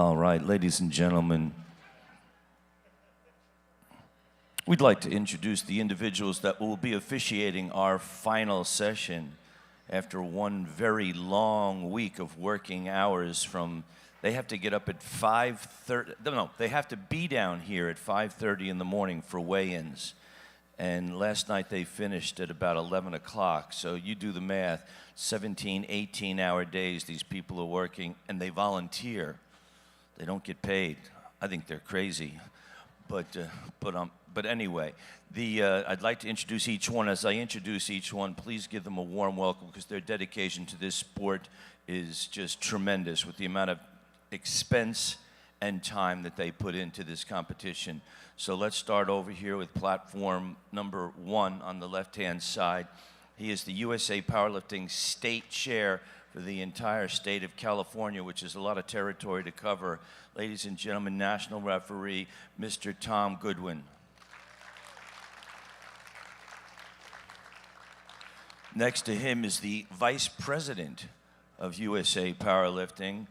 All right, ladies and gentlemen, we'd like to introduce the individuals that will be officiating our final session after one very long week of working hours they have to get up at 5:30, no, they have to be down here at 5:30 in the morning for weigh-ins. And last night they finished at about 11 o'clock. So you do the math, 17, 18-hour days these people are working, and they volunteer. They don't get paid. I think they're crazy. But anyway, I'd like to introduce each one. As I introduce each one, please give them a warm welcome because their dedication to this sport is just tremendous with the amount of expense and time that they put into this competition. So let's start over here with platform number 1 on the left-hand side. He is the USA Powerlifting State Chair for the entire state of California, which is a lot of territory to cover. Ladies and gentlemen, National Referee, Mr. Tom Goodwin. Next to him is the Vice President of USA Powerlifting,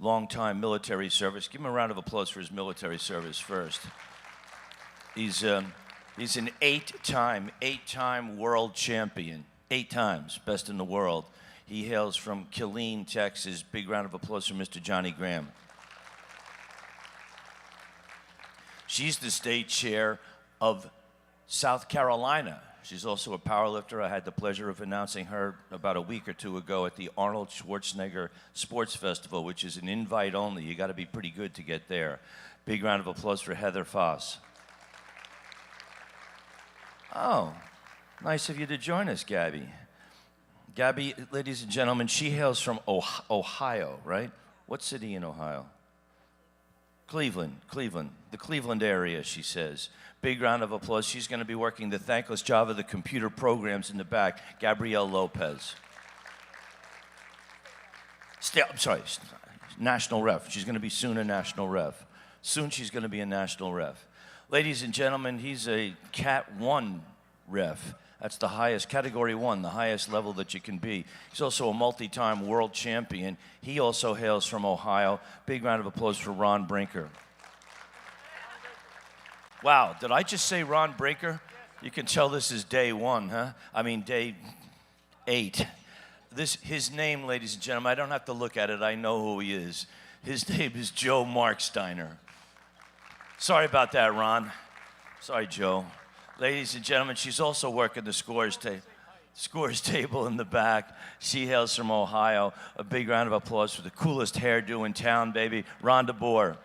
long-time military service. Give him a round of applause for his military service first. He's an eight-time world champion. 8 times, best in the world. He hails from Killeen, Texas. Big round of applause for Mr. Johnny Graham. She's the state chair of South Carolina. She's also a powerlifter. I had the pleasure of announcing her about a week or 2 ago at the Arnold Schwarzenegger Sports Festival, which is an invite only. You got to be pretty good to get there. Big round of applause for Heather Foss. Oh, nice of you to join us, Gabby. Gabby, ladies and gentlemen, she hails from Ohio, right? What city in Ohio? Cleveland, the Cleveland area, she says. Big round of applause. She's going to be working the thankless job of the computer programs in the back, Gabrielle Lopez. National ref. She's going to be soon a national ref. Soon she's going to be a national ref. Ladies and gentlemen, he's a Cat 1 ref. That's the highest, Category 1, the highest level that you can be. He's also a multi-time world champion. He also hails from Ohio. Big round of applause for Ron Brinker. Wow, did I just say Ron Brinker? You can tell this is day 1, huh? I mean, day 8. His name, ladies and gentlemen, I don't have to look at it. I know who he is. His name is Joe Marksteiner. Sorry about that, Ron. Sorry, Joe. Ladies and gentlemen, she's also working the scores table in the back. She hails from Ohio. A big round of applause for the coolest hairdo in town, baby, Rhonda Bohr.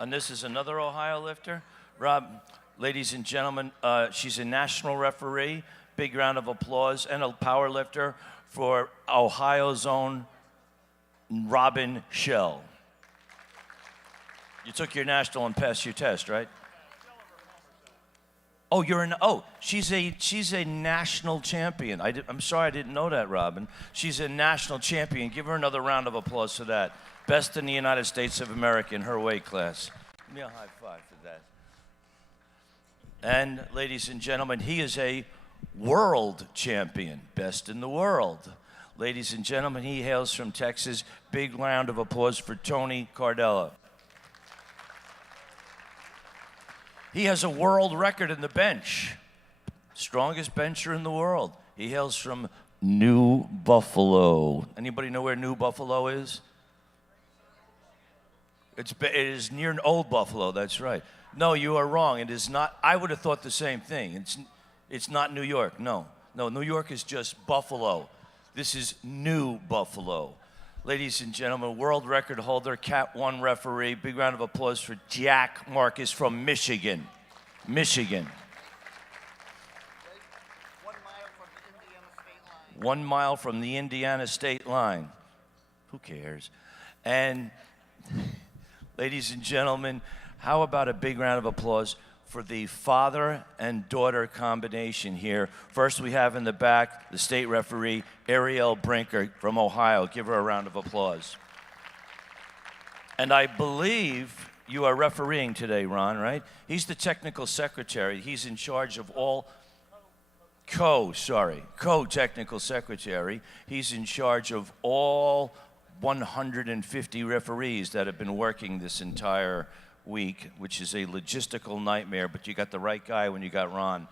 And this is another Ohio lifter. Rob, ladies and gentlemen, she's a national referee. Big round of applause and a power lifter for Ohio's own Robin Shell. You took your national and passed your test, right? Oh, she's a national champion. I'm sorry I didn't know that, Robin. She's a national champion. Give her another round of applause for that. Best in the United States of America in her weight class. Give me a high five for that. And ladies and gentlemen, he is a world champion. Best in the world. Ladies and gentlemen, he hails from Texas. Big round of applause for Tony Cardella. He has a world record in the bench. Strongest bencher in the world. He hails from New Buffalo. Anybody know where New Buffalo is? It is near Old Buffalo, that's right. No, you are wrong. It is not. I would have thought the same thing. It's not New York, no. No, New York is just Buffalo. This is New Buffalo. Ladies and gentlemen, world record holder, Cat 1 referee. Big round of applause for Jack Marcus from Michigan. Michigan. 1 mile from the Indiana state line. Who cares? And ladies and gentlemen, how about a big round of applause for the father and daughter combination here. First we have in the back the state referee, Ariel Brinker from Ohio. Give her a round of applause. And I believe you are refereeing today, Ron, right? He's the technical secretary. He's in charge of all co-technical secretary. He's in charge of all 150 referees that have been working this entire week, which is a logistical nightmare, but you got the right guy when you got Ron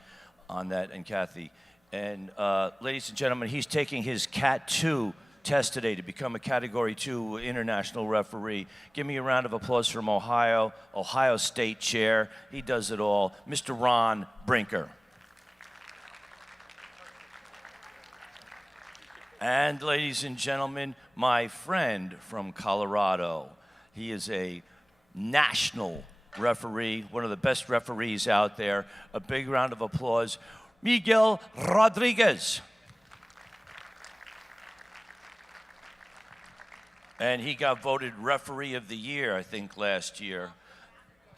on that, and Kathy. And ladies and gentlemen, he's taking his Cat 2 test today to become a Category 2 international referee. Give me a round of applause from Ohio State Chair. He does it all, Mr. Ron Brinker. And ladies and gentlemen, my friend from Colorado. He is a national referee, one of the best referees out there. A big round of applause, Miguel Rodriguez. And he got voted Referee of the Year, I think, last year.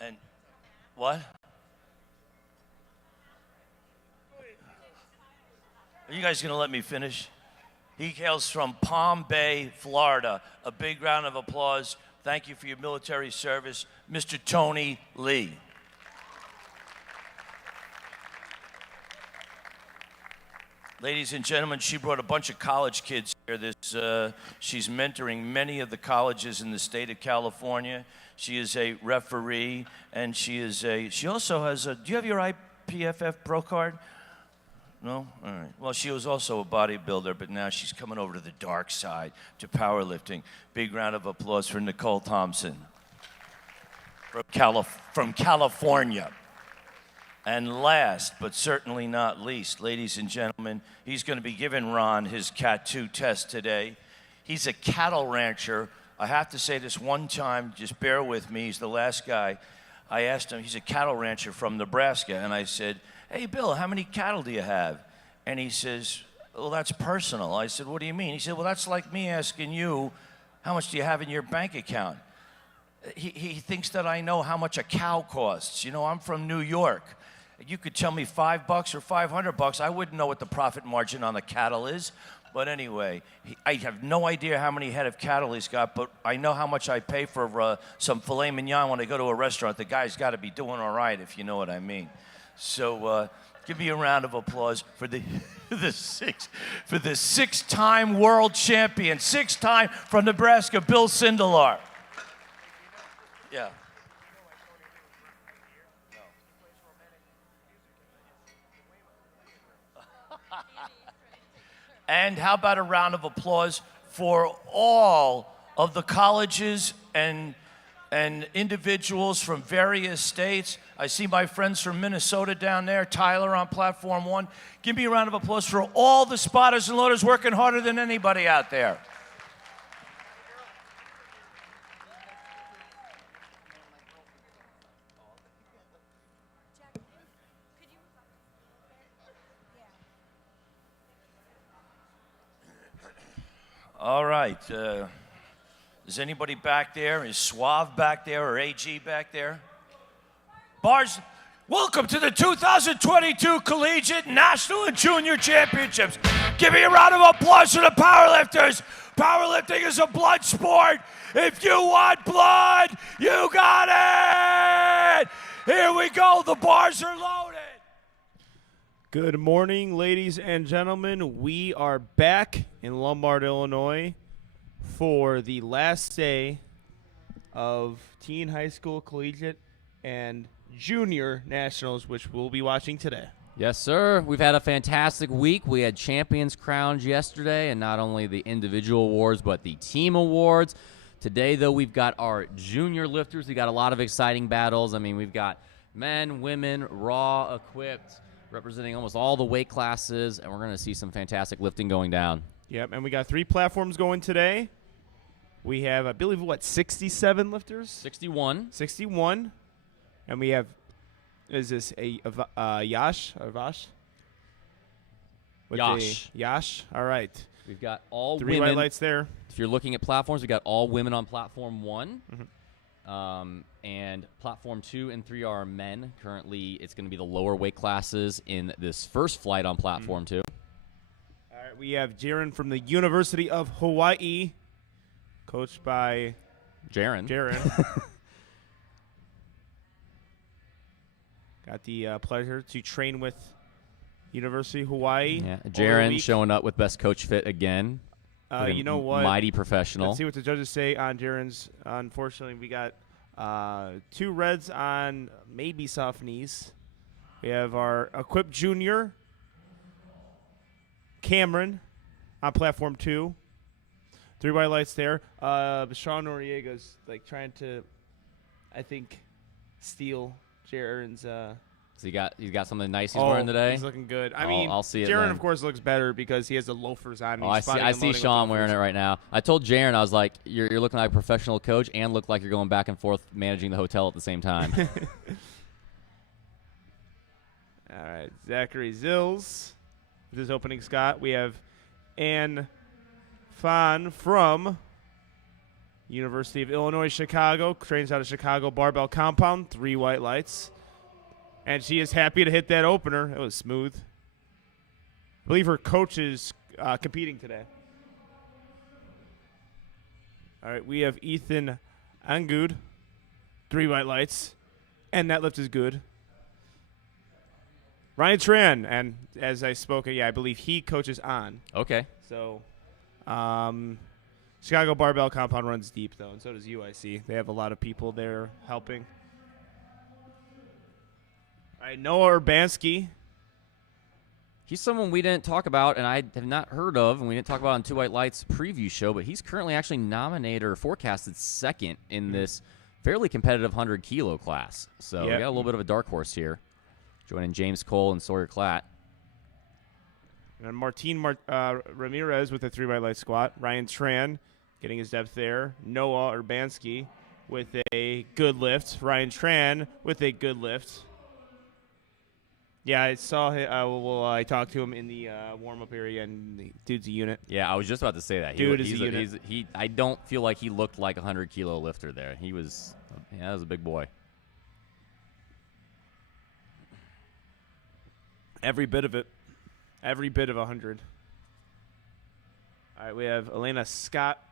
And what? Are you guys going to let me finish? He hails from Palm Bay, Florida. A big round of applause. Thank you for your military service, Mr. Tony Lee. Ladies and gentlemen, she brought a bunch of college kids here. She's mentoring many of the colleges in the state of California. She is a referee, and she also has do you have your IPFF Pro card? No? All right. Well, she was also a bodybuilder, but now she's coming over to the dark side, to powerlifting. Big round of applause for Nicole Thompson from California. And last, but certainly not least, ladies and gentlemen, he's going to be giving Ron his Cat 2 test today. He's a cattle rancher. I have to say this one time, just bear with me. He's the last guy. I asked him, he's a cattle rancher from Nebraska, and I said, "Hey, Bill, how many cattle do you have?" And he says, "Well, that's personal." I said, "What do you mean?" He said, "Well, that's like me asking you, how much do you have in your bank account?" He thinks that I know how much a cow costs. You know, I'm from New York. You could tell me $5 or $500. I wouldn't know what the profit margin on the cattle is. But anyway, I have no idea how many head of cattle he's got, but I know how much I pay for some filet mignon when I go to a restaurant. The guy's got to be doing all right, if you know what I mean. So give me a round of applause for the six-time world champion, six-time from Nebraska, Bill Sindelar. Yeah. And how about a round of applause for all of the colleges and individuals from various states. I see my friends from Minnesota down there, Tyler on platform 1. Give me a round of applause for all the spotters and loaders working harder than anybody out there. All right. Is anybody back there? Is Suave back there or AG back there? Bars, welcome to the 2022 Collegiate, National, and Junior Championships. Give me a round of applause for the powerlifters. Powerlifting is a blood sport. If you want blood, you got it. Here we go. The bars are loaded. Good morning, ladies and gentlemen. We are back in Lombard, Illinois for the last day of teen, high school, collegiate, and junior nationals, which we'll be watching today. Yes, sir. We've had a fantastic week. We had champions crowned yesterday, and not only the individual awards, but the team awards. Today, though, we've got our junior lifters. We got a lot of exciting battles. I mean, we've got men, women, raw, equipped, representing almost all the weight classes, and we're going to see some fantastic lifting going down. Yep, and we got 3 platforms going today. We have, I believe, 67 lifters? 61. 61. And we have, is this a Yash or Vash? Yash. Yash, all right. We've got all 3 women. white lights there. If you're looking at platforms, we've got all women on platform 1. Mm-hmm. And platform 2 and 3 are men. Currently, it's going to be the lower weight classes in this first flight on platform 2. All right, we have Jaron from the University of Hawaii, coached by Jaron. Got the pleasure to train with University of Hawaii. Yeah, over the Jaron week. showing up with best coach fit again. Looking You know what? Mighty professional. Let's see what the judges say on Jaron's. Unfortunately, we got 2 reds on maybe soft knees. We have our equipped junior, Cameron, on platform 2. 3 white lights there. Sean Noriega's like trying to, I think, steal Jaron's. So you got something nice he's wearing today? He's looking good. I I'll- mean, I'll see it Jaron, then. of course, looks better because he has the loafers on. Oh, I see Sean wearing it right now. I told Jaron, I was like, you're looking like a professional coach and look like you're going back and forth managing the hotel at the same time. All right, Zachary Zills with his opening Scott. We have Ann Fan from University of Illinois, Chicago. Trains out of Chicago Barbell Compound. 3 white lights. And she is happy to hit that opener. It was smooth. I believe her coach is competing today. All right, we have Ethan Angud. 3 white lights. And that lift is good. Ryan Tran, and as I spoke, I believe he coaches on. Okay. So, Chicago Barbell Compound runs deep, though, and so does UIC. They have a lot of people there helping. All right, Noah Urbanski. He's someone we didn't talk about, and I have not heard of, and we didn't talk about on Two White Lights preview show, but he's currently actually nominated or forecasted second in this fairly competitive 100-kilo class. So we got a little bit of a dark horse here, joining James Cole and Sawyer Klatt. And Martin Ramirez with a 3 white light squat. Ryan Tran getting his depth there. Noah Urbanski with a good lift. Ryan Tran with a good lift. Yeah, I saw him. I talked to him in the warm-up area, and the dude's a unit. Yeah, I was just about to say that. Dude is a unit. I don't feel like he looked like a 100-kilo lifter there. He was, that was a big boy. Every bit of it. Every bit of 100. All right, we have Elena Scott,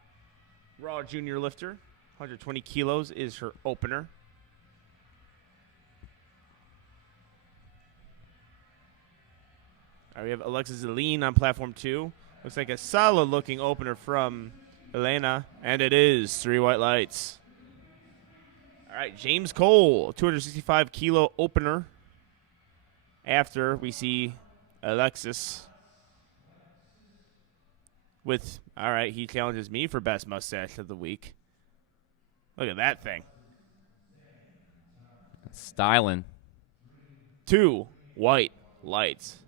raw junior lifter. 120 kilos is her opener. All right, we have Alexis Zeline on platform 2. Looks like a solid-looking opener from Elena, and it is 3 white lights. All right, James Cole, 265-kilo opener. After we see Alexis with, all right, he challenges me for best mustache of the week. Look at that thing. Styling. 2 white lights.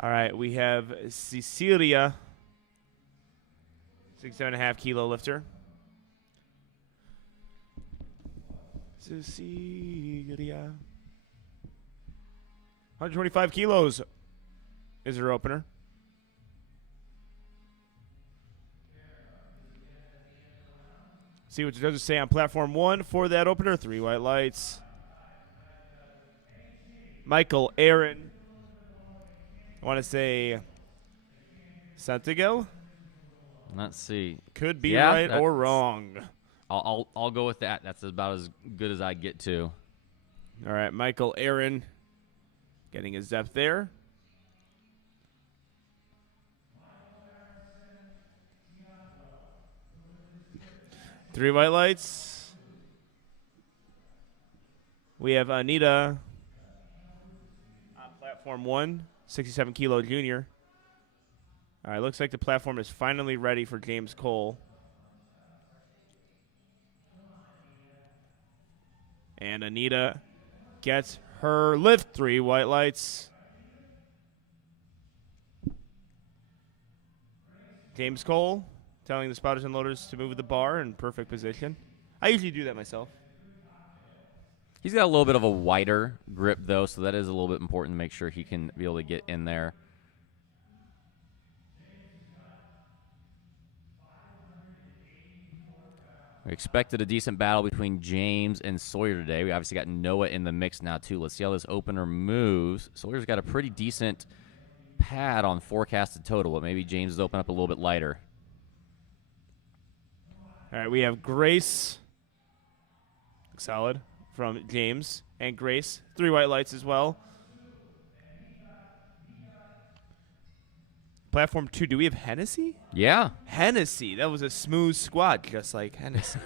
All right, we have Cecilia, 67.5-kilo lifter. Cecilia. 125 kilos is her opener. See what the judges say on platform 1 for that opener. 3 white lights. Michael Aaron. I want to say Santigel. Let's see. Could be right or wrong. I'll go with that. That's about as good as I get to. All right, Michael Aaron getting his depth there. Three white lights. We have Anita on platform 1, 67-kilo junior. All right, looks like the platform is finally ready for James Cole. And Anita gets her lift. 3 white lights. James Cole telling the spotters and loaders to move the bar in perfect position. I usually do that myself. He's got a little bit of a wider grip, though, so that is a little bit important to make sure he can be able to get in there. We expected a decent battle between James and Sawyer today. We obviously got Noah in the mix now, too. Let's see how this opener moves. Sawyer's got a pretty decent pad on forecasted total, but maybe James is open up a little bit lighter. All right, we have Grace Solid from James and Grace. 3 white lights as well. Platform 2, do we have Hennessy? Yeah. Hennessy. That was a smooth squat, just like Hennessy.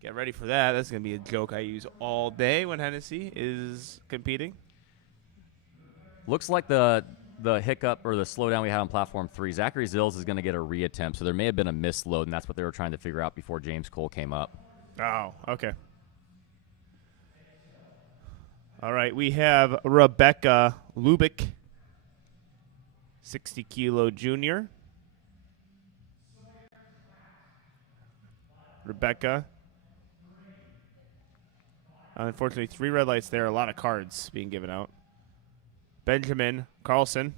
Get ready for that. That's going to be a joke I use all day when Hennessy is competing. Looks like the hiccup or the slowdown we had on platform 3, Zachary Zills is going to get a reattempt, so there may have been a misload, and that's what they were trying to figure out before James Cole came up. Oh, okay. All right, we have Rebecca Lubick, 60 kilo junior. Rebecca. Unfortunately, 3 red lights there. A lot of cards being given out. Benjamin Carlson.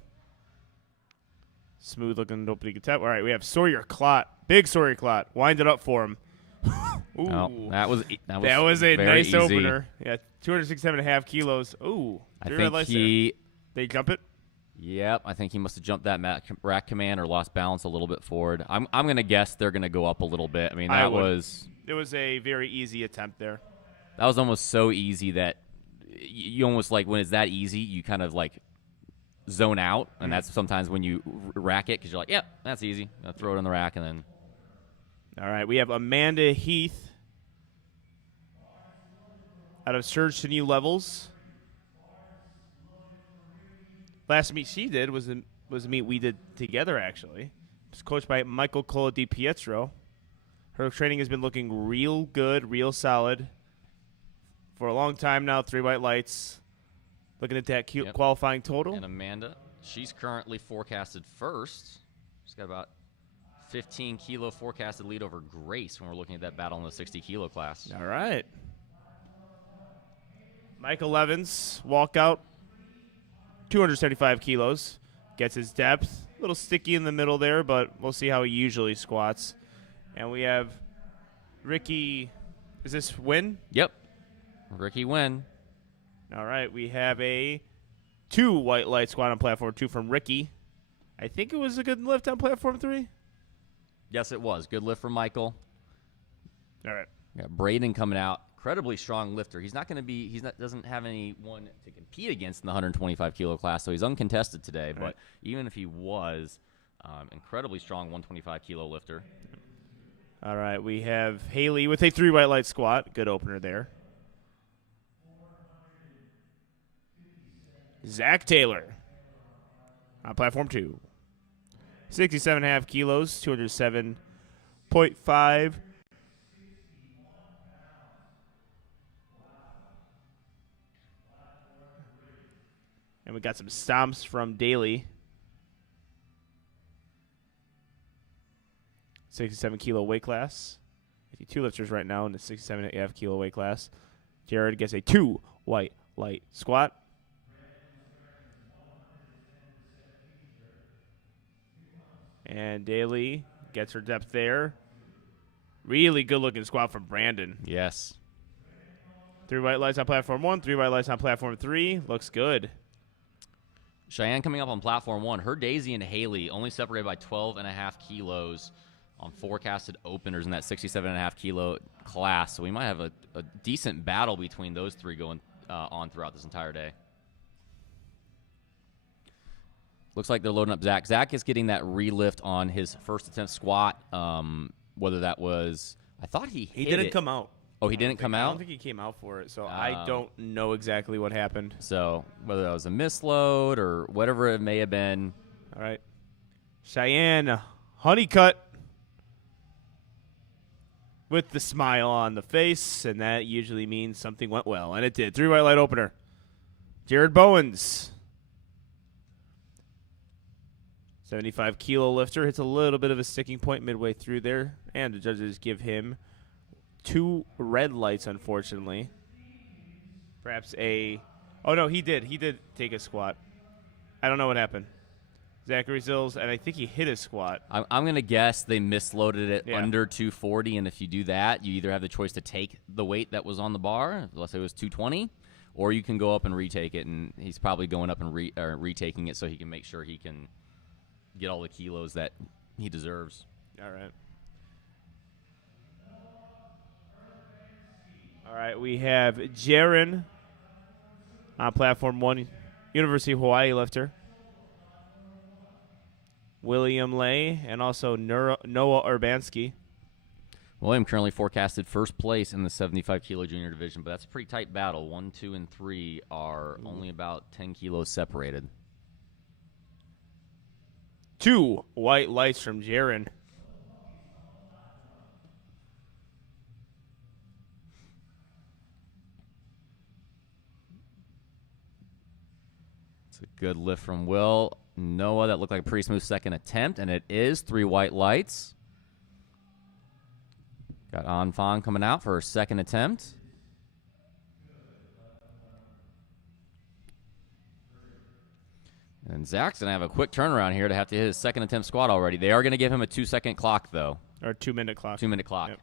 Smooth looking opening attempt. All right, we have Sawyer Clott. Big Sawyer Clott. Wind it up for him. Ooh. Oh, that was a very nice easy. opener. Yeah, 267.5 kilos. Ooh. I 3 red think lights he. there. They jump it? Yep, I think he must have jumped that rack command or lost balance a little bit forward. I'm gonna guess they're gonna go up a little bit. I mean, It was a very easy attempt there. that was almost so easy that you almost like when it's that easy, you kind of like zone out, and that's sometimes when you rack it because you're like, yeah, that's easy. I'll throw it in the rack and then. All right, we have Amanda Heath out of Surge to New Levels. Last meet she did was a meet we did together, actually. It was coached by Michael Cola Di Pietro. Her training has been looking real good, real solid. For a long time now, 3 white lights. Looking at that Yep. qualifying total. And Amanda, she's currently forecasted first. She's got about 15 kilo forecasted lead over Grace when we're looking at that battle in the 60 kilo class. All right. Michael Evans, walkout, 275 kilos. Gets his depth. A little sticky in the middle there, but we'll see how he usually squats. And we have Ricky. Is this Win? Yep. Ricky Wynn. All right. We have a 2 white light squat on platform 2 from Ricky. I think it was a good lift on platform 3. Yes, it was. Good lift for Michael. All right. We got Braden coming out. Incredibly strong lifter. He's not going to be. Doesn't have anyone to compete against in the 125 kilo class, so he's uncontested today. But even if he was, incredibly strong 125 kilo lifter. All right. We have Haley with a 3 white light squat. Good opener there. Zach Taylor on platform 2. 67.5 kilos, 207.5. And we got some stomps from Daly. 67 kilo weight class. 52 lifters right now in the 67.5 kilo weight class. Jared gets a 2 white light squat. And Daly gets her depth there. Really good looking squat from Brandon. Yes. 3 white lights on platform 1, 3 white lights on platform 3. Looks good. Cheyenne coming up on platform 1. Her Daisy and Haley only separated by 12.5 kilos on forecasted openers in that 67.5 kilo class. So we might have a decent battle between those 3 going on throughout this entire day. Looks like they're loading up Zach. Zach is getting that relift on his first attempt squat. Whether that was, I thought he didn't come out. Oh, he didn't come I out? don't think he came out for it, so I don't know exactly what happened. So whether that was a misload or whatever it may have been. All right. Cheyenne Honeycutt with the smile on the face, and that usually means something went well, and it did. 3 white light opener. Jared Bowens. 75 kilo lifter hits a little bit of a sticking point midway through there, and the judges give him 2 red lights, unfortunately. Perhaps a... Oh, no, he did. He did take a squat. I don't know what happened. Zachary Zills, and I think he hit his squat. I'm going to guess they misloaded it Yeah. under 240, and if you do that, you either have the choice to take the weight that was on the bar, let's say it was 220, or you can go up and retake it, and he's probably going up and retaking it so he can make sure he can get all the kilos that he deserves. All right. right, we have Jaren on platform 1, University of Hawaii lifter. William Lay and also Noah Urbanski. William currently forecasted first place in the 75 kilo junior division, but that's a pretty tight battle. 1, 2, and 3 are only about 10 kilos separated. 2 white lights from Jaren. It's a good lift from Will. Noah, that looked like a pretty smooth second attempt, and it is 3 white lights. Got Anfang coming out for her second attempt. And Zach's going to have a quick turnaround here to have to hit his second attempt squat already. They are going to give him a 2-second clock, though. Or 2-minute clock. 2-minute clock. Yep.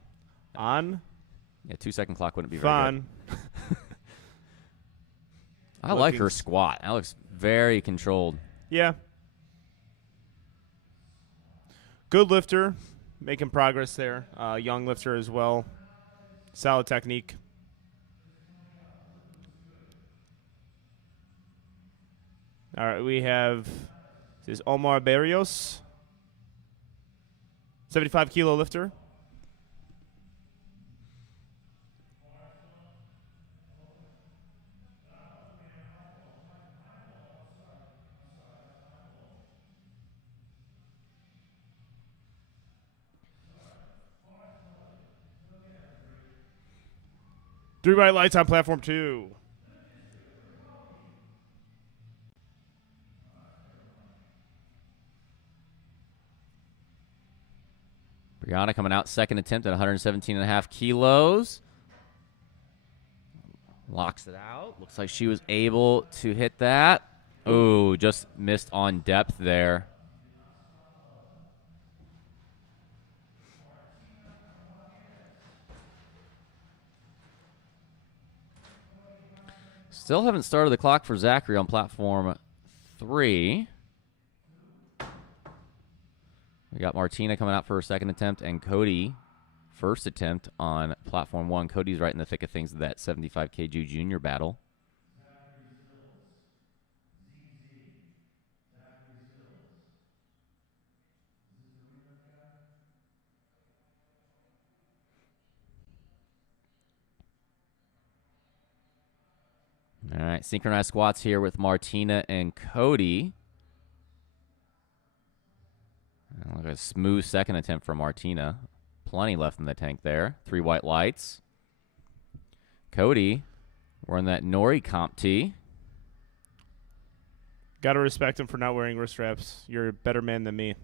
On. Yeah, 2-second clock wouldn't be very Fun. good. I like her squat. That looks very controlled. Yeah. Good lifter. Making progress there. Young lifter as well. Solid technique. All right, we have this is Omar Barrios, 75 kilo lifter. Three white lights on platform 2. Brianna coming out, second attempt at 117.5 kilos. Locks it out. Looks like she was able to hit that. Oh, just missed on depth there. Still haven't started the clock for Zachary on platform 3. We got Martina coming out for her second attempt, and Cody, first attempt on platform 1. Cody's right in the thick of things of that 75 kg junior battle. All right, synchronized squats here with Martina and Cody. Look at a smooth second attempt for Martina. Plenty left in the tank there. 3 white lights. Cody, we're in that Nori comp tee. Got to respect him for not wearing wrist straps. You're a better man than me.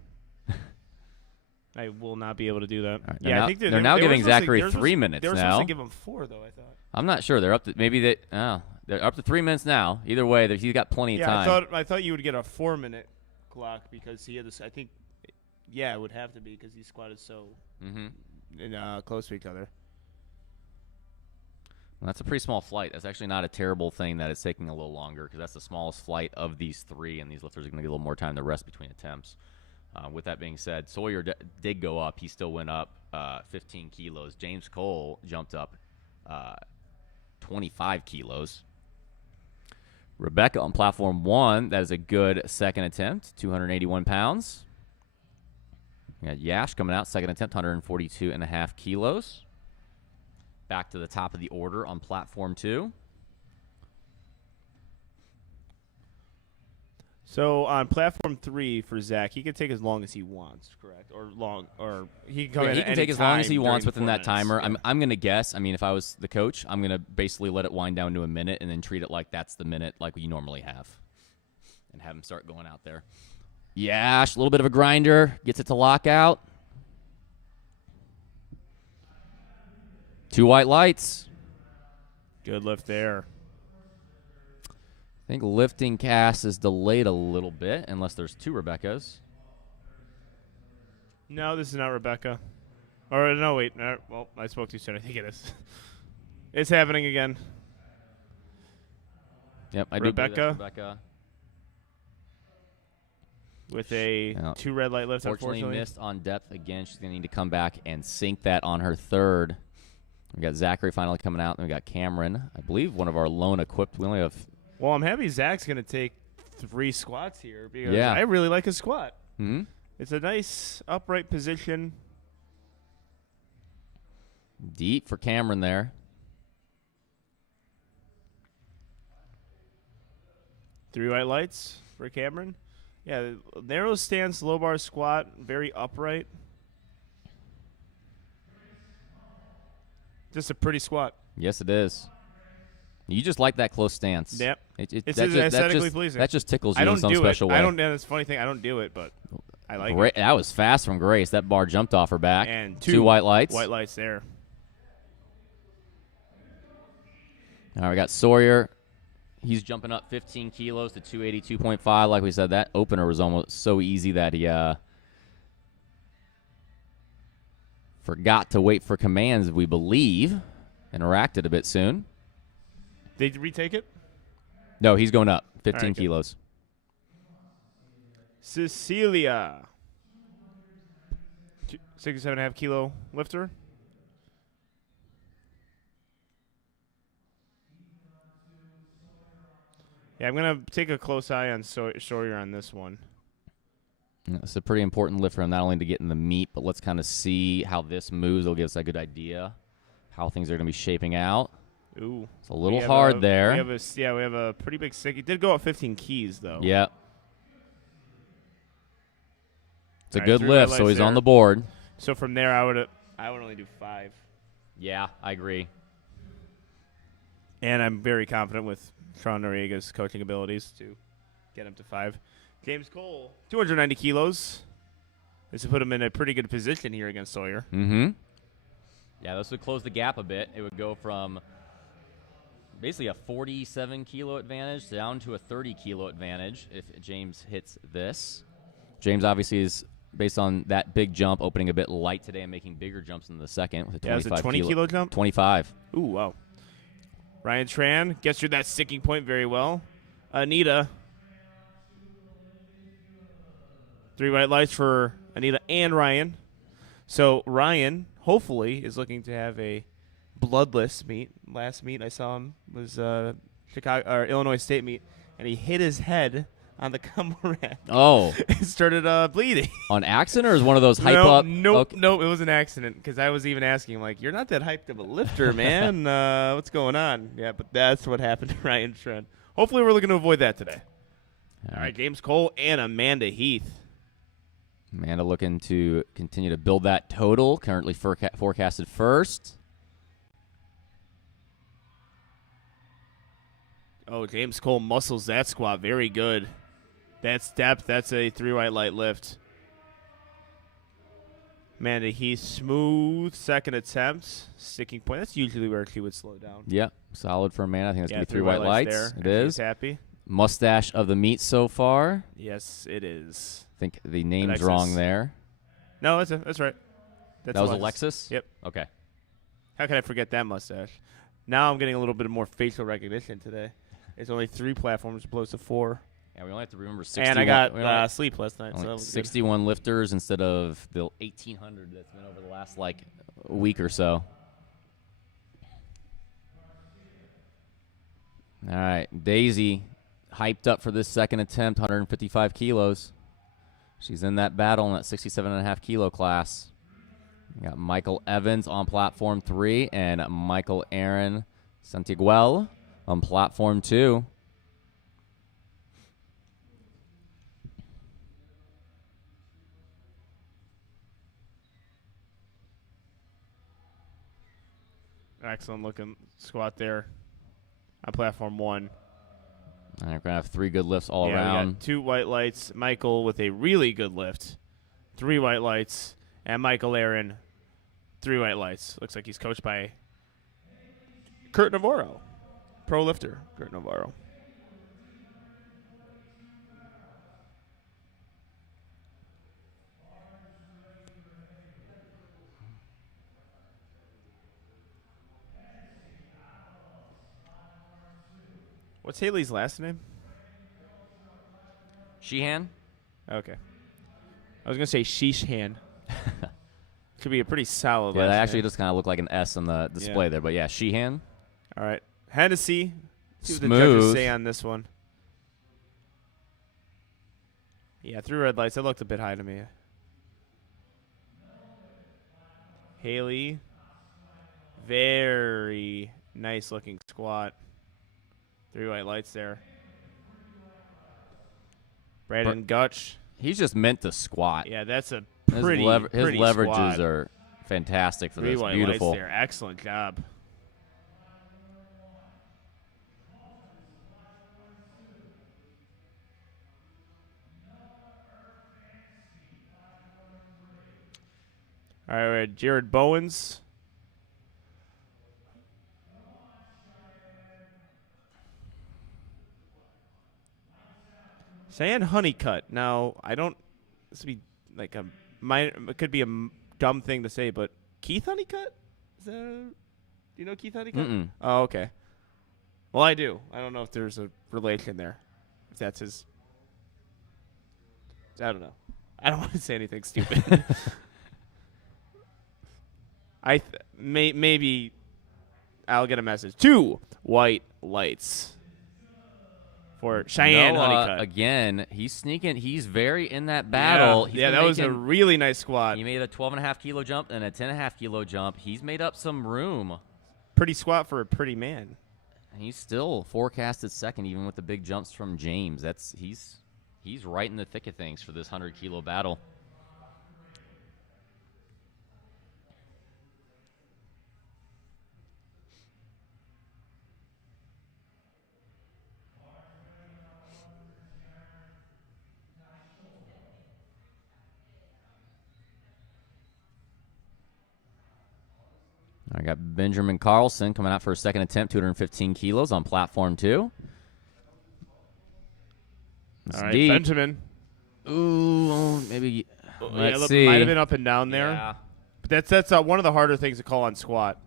I will not be able to do that. Right, yeah, I think they're now giving Zachary 3 minutes now. They were now. supposed to give him 4, though, I thought. I'm not sure. They're up to they're up to 3 minutes now. Either way, he's got plenty of time. I thought you would get a 4-minute clock because he had this. I think, yeah, it would have to be because he squatted so close to each other. Well, that's a pretty small flight. That's actually not a terrible thing that it's taking a little longer because that's the smallest flight of these 3, and these lifters are going to get a little more time to rest between attempts. With that being said, Sawyer did go up. He still went up 15 kilos. James Cole jumped up 25 kilos. Rebecca on platform 1, that is a good second attempt, 281 pounds. We got Yash coming out, second attempt, 142.5 kilos. Back to the top of the order on platform 2. So on platform 3 for Zach, he can take as long as he wants, correct? Or he can come in. He can take as long as he wants within that timer. Yeah. I'm going to guess. I mean, if I was the coach, I'm going to basically let it wind down to a minute and then treat it like that's the minute like we normally have, and have him start going out there. Yash, a little bit of a grinder, gets it to lock out. 2 white lights. Good lift there. I think lifting cast is delayed a little bit, unless there's 2 Rebeccas. No, this is not Rebecca. Or no, wait. Well, I spoke too soon. I think it is. It's happening again. Yep, I Rebecca. do believe that's Rebecca. With a 2 red light lifts, Fortunately unfortunately. missed on depth again. She's going to need to come back and sink that on her third. We got Zachary finally coming out, and we got Cameron. I believe one of our lone equipped. We only have. Well, I'm happy Zach's going to take 3 squats here because Yeah. I really like his squat. Mm-hmm. It's a nice upright position. Deep for Cameron there. 3 white lights for Cameron. Yeah, narrow stance, low bar squat, very upright. Just a pretty squat. Yes, it is. You just like that close stance. Yep. It's aesthetically pleasing. That just tickles you I don't in some do special it. way. I don't. That's a funny thing. I don't do it, but I like Great. it. That was fast from Grace. That bar jumped off her back. And 2 white lights. White lights there. All right, we got Sawyer. He's jumping up 15 kilos to 282.5. Like we said, that opener was almost so easy that he forgot to wait for commands, we believe, and racked it a bit soon. Did you retake it? No, he's going up 15 All right, good. kilos. Cecilia. 67.5 kilo lifter. Yeah, I'm going to take a close eye on Sawyer on this one. It's a pretty important lift for him, not only to get in the meet, but let's kind of see how this moves. It'll give us a good idea how things are going to be shaping out. Ooh. It's a little hard there. We have a pretty big stick. He did go up 15 keys, though. Yeah. It's a All right, good 3 white lift, so lights he's on there. the board. So from there, I would only do 5. Yeah, I agree. And I'm very confident with Sean Noriega's coaching abilities to get him to 5. James Cole, 290 kilos. This would put him in a pretty good position here against Sawyer. Mm-hmm. Yeah, this would close the gap a bit. It would go from basically a 47-kilo advantage down to a 30-kilo advantage if James hits this. James obviously is, based on that big jump, opening a bit light today and making bigger jumps in the second with a 25 it's a 20-kilo jump? 25. Ooh, wow. Ryan Tran gets through that sticking point very well. Anita. 3 white lights for Anita and Ryan. So Ryan, hopefully, is looking to have a bloodless meet. Last meet I saw him was Chicago or Illinois State meet, and he hit his head on the combo rack. Oh. It started bleeding. On accident, or is one of those hype up? Nope, Okay. nope. It was an accident because I was even asking him, like, you're not that hyped of a lifter, man. What's going on? Yeah, but that's what happened to Ryan Tran. Hopefully, we're looking to avoid that today. All right, James Cole and Amanda Heath. Amanda looking to continue to build that total. Currently forecasted first. Oh, James Cole muscles that squat. Very good. That's depth. That's a 3 white light lift. Amanda Heath, smooth second attempt. Sticking point. That's usually where she would slow down. Yep, solid for Amanda. I think that's going to be 3 white lights lights. there. It And is. she's happy. Mustache of the meet so far. Yes, it is. I think the name's Alexis. wrong there. No, that's right. That's That was Alexis? Yep. Okay. How can I forget that mustache? Now I'm getting a little bit more facial recognition today. It's only 3 platforms opposed to 4. Yeah, we only have to remember 61. And I we only got sleep last night. So only that was 61 lifters instead of the 1,800 that's been over the last, week or so. All right, Daisy hyped up for this second attempt, 155 kilos. She's in that battle in that 67.5 kilo class. We got Michael Evans on platform 3 and Michael Aaron Santiguel on platform 2. excellent looking squat there on platform 1. All right, we're going to have 3 good lifts all We around. got 2 white lights. Michael with a really good lift. 3 white lights. And Michael Aaron, 3 white lights. Looks like he's coached by Kurt Navarro. Pro lifter, Kurt Navarro. What's Haley's last name? Sheehan? Okay. I was going to say Sheeshan. Should be a pretty solid Yeah, last that actually name. just kind of looked like an S on the display there. But yeah, Sheehan. All right. Hennessy. See what the Smooth. judges say on this one. Yeah, 3 red lights. That looked a bit high to me. Haley. Very nice looking squat. 3 white lights there. Brandon Gutch. He's just meant to squat. Yeah, that's a His, pretty, his pretty leverages squat. are fantastic for 3 this. white Beautiful. lights there. Excellent job. All right, we had Jared Bowens. Cheyenne Honeycutt. Now, I don't. This would be like a minor. It could be a dumb thing to say, but Keith Honeycutt. Is that? Do you know Keith Honeycutt? Mm-mm. Oh, okay. Well, I do. I don't know if there's a relation there. If that's his. I don't know. I don't want to say anything stupid. Maybe I'll get a message. 2 white lights for Cheyenne Honeycutt. Again, he's sneaking. He's very in that battle. Yeah, that was a really nice squat. He made a 12.5 kilo jump and a 10.5 kilo jump. He's made up some room. Pretty squat for a pretty man. He's still forecasted second, even with the big jumps from James. He's right in the thick of things for this 100 kilo battle. I got Benjamin Carlson coming out for a second attempt, 215 kilos on platform 2. All right, deep. Benjamin. Ooh, maybe. Let's see. Might have been up and down there. Yeah. But that's one of the harder things to call on squat.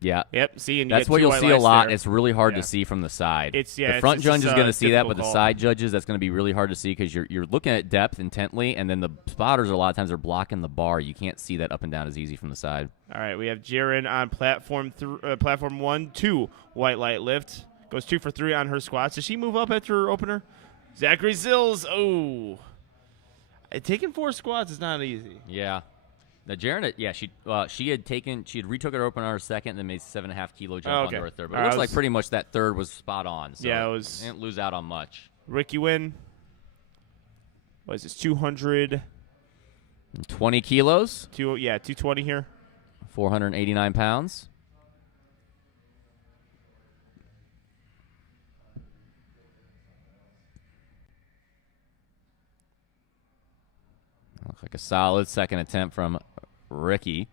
Yeah. Yep. See, and That's get what 2 you'll white see a lights lot. there. It's really hard Yeah. to see from the side. The front it's judge just is going to see that, difficult but the call. side judges, that's going to be really hard to see because you're looking at depth intently, and then the spotters a lot of times are blocking the bar. You can't see that up and down as easy from the side. All right, we have Jaren on platform 1, 2 white light lift. Goes 2 for 3 on her squats. Does she move up after her opener? Zachary Zills. Oh, taking 4 squats is not easy. Yeah. Now, Jaren, she had retook her opener on her second and then made 7.5 kilo jump onto her third. But it looks like pretty much that third was spot on. So yeah, it was. Didn't lose out on much. Ricky Wynn. What is this? 200. 20 kilos. 220 here. 489 pounds. Looks like a solid second attempt from Ricky.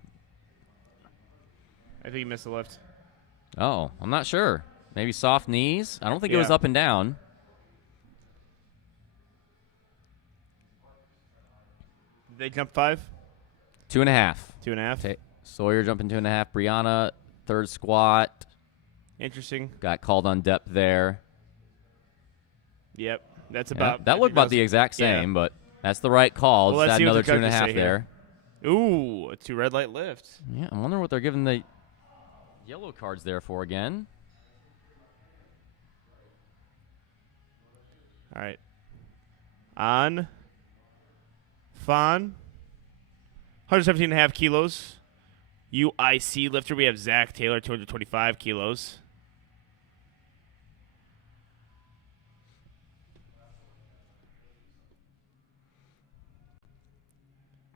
I think he missed the lift. Oh, I'm not sure. Maybe soft knees. I don't think it was Yeah. up and down. Did they jump 5? 2.5. 2.5. Sawyer jumping 2.5. Brianna, third squat. Interesting. Got called on depth there. Yep. That's Yeah, about. that looked about the exact same, but that's the right call. Well, Just let's add see what another the judges 2.5 say there. here. Ooh, a 2 red light lift. Yeah, I wonder what they're giving the yellow cards there for again. All right. On Fawn, 117.5 kilos. UIC lifter, we have Zach Taylor, 225 kilos.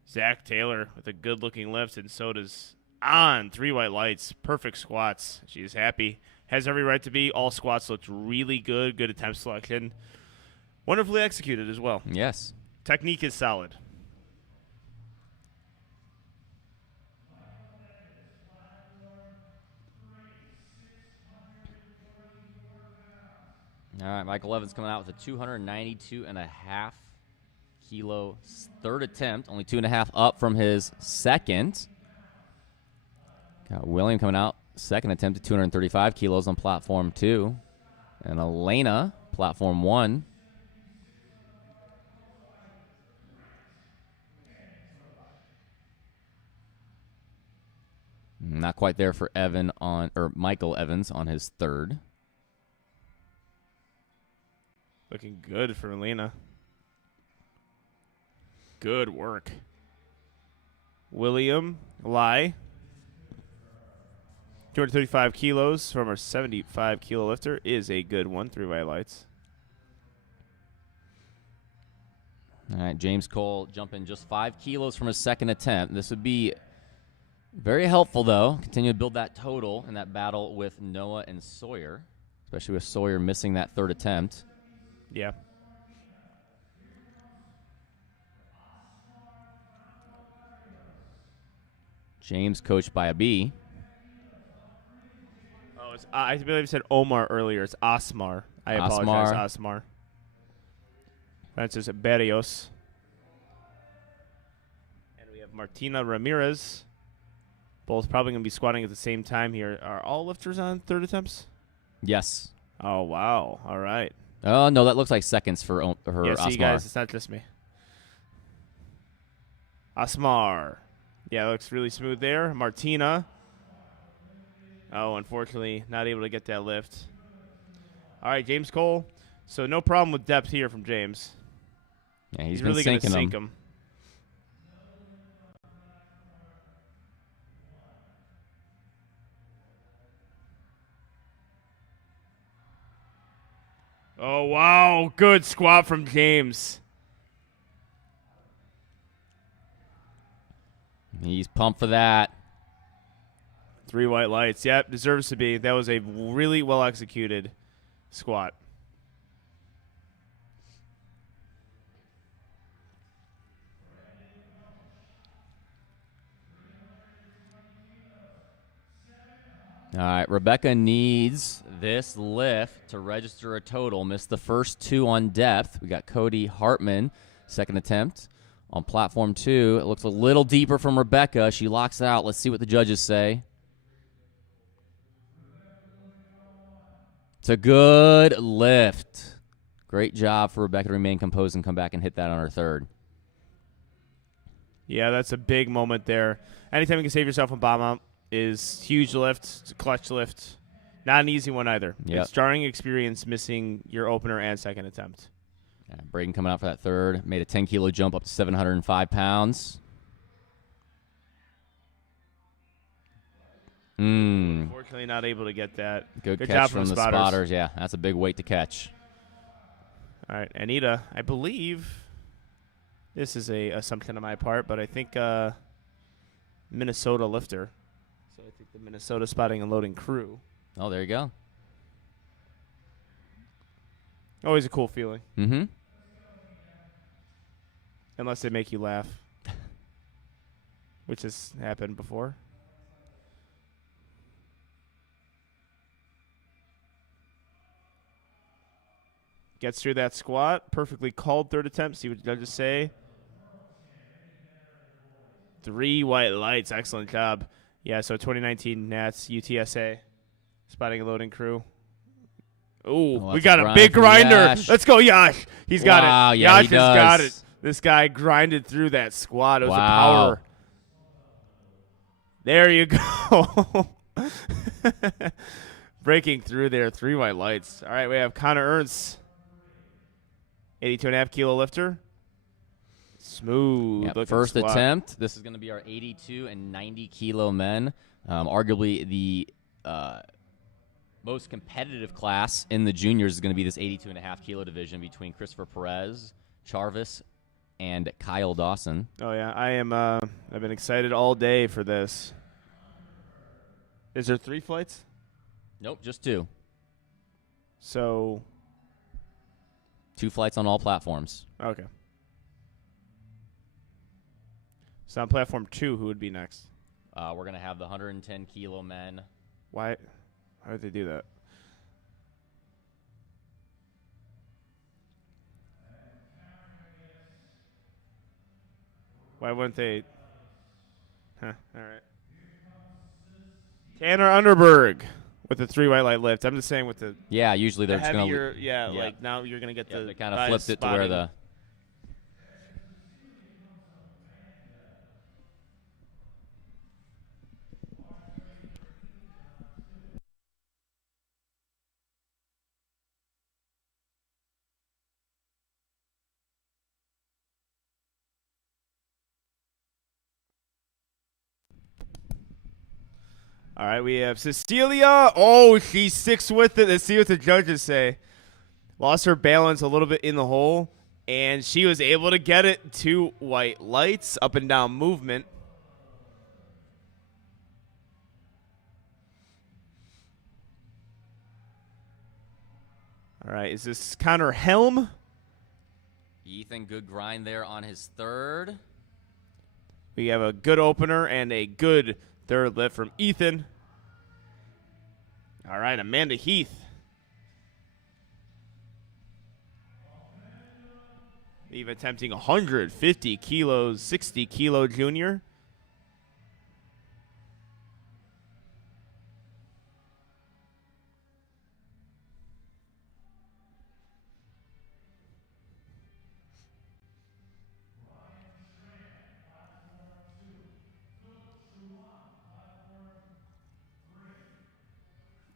Zach Taylor with a good-looking lift, and so does On. 3 white lights, perfect squats. She's happy. Has every right to be. All squats looked really good. Good attempt selection. Wonderfully executed as well. Yes. Technique is solid. All right, Michael Evans coming out with a 292.5 kilo third attempt, only 2.5 up from his second. Got William coming out, second attempt at 235 kilos on platform 2. And Elena, platform 1. Not quite there for Michael Evans on his third. Looking good for Lena. Good work. William Lai. 235 kilos from our 75 kilo lifter is a good one. 3 white lights. All right, James Cole jumping just 5 kilos from his second attempt. This would be very helpful, though. Continue to build that total in that battle with Noah and Sawyer, especially with Sawyer missing that third attempt. Yeah. James coached by a B. Oh, I believe I said Omar earlier. It's Asmar. I apologize, Asmar. Francis Berrios. And we have Martina Ramirez. Both probably going to be squatting at the same time here. Are all lifters on third attempts? Yes. Oh, wow. All right. Oh, no, that looks like seconds for her. Yeah, see, Asmar. guys, it's not just me. Asmar. Yeah, looks really smooth there. Martina. Oh, unfortunately, not able to get that lift. All right, James Cole. So no problem with depth here from James. Yeah, he's really going to sink them. him. Oh, wow. Good squat from James. He's pumped for that. 3 white lights. Yep, deserves to be. That was a really well-executed squat. All right, Rebecca needs this lift to register a total. Missed the first 2 on depth. We got Cody Hartman, second attempt. On platform 2, it looks a little deeper from Rebecca. She locks it out. Let's see what the judges say. It's a good lift. Great job for Rebecca to remain composed and come back and hit that on her third. Yeah, that's a big moment there. Anytime you can save yourself on bomb out is huge lift. It's a clutch lift. Not an easy one either. Yep. It's jarring experience missing your opener and second attempt. Yeah, Braden coming out for that third. Made a 10-kilo jump up to 705 pounds. Unfortunately, not able to get that. Good job catch from the spotters. Yeah, that's a big weight to catch. All right, Anita, I believe this is a assumption on my part, but I think Minnesota lifter. So I think the Minnesota spotting and loading crew. Oh, there you go. Always a cool feeling. Mm-hmm. Unless they make you laugh, which has happened before. Gets through that squat. Perfectly called third attempt. See what the judges say. 3 white lights. Excellent job. Yeah, so 2019 Nats UTSA spotting and loading crew. Ooh, we got a big grinder. Yash. Let's go, Yash. He's got it. Yeah, Yash has got it. This guy grinded through that squat. It was a power. There you go. Breaking through there. 3 white lights. All right, we have Connor Ernst. 82.5 kilo lifter. Smooth. Yep, first attempt. This is going to be our 82 and 90 kilo men. Arguably the most competitive class in the juniors is going to be this 82.5 kilo division between Christopher Perez, Charvis, and Kyle Dawson. Oh yeah, I am. I've been excited all day for this. Is there 3 flights? Nope, just 2. So 2 flights on all platforms. okay. So on platform 2, who would be next? We're going to have the 110 kilo men. Why would they do that? Why wouldn't they? Huh. All right. Tanner Underberg with the 3 white light lift. I'm just saying with the Yeah, usually they're just going heavier. to. Yeah, like now you're gonna get the. They kind of guys flipped it to where spotting. the. All right, we have Cecilia. Oh, she sticks with it. Let's see what the judges say. Lost her balance a little bit in the hole, and she was able to get it. 2 white lights, up and down movement. All right, is this Connor Helm? Ethan, good grind there on his third. We have a good opener and a good third lift from Ethan. All right, Amanda Heath. Eve attempting 150 kilos, 60 kilo junior.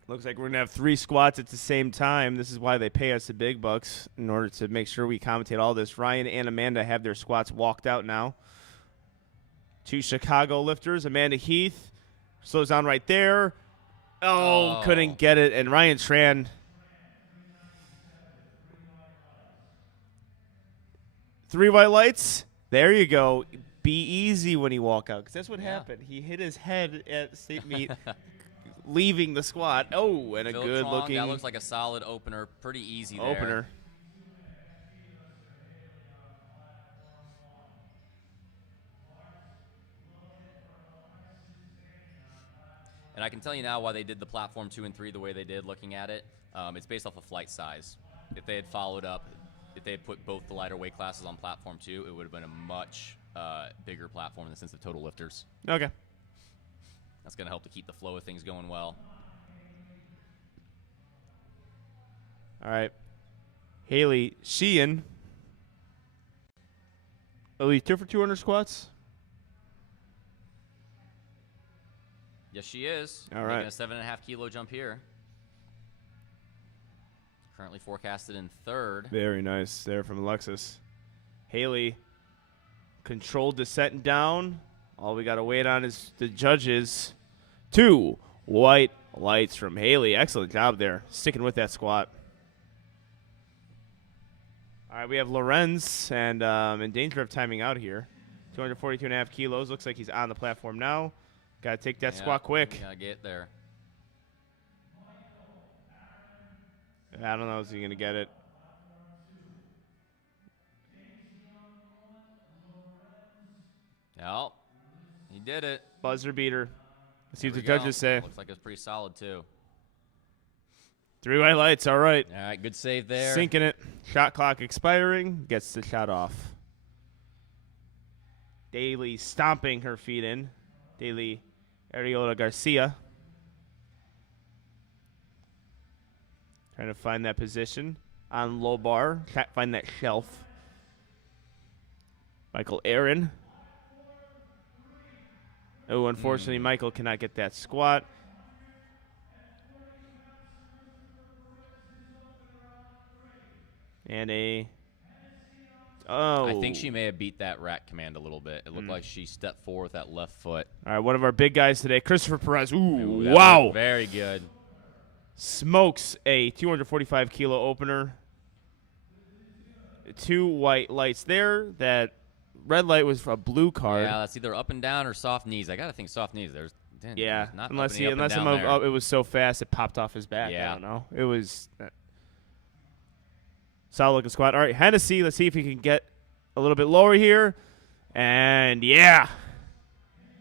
Looks like we're going to have 3 squats at the same time. This is why they pay us the big bucks, in order to make sure we commentate all this. Ryan and Amanda have their squats walked out now. 2 Chicago lifters. Amanda Heath slows down right there. Oh, couldn't get it. And Ryan Tran. 3 white lights. There you go. Be easy when you walk out, because that's what happened. He hit his head at state meet. Leaving the squat. Oh, and a good looking. That looks like a solid opener. Pretty easy there. Opener. And I can tell you now why they did the platform 2 and 3 the way they did, looking at it. It's based off of flight size. If they had followed up, if they had put both the lighter weight classes on platform 2, it would have been a much bigger platform in the sense of total lifters. Okay. That's going to help to keep the flow of things going well. All right. Haley Sheehan. Elite 2 for 200 squats. Yes, she is. All right. Making a 7.5 kilo jump here. Currently forecasted in 3rd. Very nice there from Alexis. Haley controlled descent and down. All we got to wait on is the judges. 2 white lights from Haley. Excellent job there, sticking with that squat. All right, we have Lorenz, and in danger of timing out here. 242.5 kilos. Looks like he's on the platform now. Got to take that squat quick. Got to get there. I don't know if he's going to get it. No, he did it. Buzzer beater. Let's see There what we the go. judges say. Looks like it's pretty solid, too. 3 white lights. All right. All right, good save there. Sinking it. Shot clock expiring. Gets the shot off. Daly stomping her feet in. Daly Ariola Garcia. Trying to find that position on low bar. Can't find that shelf. Michael Aaron. Oh, unfortunately, Michael cannot get that squat. And a... Oh. I think she may have beat that rack command a little bit. It looked like she stepped forward with that left foot. All right, one of our big guys today, Christopher Perez. Ooh, That wow. looked very good. Smokes a 245 kilo opener. 2 white lights there. That red light was for a blue card. Yeah, that's either up and down or soft knees. I got to think soft knees. There's not unless up and down there. it was so fast it popped off his back. Yeah. I don't know. It was solid looking squat. All right, Hennessy. Let's see if he can get a little bit lower here. And yeah.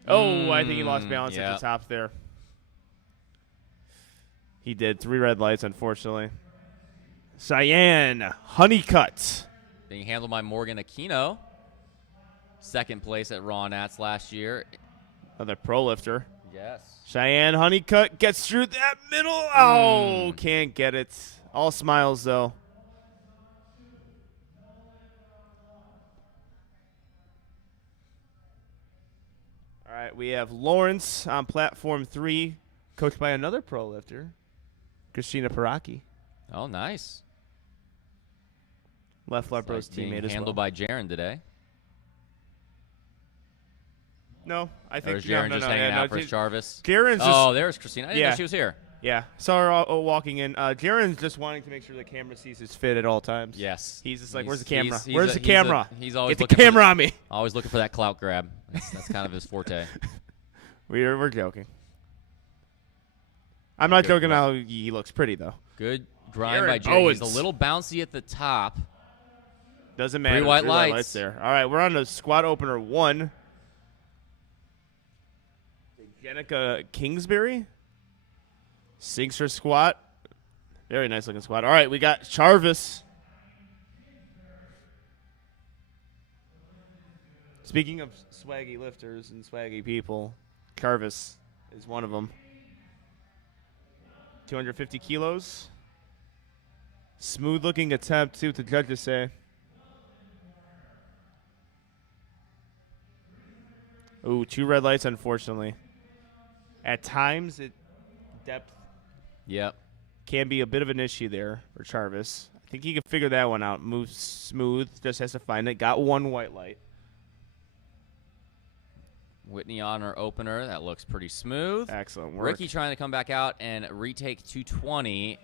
Oh, I think he lost balance at the top there. He did. 3 red lights, unfortunately. Cyan Honeycutt. Being handled by Morgan Aquino. 2nd place at Raw Nats last year. Another pro lifter. Yes. Cheyenne Honeycutt gets through that middle. Oh, can't get it. All smiles, though. All right, we have Lawrence on platform 3, coached by another pro lifter, Christina Paraki. Oh, nice. Left Lepro's Being teammate as well. handled by Jaron today. No, I Or think is Jaren just hanging out for his Jarvis? Jaren's Oh, there's Christina. I didn't know she was here. Yeah, saw her walking in. Jaren's just wanting to make sure the camera sees his fit at all times. Yes. He's just like, where's the camera? He's Where's the camera? He's always Get the looking camera on me. Always looking for that clout grab. That's kind of his forte. We're joking. I'm not joking how he looks pretty, though. Good grind by Jaren Jay. He's a little bouncy at the top. Doesn't matter. 3 white lights. There. All right, we're on the squat opener 1. Jenica Kingsbury sinks her squat. Very nice looking squat. All right, we got Jarvis. Speaking of swaggy lifters and swaggy people, Jarvis is one of them. 250 kilos. Smooth looking attempt, too, to judges say. Ooh, 2 red lights, unfortunately. At times, depth can be a bit of an issue there for Jarvis. I think he can figure that one out. Moves smooth, just has to find it. Got 1 white light. Whitney on her opener. That looks pretty smooth. Excellent work. Ricky trying to come back out and retake 220.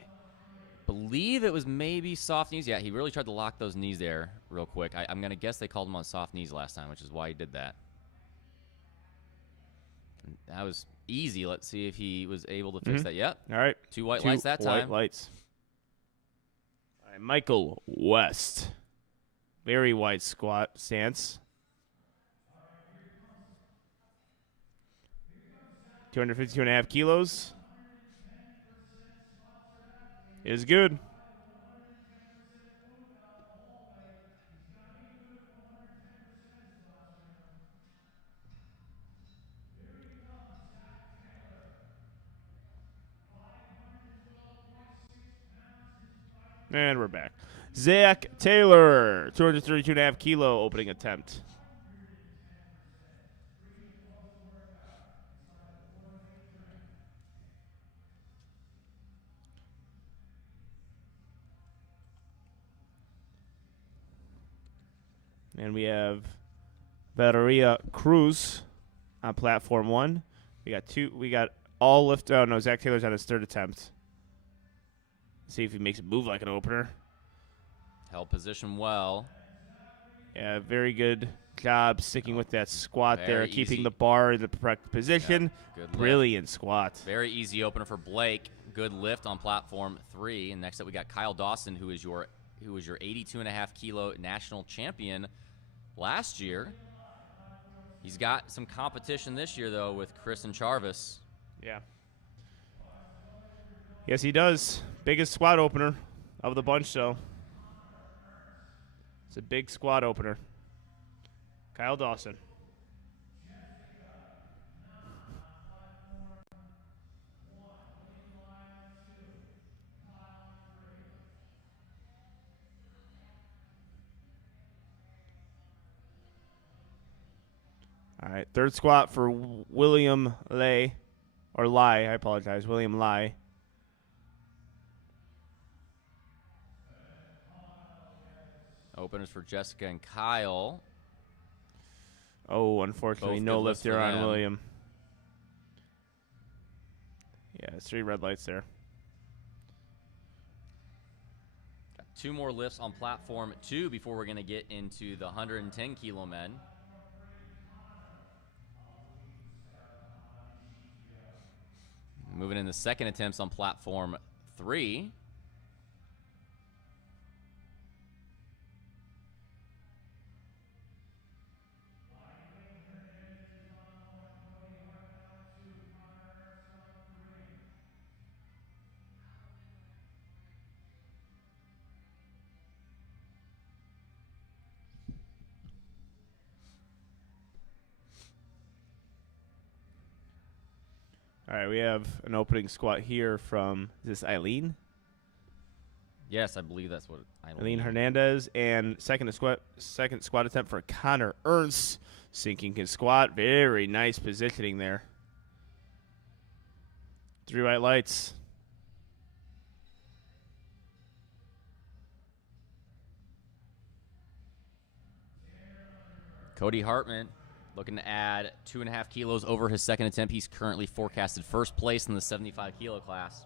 Believe it was maybe soft knees. Yeah, he really tried to lock those knees there real quick. I'm going to guess they called him on soft knees last time, which is why he did that. That was easy. Let's see if he was able to fix that. Yep. All right. 2 white lights that time. 2 white lights. All right, Michael West. Very wide squat stance. 252.5 kilos. Is good. And we're back. Zach Taylor, 232.5 kilo opening attempt. And we have Valeria Cruz on platform 1. We got all lift. Oh no, Zach Taylor's on his 3rd attempt. See if he makes it move like an opener. Held position well. Yeah, very good job sticking with that squat there, Very keeping easy. the bar in the correct position. Good lift. Brilliant squat. Very easy opener for Blake. Good lift on platform 3. And next up we got Kyle Dawson, who was your 82.5 kilo national champion last year. He's got some competition this year though with Chris and Jarvis. Yeah. Yes, he does. Biggest squat opener of the bunch, though. It's a big squat opener. Kyle Dawson. All right, 3rd squat for William Lai. I apologize. William Lai. Openers for Jessica and Kyle. Oh, unfortunately, Both no good lifts lift there for on them. William. Yeah, it's 3 red lights there. Got 2 more lifts on platform 2 before we're going to get into the 110 kilo men. Moving in the 2nd attempts on platform 3. All right, we have an opening squat here from, is this Eileen? Yes, I believe that's what Eileen Hernandez. And second squat attempt for Connor Ernst. Sinking his squat. Very nice positioning there. 3 white lights. Cody Hartman Looking to add 2.5 kilos over his second attempt. He's currently forecasted first place in the 75 kilo class.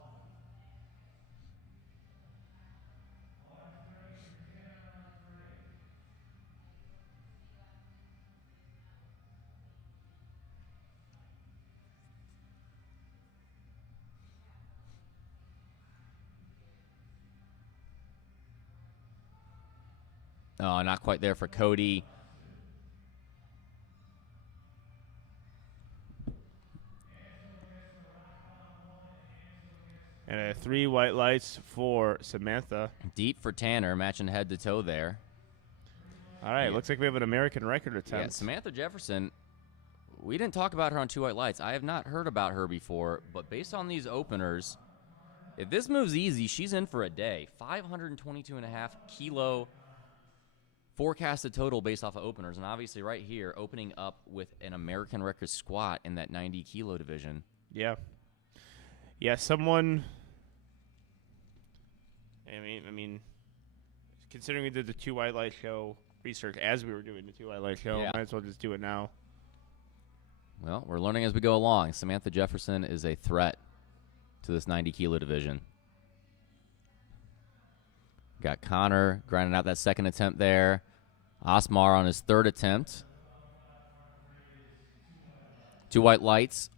Oh, not quite there for Cody. And 3 white lights for Samantha. Deep for Tanner, matching head to toe there. All right, Yeah. looks like we have an American record attempt. Yeah, Samantha Jefferson, we didn't talk about her on 2 white lights. I have not heard about her before, but based on these openers, if this moves easy, she's in for a day. 522.5 kilo forecasted total based off of openers. And obviously right here, opening up with an American record squat in that 90 kilo division. Yeah. Yeah, someone... I mean, considering we did the 2 white light show research as we were doing the 2 white light show, Yeah. might as well just do it now. Well, we're learning as we go along. Samantha Jefferson is a threat to this 90 kilo division. Got Connor grinding out that second attempt there. Osmar on his third attempt. 2 white lights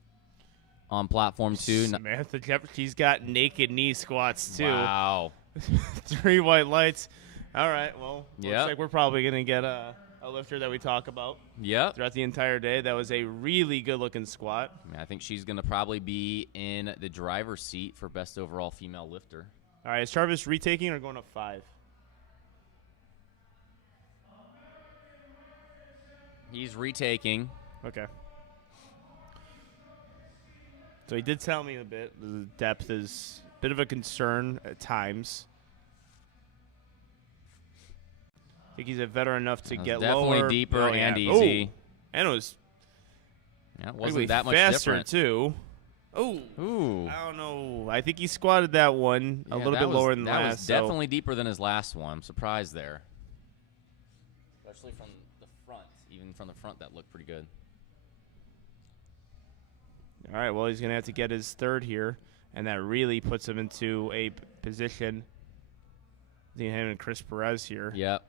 on platform 2. Samantha Jefferson, she's got naked knee squats too. Wow. 3 white lights. All right, well, Yep. looks like we're probably going to get a lifter that we talk about Yep. throughout the entire day. That was a really good-looking squat. I think she's going to probably be in the driver's seat for best overall female lifter. All right, is Jarvis retaking or going up 5? He's retaking. Okay. So he did tell me a bit. The depth is a bit of a concern at times. I think he's a veteran enough to get definitely lower. deeper Oh, and yeah. easy. Ooh. And it was Yeah, it really wasn't that much faster different. too. Oh, Ooh. I don't know. I think he squatted that one a Yeah, little that bit was- lower than the that last. was definitely deeper than his last one. I'm surprised there. Especially from the front. Even from the front, that looked pretty good. All right, well, he's going to have to get his third here, and that really puts him into a position. Him and Chris Perez here. Yep.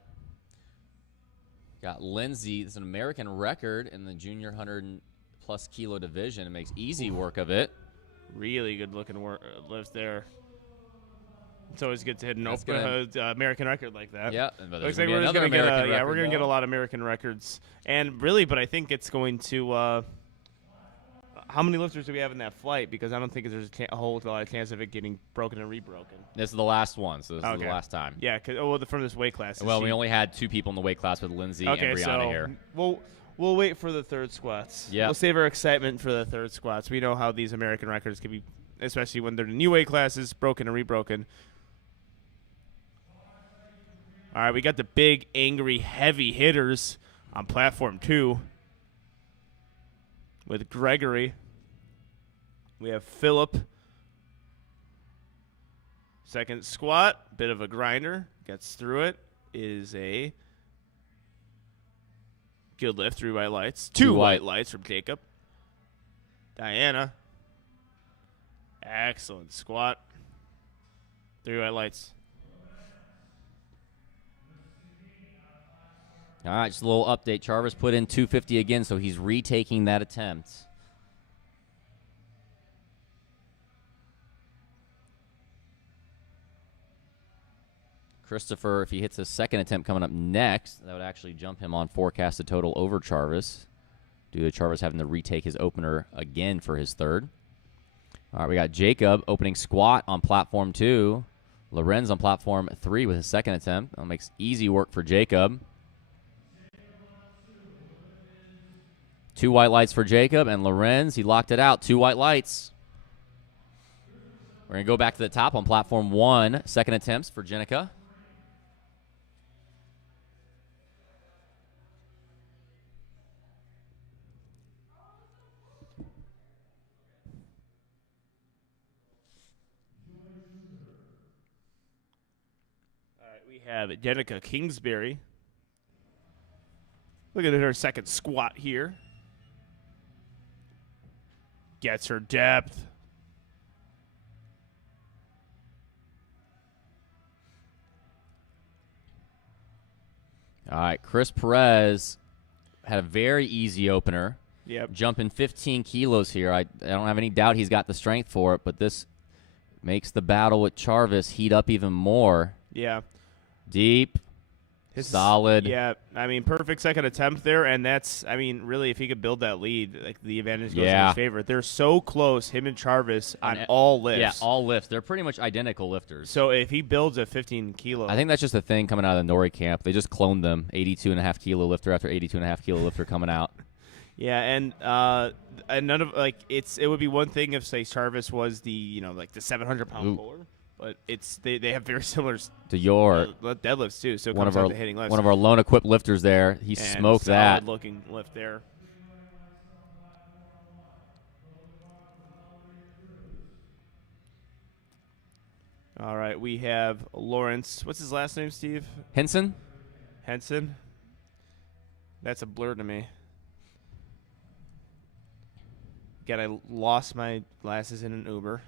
Got Lindsay. It's an American record in the junior 100-plus kilo division. It makes easy work of it. Really good-looking lift there. It's always good to hit an That's American record like that. Yep. But Looks there's like gonna be we're just another going to get American record, we're going to get a though. lot of American records. And really, but I think it's going to how many lifters do we have in that flight? Because I don't think there's a whole lot of chance of it getting broken and rebroken. This is the last one, so this is Okay. the last time. Yeah, from this weight class. Well, we only had 2 people in the weight class with Lindsay and Brianna so here. we'll wait for the third squats. Yep. We'll save our excitement for the third squats. We know how these American records can be, especially when they're the new weight classes, broken and rebroken. All right, we got the big, angry, heavy hitters on platform 2 with Gregory. We have Philip. Second squat, bit of a grinder, gets through it, is a good lift, 3 white lights. 2 white lights from Jacob. Diana. Excellent squat. 3 white lights. All right, just a little update. Jarvis put in 250 again, so he's retaking that attempt. Christopher, if he hits a second attempt coming up next, that would actually jump him on forecasted total over Jarvis, due to Jarvis having to retake his opener again for his third. All right, we got Jacob opening squat on platform 2. Lorenz on platform 3 with his second attempt. That makes easy work for Jacob. 2 white lights for Jacob, and Lorenz, he locked it out. 2 white lights. We're going to go back to the top on platform 1. Second attempts for Jenica. All right, we have Jenica Kingsbury. Look at her second squat here. Gets her depth. All right, Chris Perez had a very easy opener. Yep. Jumping 15 kilos here. I don't have any doubt he's got the strength for it, but this makes the battle with Charvis heat up even more. Yeah. Deep. Solid. Yeah, I mean, perfect second attempt there, and that's, I mean, really, if he could build that lead, like the advantage goes in his favor. They're so close, him and Charvis, on all lifts. Yeah, all lifts. They're pretty much identical lifters. So if he builds a 15 kilo, I think that's just a thing coming out of the Nori camp. They just cloned them, 82.5 kilo lifter after 82.5 kilo lifter coming out. Yeah, and none of it would be one thing if say Charvis was the the 700-pound puller. But they have very similar to your deadlifts too. So one of our hitting lifts. One of our lone equipped lifters there. He smoked that. Looking lift there. All right, we have Lawrence. What's his last name, Steve? Henson. That's a blur to me. Again, I lost my glasses in an Uber.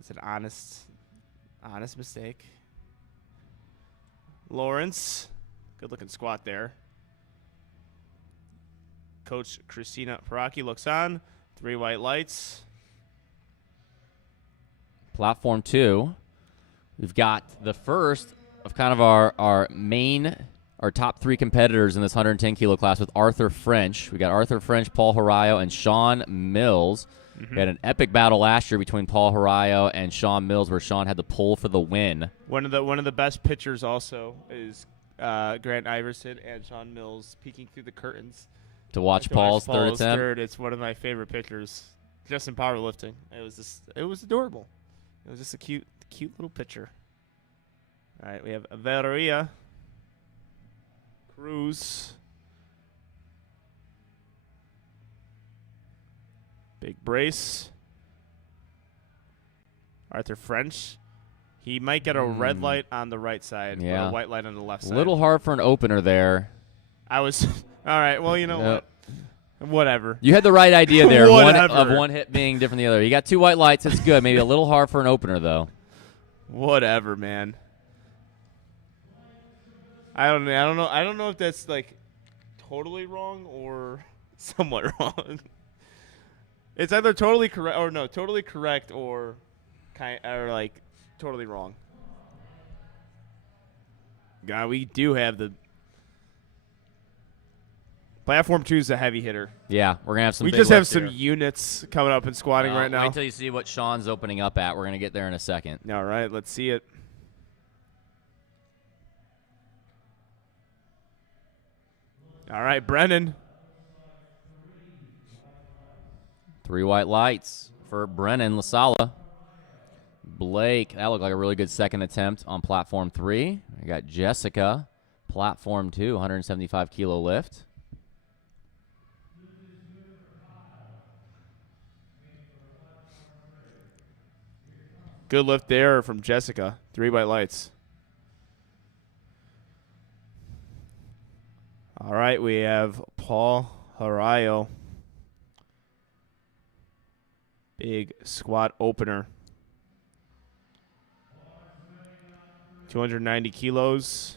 It's an honest mistake. Lawrence, good looking squat there. Coach Christina Paraki looks on. 3 white lights. Platform 2. We've got the first of kind of our top 3 competitors in this 110 kilo class with Arthur French. We got Arthur French, Paul Harayo, and Sean Mills. We had an epic battle last year between Paul Harayo and Sean Mills, where Sean had the pull for the win. One of the best pitchers also is Grant Iverson and Sean Mills peeking through the curtains to watch Paul's third attempt. It's one of my favorite pitchers, just in powerlifting. It was adorable. It was just a cute little picture. All right, we have Averia, Cruz. Big brace. Arthur French. He might get a red light on the right side, but a white light on the left side. A little hard for an opener there. I was all right. Well, you know what? Whatever. You had the right idea there. One hit being different than the other. You got 2 white lights. It's good. Maybe a little hard for an opener though. Whatever, man. I don't know if that's like totally wrong or somewhat wrong. It's either totally correct or like totally wrong. God, we do have the platform 2 is a heavy hitter. Yeah, we're gonna have some. We just have some units coming up and squatting right now. Wait until you see what Sean's opening up at. We're gonna get there in a second. All right, let's see it. All right, Brennan. 3 white lights for Brennan Lasala. Blake, that looked like a really good second attempt on platform 3. We got Jessica, platform 2, 175 kilo lift. Good lift there from Jessica. 3 white lights. All right, we have Paul Harayo. Big squat opener. 290 kilos.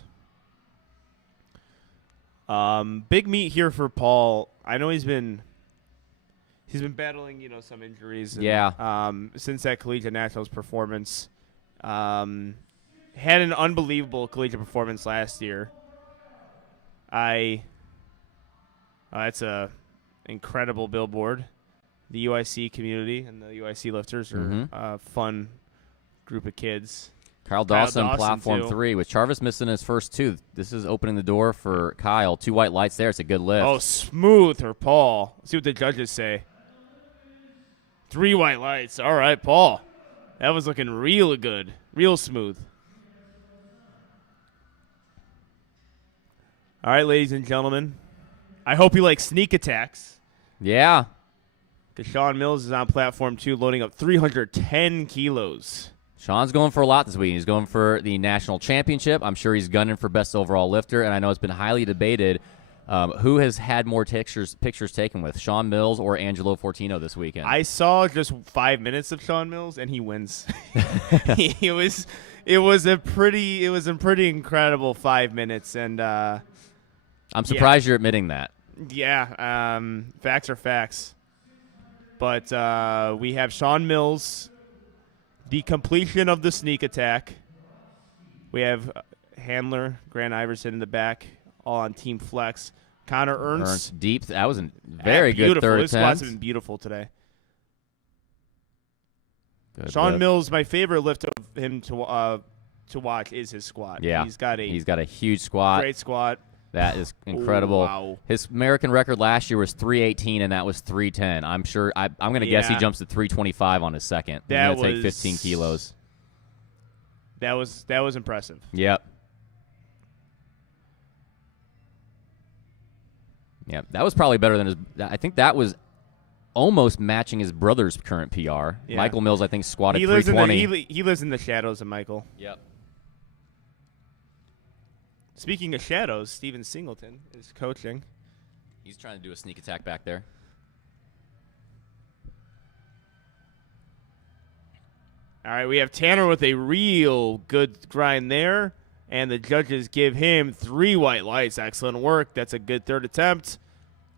Big meet here for Paul. I know he's been battling, some injuries. And, since that collegiate nationals performance, had an unbelievable collegiate performance last year. That's a incredible billboard. The UIC community and the UIC lifters are a fun group of kids. Kyle Dawson, platform too. 3, with Charvis missing his first 2. This is opening the door for Kyle. 2 white lights there. It's a good lift. Oh, smooth for Paul. Let's see what the judges say. 3 white lights. All right, Paul. That was looking real good. Real smooth. All right, ladies and gentlemen. I hope you like sneak attacks. Yeah. Because Sean Mills is on platform 2, loading up 310 kilos. Sean's going for a lot this week. He's going for the national championship. I'm sure he's gunning for best overall lifter, and I know it's been highly debated Who has had more pictures taken with, Shawn Mills or Angelo Fortino this weekend? I saw just 5 minutes of Shawn Mills, and he wins. It was a pretty incredible 5 minutes, and I'm surprised you're admitting that. yeah, facts are facts. But we have Shawn Mills, the completion of the sneak attack. We have Handler, Grant Iverson in the back, all on Team Flex. Connor Ernst. Deep. That was a very good third His squats attempt. have been beautiful today. Good Shawn lift. Mills, my favorite lift of him to watch is his squat. Yeah, he's got a huge squat. great squat. That is incredible. Wow. His American record last year was 318, and that was 310. I'm sure. I'm going to guess he jumps to 325 on his second. He's going to take 15 kilos. That was impressive. Yep. Yeah, that was probably better than his. I think that was almost matching his brother's current PR. Yeah. Michael Mills, I think, squatted He lives 320. he lives in the shadows of Michael. Yep. Speaking of shadows, Steven Singleton is coaching. He's trying to do a sneak attack back there. All right, we have Tanner with a real good grind there, and the judges give him 3 white lights. Excellent work. That's a good third attempt.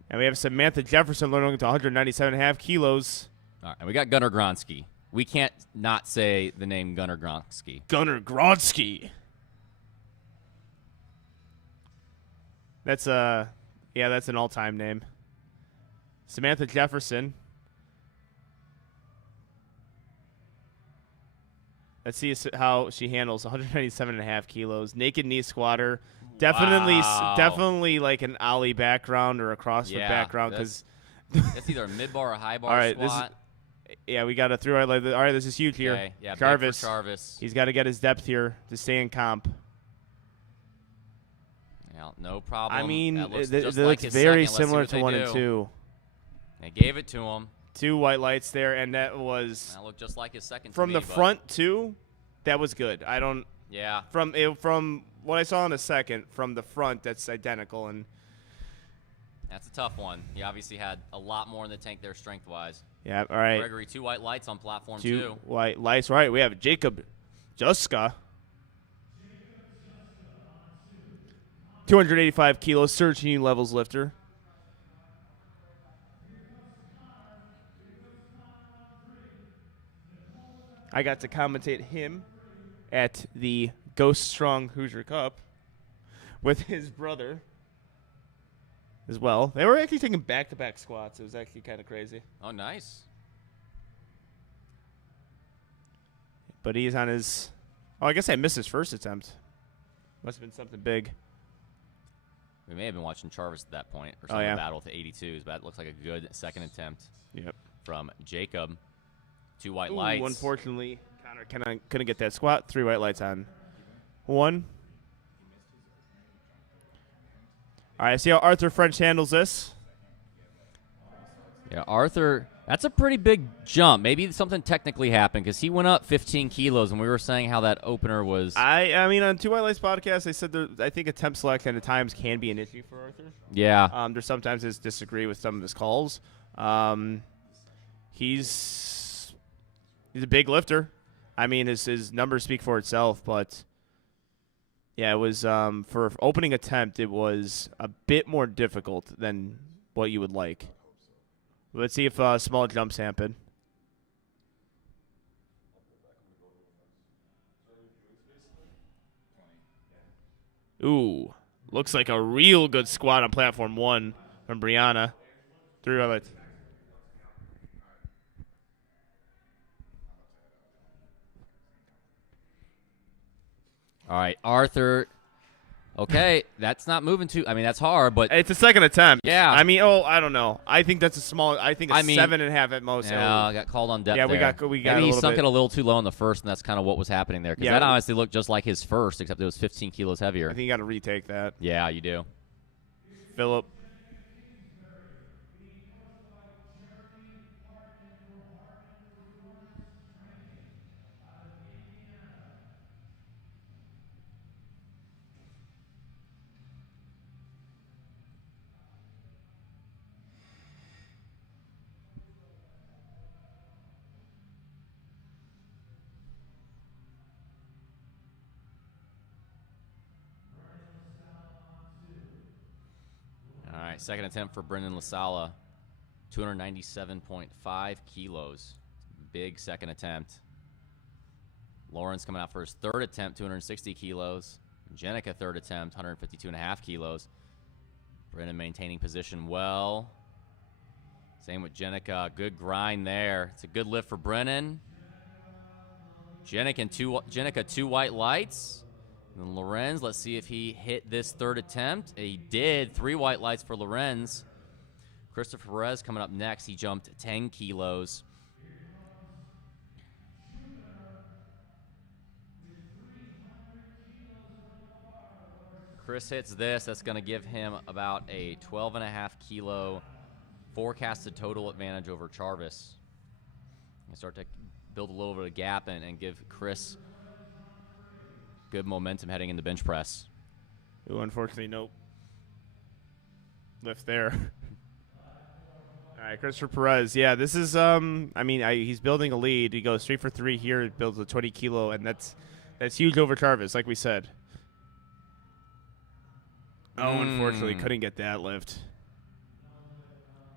And we have Samantha Jefferson learning to 197.5 kilos. All right, and we got Gunnar Gronsky. We can't not say the name Gunnar Gronsky. Gunnar Gronsky. That's that's an all-time name. Samantha Jefferson. Let's see how she handles 197.5 kilos. Naked knee squatter. Definitely like an ollie background or a CrossFit background because that's either a mid bar or a high bar all right, squat. We got to throw it like all right. This is huge here. Okay, yeah, Jarvis. big for Jarvis. He's got to get his depth here to stay in comp. Yeah, no problem. I mean, that looks, it just looks like his very second. similar Let's see to what 1 they and do. 2. They gave it to him. 2 white lights there, and that looked just like his second. from to the me, but front too. That was good. I don't. Yeah. From what I saw in the second, from the front, that's identical. And that's a tough one. He obviously had a lot more in the tank there, strength-wise. yeah, all right. Gregory, 2 white lights on platform 2 2. white lights. Right, we have Jacob Juska. 285 kilos, Surge Union levels lifter. I got to commentate him at the Ghost Strong Hoosier Cup with his brother as well. They were actually taking back-to-back squats. It was actually kind of crazy. Oh, nice. But he's on his – oh, I guess I missed his first attempt. Must have been something big. We may have been watching Jarvis at that point or Oh, some yeah. battle with the 82s, but it looks like a good second attempt Yep. from Jacob. 2 white Ooh, lights. unfortunately, Connor couldn't get that squat. 3 white lights on 1. All right, see how Arthur French handles this. Yeah, Arthur, that's a pretty big jump. Maybe something technically happened because he went up 15 kilos, and we were saying how that opener was. I mean, on 2 White Lights podcast, they said I think attempt selection at times can be an issue for Arthur. Yeah. There's sometimes his disagree with some of his calls. He's a big lifter. I mean, his numbers speak for itself, but yeah, it was for opening attempt, it was a bit more difficult than what you would like. Let's see if small jumps happen. Ooh, looks like a real good squat on platform 1 from Brianna. 3 highlights. All right, Arthur. Okay, that's not moving too. I mean, that's hard, but It's a second attempt. Yeah. I mean, I don't know. I think that's a small. I think a 7.5 at most. yeah, I got called on depth. Yeah, we there. got Maybe a he little sunk bit. it a little too low in the first, and that's kind of what was happening there. Because Yeah. that honestly looked just like his first, except it was 15 kilos heavier. I think you got to retake that. Yeah, you do. Philip. right, second attempt for Brendan LaSala. 297.5 kilos. Big second attempt. Lawrence coming out for his third attempt, 260 kilos. Jenica, third attempt, 152.5 kilos. Brennan maintaining position well. Same with Jenica. Good grind there. It's a good lift for Brennan. Jenica, two white lights. And then Lorenz, let's see if he hit this third attempt. He did. 3 white lights for Lorenz. Christopher Perez coming up next. He jumped 10 kilos. Chris hits this. That's going to give him about a 12.5 kilo forecasted total advantage over Charvis. And start to build a little bit of gap and give Chris good momentum heading into bench press. Ooh, unfortunately, nope. Lift there. All right, Christopher Perez. Yeah, this is, he's building a lead. He goes 3 for 3 here. It builds a 20 kilo, and that's huge over Charvis, like we said. Oh, unfortunately, couldn't get that lift.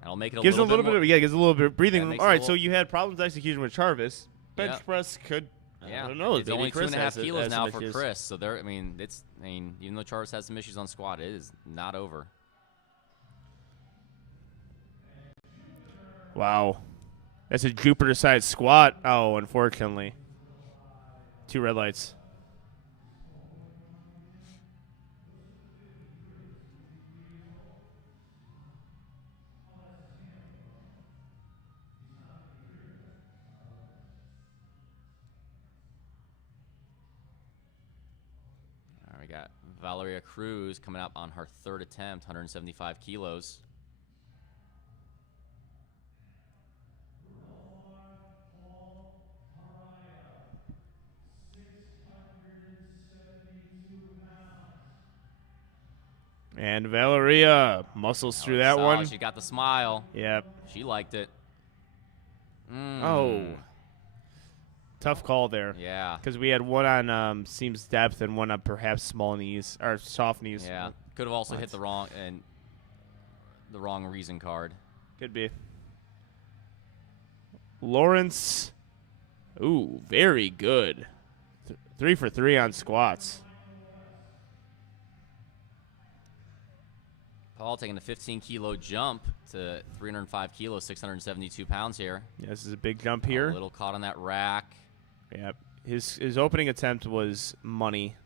That'll make it gives a a little bit of, gives a little bit of breathing room. All right, so you had problems execution with Charvis. Bench press could, yeah. I don't know. It's only Chris 2.5 kilos now for issues. Chris. So there, even though Charvis has some issues on squat, it is not over. Wow. That's a Jupiter-sized squat. Oh, unfortunately. 2 red lights. All right, we got Valeria Cruz coming up on her third attempt, 175 kilos. And Valeria muscles through that one. She got the smile. Yep. She liked it. Oh. Tough call there. Yeah. Because we had one on seams depth and one on perhaps small knees or soft knees. Yeah. Could have also hit the wrong reason card. Could be. Lawrence. Ooh, very good. 3 for 3 on squats. Paul taking a 15-kilo jump to 305 kilos, 672 pounds here. Yeah, this is a big jump here. A little caught on that rack. Yep. His opening attempt was money.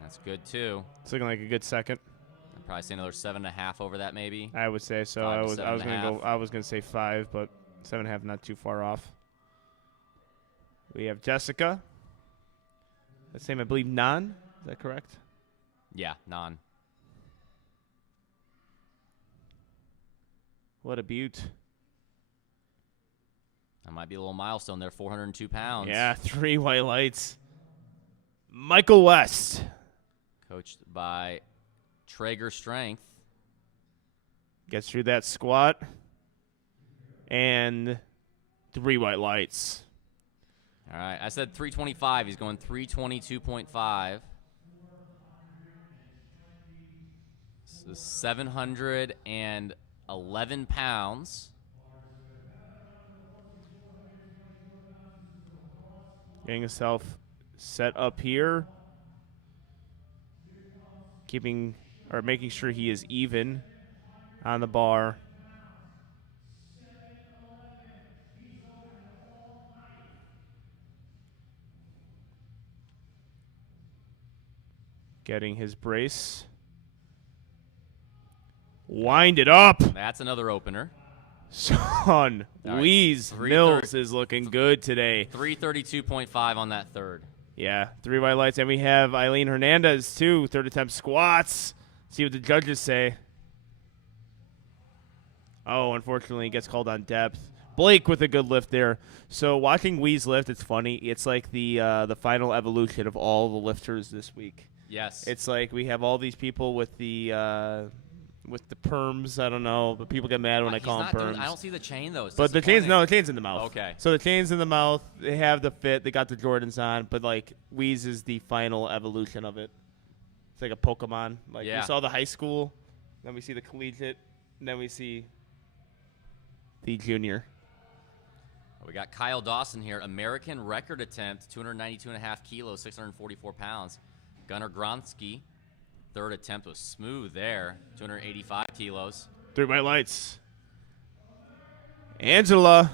That's good, too. It's looking like a good second. I'd probably say another 7.5 over that, maybe. I would say so. 5 to I was 7.5. gonna say 5, but 7.5 not too far off. We have Jessica. That's same, I believe, non. Is that correct? Yeah, non. What a beaut. That might be a little milestone there, 402 pounds. Yeah, 3 white lights. Michael West. Coached by Traeger Strength. Gets through that squat. And 3 white lights. All right, I said 325. He's going 322.5. So 711 pounds. Getting himself set up here. Making sure he is even on the bar. Getting his brace. Wind it up. That's another opener. Son, All right, Louise Mills is looking good today. 332.5 on that third. Yeah, 3 white lights. And we have Eileen Hernandez, too. Third attempt squats. See what the judges say. Oh, unfortunately, gets called on depth. Blake with a good lift there. So watching Weeze lift, it's funny. It's like the final evolution of all the lifters this week. Yes. It's like we have all these people with the with the perms. I don't know, but people get mad when I He's call them not doing- perms. I don't see the chain though. It's But the chain's disappointing. the chain's in the mouth. Okay. So the chain's in the mouth. They have the fit. They got the Jordans on, but like Wheeze is the final evolution of it. It's like a Pokemon. Like Yeah. we saw the high school, then we see the collegiate, and then we see the junior. We got Kyle Dawson here, American record attempt, 292.5 kilos, 644 pounds. Gunnar Gronsky, third attempt was smooth there, 285 kilos. 3 white lights. Angela.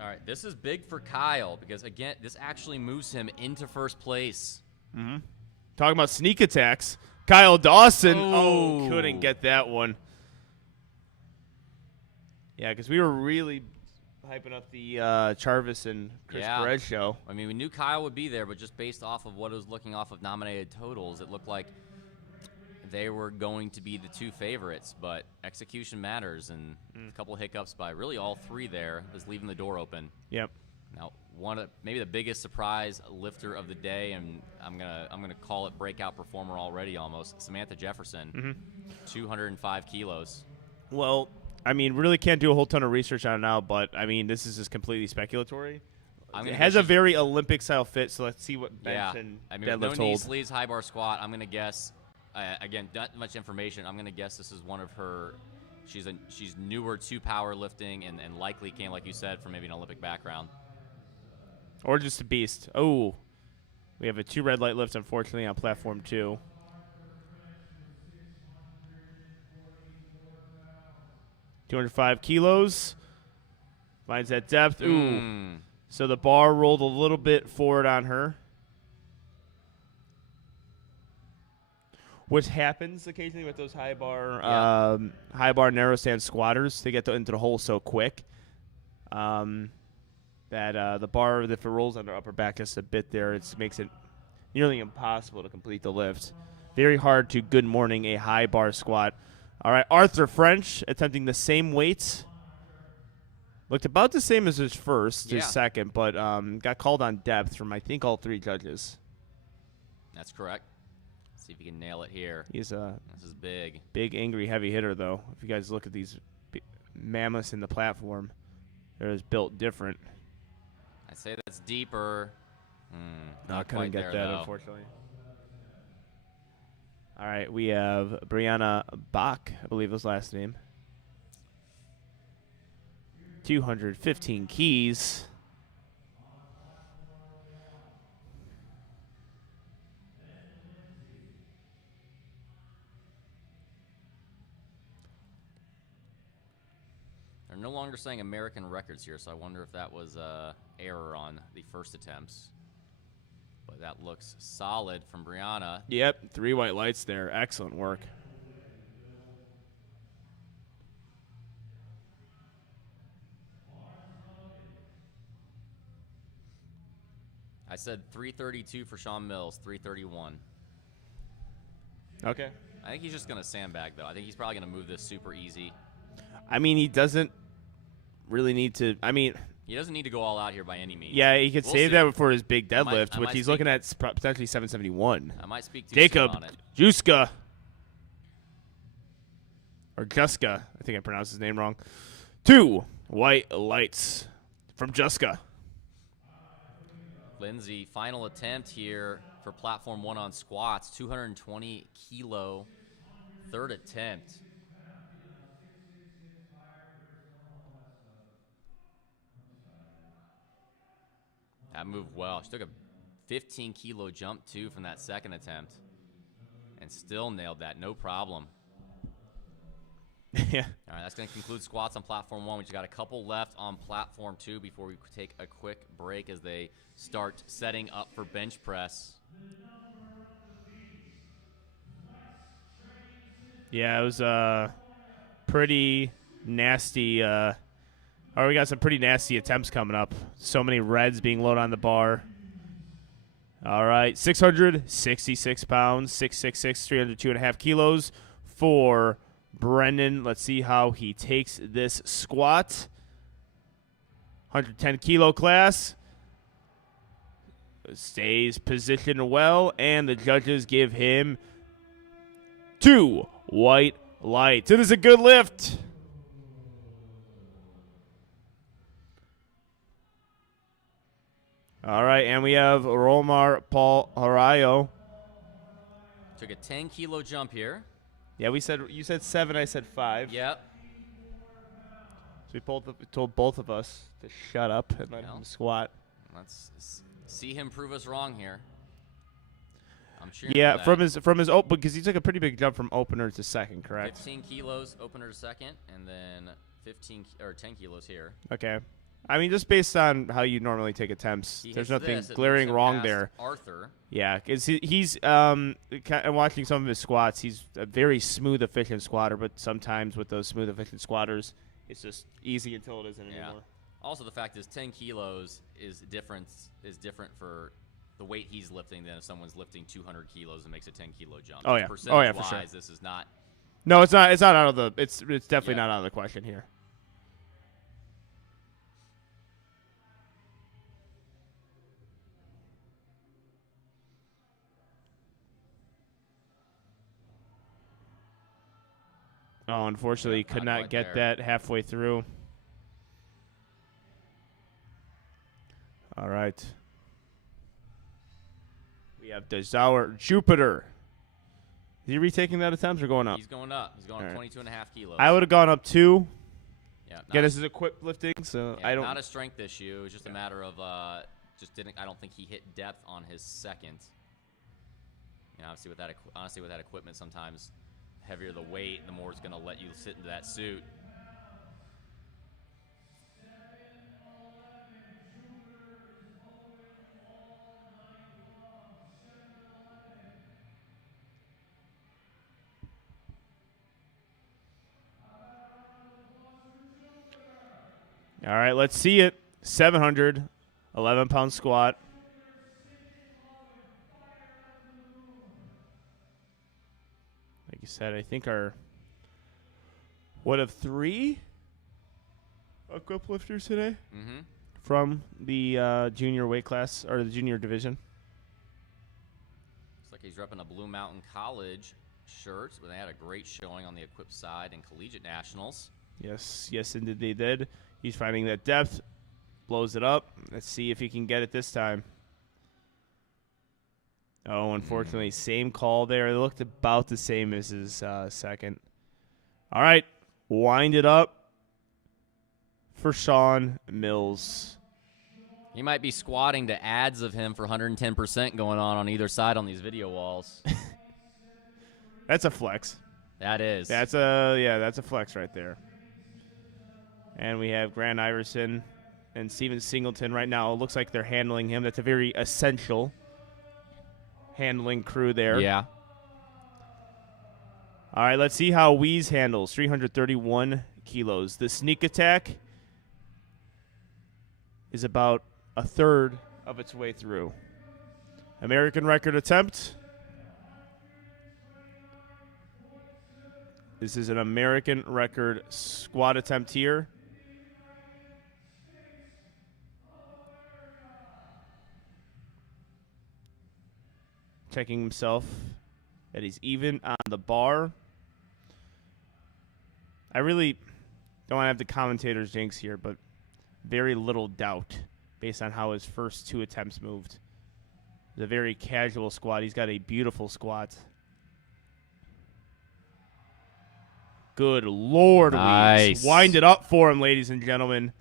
All right, this is big for Kyle because, again, this actually moves him into first place. Talking about sneak attacks. Kyle Dawson. Oh. Oh, couldn't get that one. Yeah, because we were really hyping up the Charvis and Chris Yeah. Perez show. I mean, we knew Kyle would be there, but just based off of what it was looking off of nominated totals, it looked like they were going to be the two favorites. But execution matters, and a couple of hiccups by really all three there is leaving the door open. Yep. Now, maybe the biggest surprise lifter of the day, and I'm gonna call it breakout performer already almost. Samantha Jefferson, 205 kilos. Well, I mean, really can't do a whole ton of research on it now, but I mean, this is just completely speculatory. It has a very Olympic-style fit, so let's see what bench and I mean, with no deadlift knee hold. sleeves, high bar squat. I'm gonna guess. Again, not much information. I'm gonna guess this is one of her. She's newer to powerlifting and likely came, like you said, from maybe an Olympic background. Or just a beast. Oh, we have a 2 red light lift, unfortunately, on platform 2. $205 kilos. Finds that depth. Ooh. So the bar rolled a little bit forward on her. Which happens occasionally with those high bar narrow stand squatters. They get into the hole so quick that the bar, if it rolls on their upper back just a bit there, it makes it nearly impossible to complete the lift. Very hard to good morning a high bar squat. All right, Arthur French attempting the same weights. Looked about the same as his second, but got called on depth from, I think, all 3 judges. That's correct. See if he can nail it here. He's a This is big. big, angry, heavy hitter, though. If you guys look at these mammoths in the platform, they're just built different. I'd say that's deeper. Not quite couldn't get there, that, though. unfortunately. All right, we have Brianna Bach, I believe his last name. 215 keys. They're no longer saying American records here, so I wonder if that was error on the first attempts. But that looks solid from Brianna. Yep, 3 white lights there. Excellent work. I said 332 for Sean Mills, 331. Okay. I think he's just going to sandbag, though. I think he's probably going to move this super easy. I mean, he doesn't really need to. I mean, He doesn't need to go all out here by any means. yeah, he could We'll save see. that for his big I might- deadlift, I which might he's speak- looking at potentially 771. I might speak too Jacob soon on it. Juska. Or Juska. I think I pronounced his name wrong. 2 white lights from Juska. Lindsay, final attempt here for platform 1 on squats, 220 kilo, third attempt. That moved well. She took a 15 kilo jump too from that second attempt and still nailed that, no problem. Yeah. All right, that's going to conclude squats on platform 1. We just got a couple left on platform 2 before we take a quick break as they start setting up for bench press. Yeah, it was pretty nasty. We got some pretty nasty attempts coming up. So many reds being loaded on the bar. All right, 666 pounds, 666, 302.5 kilos for Brendan. Let's see how he takes this squat. 110 kilo class. Stays positioned well, and the judges give him 2 white lights. It is a good lift. All right, and we have Romar Paul Harayo. Took a 10-kilo jump here. Yeah, you said 7, I said 5. Yep. So we told both of us to shut up and let him squat. Let's see him prove us wrong here. I'm cheering Yeah, for from his open, because he took a pretty big jump from opener to second, correct? 15 kilos opener to second, and then 10 kilos here. Okay. I mean, just based on how you normally take attempts, there's nothing glaring wrong there. Arthur. Yeah, because he's watching some of his squats. He's a very smooth, efficient squatter, but sometimes with those smooth, efficient squatters, it's just easy until it isn't anymore. Also, the fact is 10 kilos is different for the weight he's lifting than if someone's lifting 200 kilos and makes a 10-kilo jump. Oh yeah, for sure. This is not. No, it's not. It's not out of the. It's definitely not out of the question here. Oh, unfortunately, could not get that halfway through. All right. We have Desauer Jupiter. Is he retaking that attempt or going up? He's going up. He's going up 22.5 kilos. I would have gone up 2. Yeah. Again, this is equipped lifting, so I don't. Not a strength issue. It's just a matter of I don't think he hit depth on his second. You know, honestly, with that equipment, sometimes heavier the weight, the more it's going to let you sit into that suit. All right, let's see it. 711-pound squat. Like you said, I think our what of 3 equip lifters today from the junior weight class or the junior division. Looks like he's repping a Blue Mountain College shirt, but they had a great showing on the equipped side in collegiate nationals. Yes, indeed they did. He's finding that depth, blows it up. Let's see if he can get it this time. Oh, unfortunately, same call there. It looked about the same as his second. All right, wind it up for Sean Mills. He might be squatting to ads of him for 110% going on either side on these video walls. That's a flex. That is. That's a flex right there. And we have Grant Iverson and Steven Singleton right now. It looks like they're handling him. That's a very essential handling crew there. Yeah. All right, let's see how Weeze handles. 331 kilos. The sneak attack is about a third of its way through. American record attempt. This is an American record squat attempt here. Checking himself that he's even on the bar. I really don't want to have the commentators jinx here, but very little doubt based on how his first 2 attempts moved. It's a very casual squat. He's got a beautiful squat. Good Lord, nice. Weeze. Wind it up for him, ladies and gentlemen.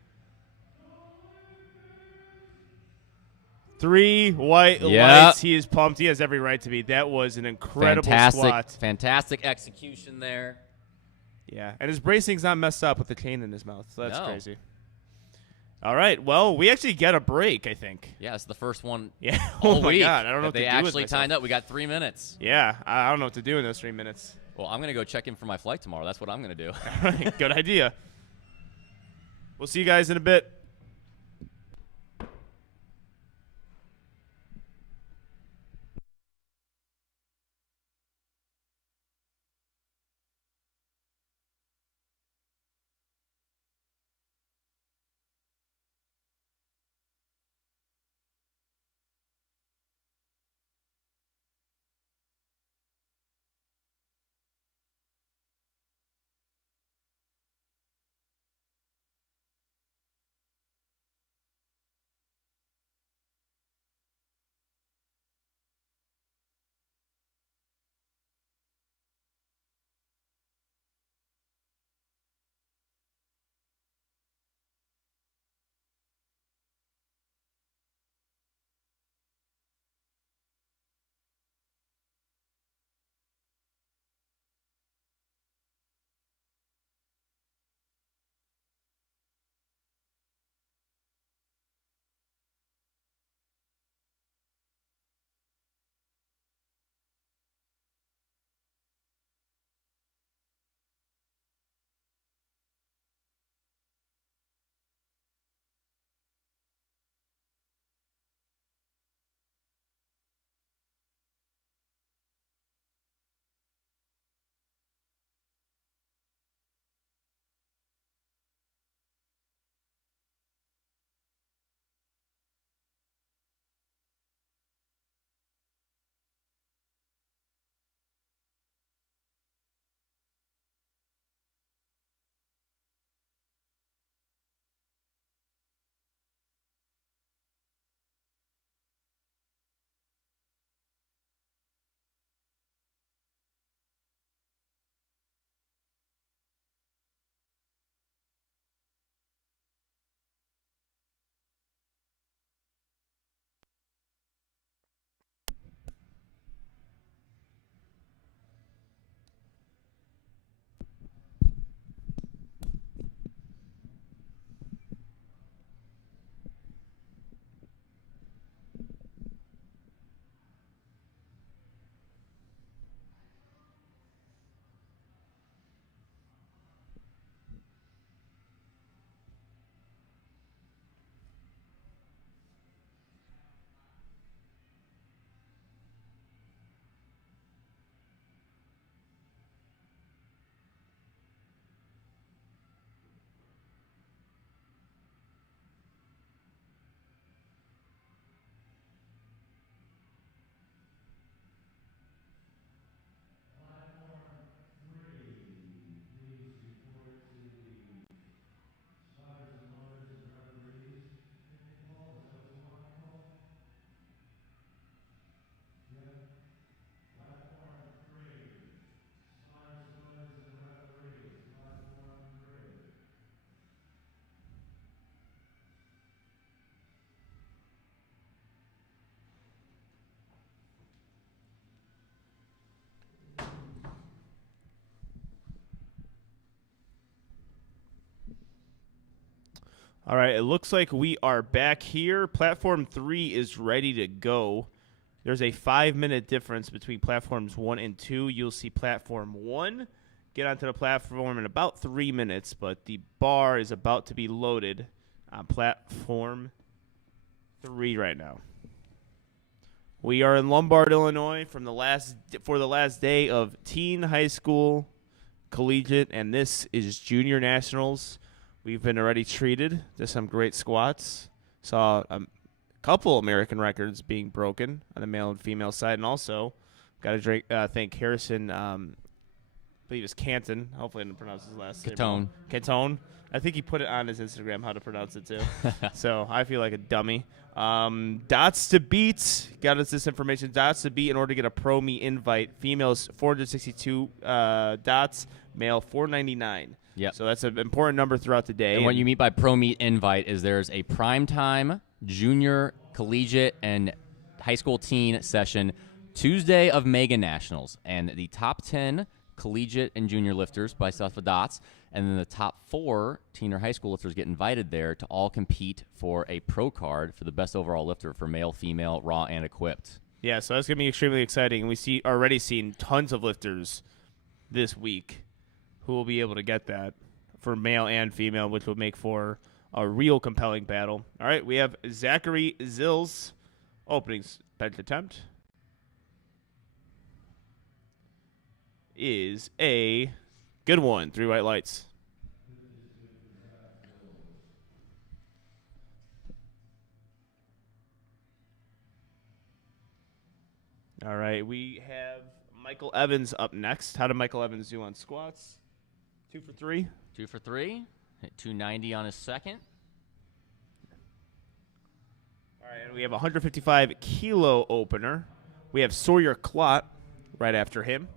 3 white lights. He is pumped. He has every right to be. That was an incredible squat. Fantastic execution there. Yeah, and his bracing's not messed up with the chain in his mouth. So that's crazy. All right, well, we actually get a break, I think. Yeah, it's the first one. Yeah. All oh my week God, I don't know what to do they with actually myself. timed up. We got 3 minutes. Yeah, I don't know what to do in those 3 minutes. Well, I'm gonna go check in for my flight tomorrow. That's what I'm gonna do. All right, good idea. We'll see you guys in a bit. All right, it looks like we are back here. Platform 3 is ready to go. There's a 5-minute difference between platforms 1 and 2. You'll see platform 1 get onto the platform in about 3 minutes, but the bar is about to be loaded on platform 3 right now. We are in Lombard, Illinois for the last day of teen, high school, collegiate, and this is junior nationals. We've been already treated to some great squats. Saw a couple American records being broken on the male and female side, and also got to thank Harrison. I believe it's Canton. Hopefully, I didn't pronounce his last name. Catone. Catone. I think he put it on his Instagram how to pronounce it too. So I feel like a dummy. Dots to beat got us this information. Dots to beat in order to get a pro me invite. Females 462 dots. Male 499. Yep. So that's an important number throughout the day. And what you mean by pro meet invite is there's a primetime junior, collegiate, and high school teen session Tuesday of Mega Nationals. And the top 10 collegiate and junior lifters by South of Dots, and then the top 4 teen or high school lifters get invited there to all compete for a pro card for the best overall lifter for male, female, raw, and equipped. Yeah, so that's going to be extremely exciting. And we already seen tons of lifters this week who will be able to get that for male and female, which will make for a real compelling battle. All right, we have Zachary Zills opening bench attempt. Is a good one. 3 white lights. All right, we have Michael Evans up next. How did Michael Evans do on squats? 2 for 3. 2 for 3. Hit 290 on his second. All right, and we have a 155 kilo opener. We have Sawyer Clot right after him,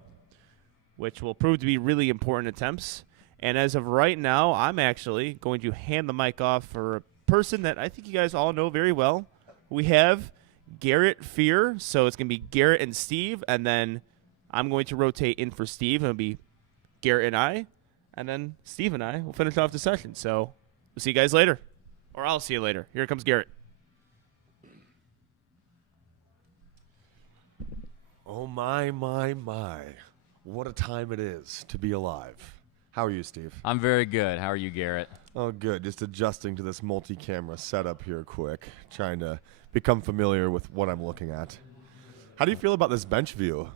which will prove to be really important attempts. And as of right now, I'm actually going to hand the mic off for a person that I think you guys all know very well. We have Garrett Fear, so it's going to be Garrett and Steve, and then I'm going to rotate in for Steve, and it'll be Garrett and I, and then Steve and I will finish off the session. So we'll see you guys later, or I'll see you later. Here comes Garrett. Oh, my. What a time it is to be alive. How are you, Steve? I'm very good. How are you, Garrett? Oh, good. Just adjusting to this multi-camera setup here quick, trying to become familiar with what I'm looking at. How do you feel about this bench view?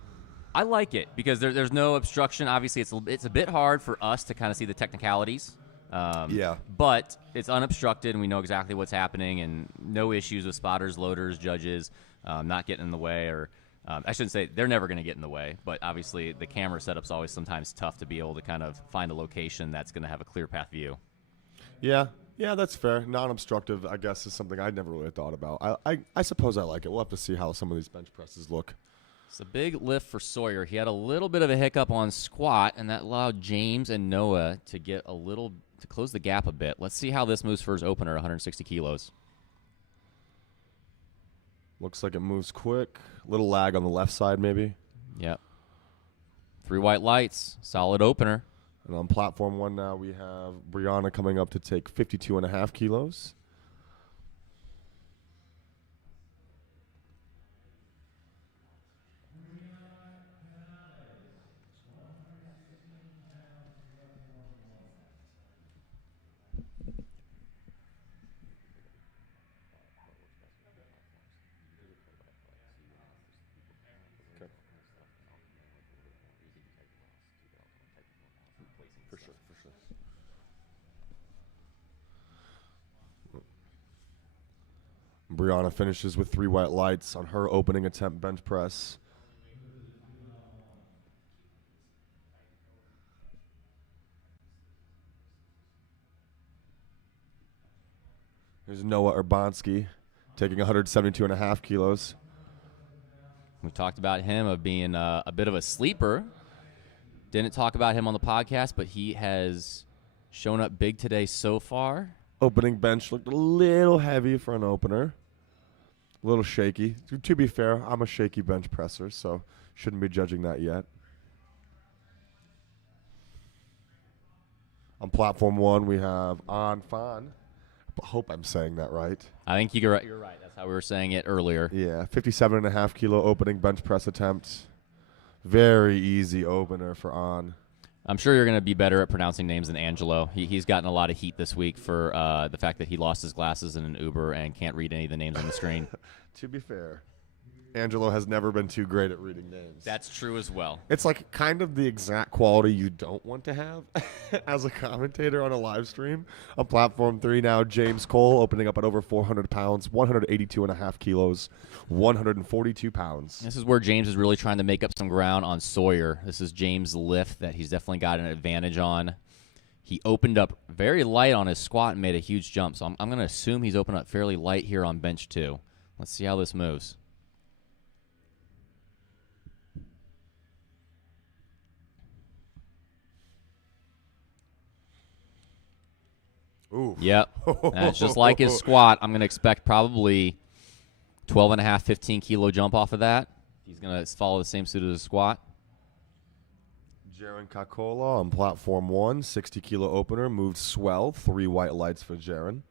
I like it because there's no obstruction. Obviously, it's a bit hard for us to kind of see the technicalities. Yeah. But it's unobstructed, and we know exactly what's happening, and no issues with spotters, loaders, judges not getting in the way. Or I shouldn't say they're never going to get in the way, but obviously the camera setup's always sometimes tough to be able to kind of find a location that's going to have a clear path view. Yeah, that's fair. Non-obstructive, I guess, is something I never really thought about. I suppose I like it. We'll have to see how some of these bench presses look. It's a big lift for Sawyer. He had a little bit of a hiccup on squat, and that allowed James and Noah to get to close the gap a bit. Let's see how this moves for his opener, 160 kilos. Looks like it moves quick. Little lag on the left side, maybe. Yep. 3 white lights. Solid opener. And on platform 1 now, we have Brianna coming up to take 52.5 kilos. For sure. Brianna finishes with 3 white lights on her opening attempt bench press. Here's Noah Urbanski taking 172.5 kilos. We talked about him of being a bit of a sleeper. Didn't talk about him on the podcast, but he has shown up big today so far. Opening bench looked a little heavy for an opener. A little shaky. To be fair, I'm a shaky bench presser, so shouldn't be judging that yet. On platform 1, we have An Fan Hope I'm saying that right. I think you're right. That's how we were saying it earlier. Yeah, 57.5 kilo opening bench press attempt. Very easy opener for On. I'm sure you're going to be better at pronouncing names than Angelo. He's gotten a lot of heat this week for the fact that he lost his glasses in an Uber and can't read any of the names on the screen. To be fair, Angelo has never been too great at reading names. That's true as well. It's like kind of the exact quality you don't want to have as a commentator on a live stream. On platform 3 now, James Cole opening up at over 400 pounds, 182.5 kilos, 142 pounds. This is where James is really trying to make up some ground on Sawyer. This is James' lift that he's definitely got an advantage on. He opened up very light on his squat and made a huge jump. So I'm going to assume he's opened up fairly light here on bench 2. Let's see how this moves. Ooh. Yep. And it's just like his squat. I'm going to expect probably 12.5, 15 kilo jump off of that. He's going to follow the same suit as his squat. Jaron Kakola on platform 1, 60 kilo opener, moved swell, 3 white lights for Jaron.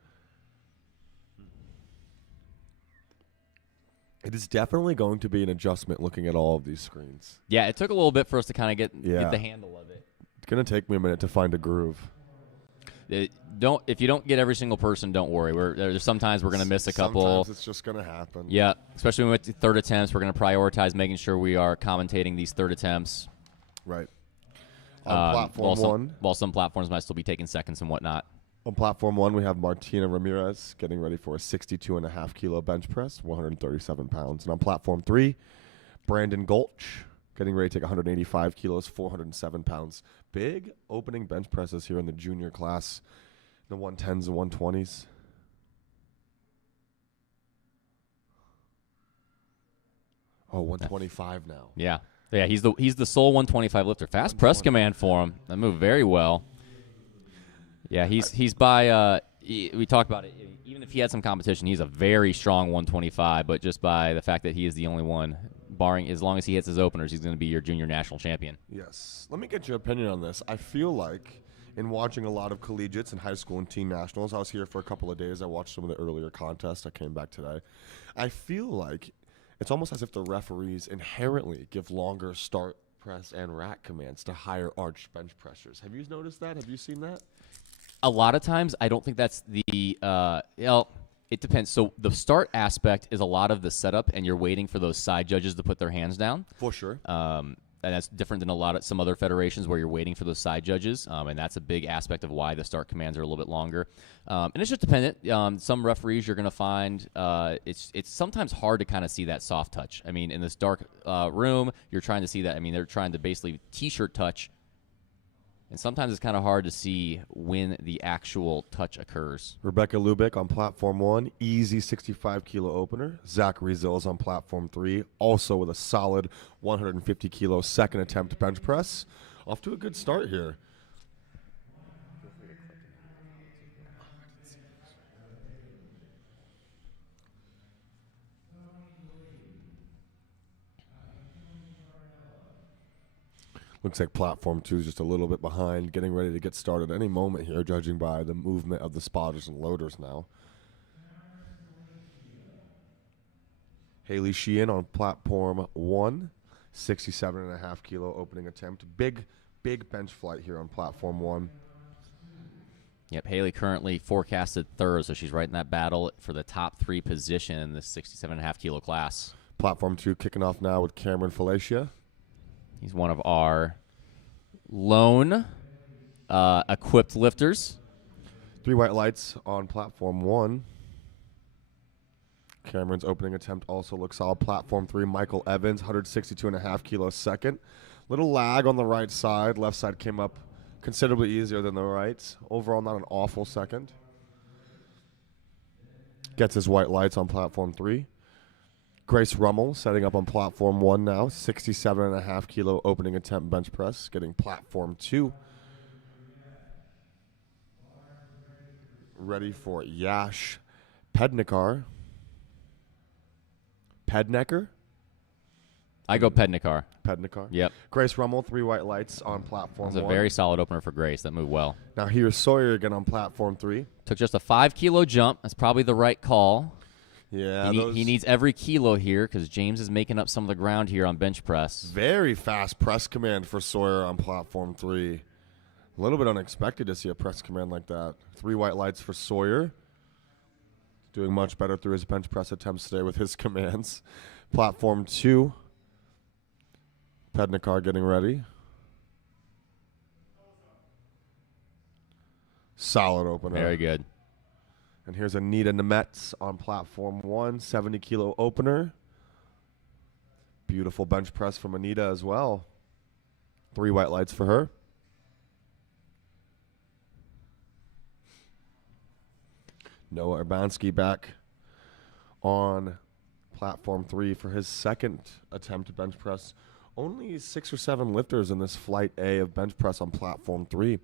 It is definitely going to be an adjustment looking at all of these screens. Yeah, it took a little bit for us to kind of get Yeah. the handle of it. It's going to take me a minute to find a groove. If you don't get every single person, don't worry. There's sometimes we're going to miss a couple. Sometimes it's just going to happen. Yeah, especially when we went to third attempts. We're going to prioritize making sure we are commentating these third attempts. Right. On platform 1. While some platforms might still be taking seconds and whatnot. On platform 1, we have Martina Ramirez getting ready for a 62.5 kilo bench press, 137 pounds. And on platform 3, Brandon Gulch getting ready to take 185 kilos, 407 pounds. Big opening bench presses here in the junior class, the 110s and 120s. Oh, 125 now. Yeah. Yeah, he's the sole 125 lifter. Fast press command for him. That moved very well. Yeah, he's by we talked about it. Even if he had some competition, he's a very strong 125. But just by the fact that he is the only one, barring as long as he hits his openers, he's going to be your junior national champion. Yes. Let me get your opinion on this. I feel like in watching a lot of collegiates and high school and teen nationals, I was here for a couple of days. I watched some of the earlier contests. I came back today. I feel like it's almost as if the referees inherently give longer start, press, and rack commands to higher arch bench pressures. Have you noticed that? Have you seen that? A lot of times, I don't think that's the it depends. So the start aspect is a lot of the setup, and you're waiting for those side judges to put their hands down. For sure. And that's different than some other federations where you're waiting for those side judges, and that's a big aspect of why the start commands are a little bit longer. And it's just dependent. Some referees you're going to find it's sometimes hard to kind of see that soft touch. I mean, in this dark room, you're trying to see that. I mean, they're trying to basically T-shirt touch, and sometimes it's kind of hard to see when the actual touch occurs. Rebecca Lubick on platform 1, easy 65 kilo opener. Zachary Zills on platform 3, also with a solid 150 kilo second attempt bench press. Off to a good start here. Looks like platform 2 is just a little bit behind, getting ready to get started any moment here, judging by the movement of the spotters and loaders now. Haley Sheehan on platform 1, 67.5 kilo opening attempt. Big bench flight here on platform 1. Yep, Haley currently forecasted third, so she's right in that battle for the top 3 position in the 67.5 kilo class. Platform 2 kicking off now with Cameron Falacia. He's one of our lone equipped lifters. 3 white lights on platform 1. Cameron's opening attempt also looks solid. Platform 3, Michael Evans, 162.5 kilos second. Little lag on the right side. Left side came up considerably easier than the right. Overall, not an awful second. Gets his white lights on platform 3. Grace Rummel setting up on platform 1 now. 67.5 kilo opening attempt bench press. Getting platform 2. Ready for Yash Pednecker. I go Pednikar. Pednikar. Yep. Grace Rummel, 3 white lights on platform That was a 1. very solid opener for Grace. That moved well. Now here's Sawyer again on platform 3. Took just a 5-kilo jump. That's probably the right call. Yeah, He needs every kilo here because James is making up some of the ground here on bench press. very fast press command for Sawyer on platform 3. A little bit unexpected to see a press command like that. 3 white lights for Sawyer. Doing much better through his bench press attempts today with his commands. Platform 2. Pednikar getting ready. Solid opener. Very good. And here's Anita Nemetz on platform 1, 70-kilo opener. Beautiful bench press from Anita as well. 3 white lights for her. Noah Urbanski back on platform 3 for his second attempt to bench press. Only 6 or 7 lifters in this flight A of bench press on platform 3.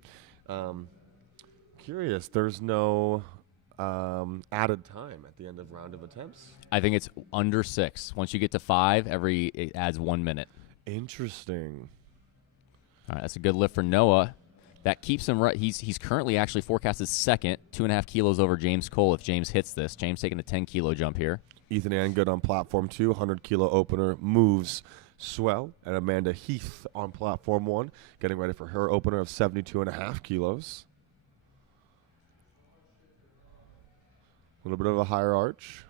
Curious, there's no added time at the end of round of attempts. I think it's under 6. Once you get to 5, it adds 1 minute. Interesting. All right, that's a good lift for Noah. That keeps him right. He's currently actually forecasted second, 2.5 kilos over James Cole if James hits this. James taking a 10-kilo jump here. Ethan Angood on platform 2, 100-kilo opener, moves swell. And Amanda Heath on platform 1, getting ready for her opener of 72.5 kilos. A little bit of a higher arch.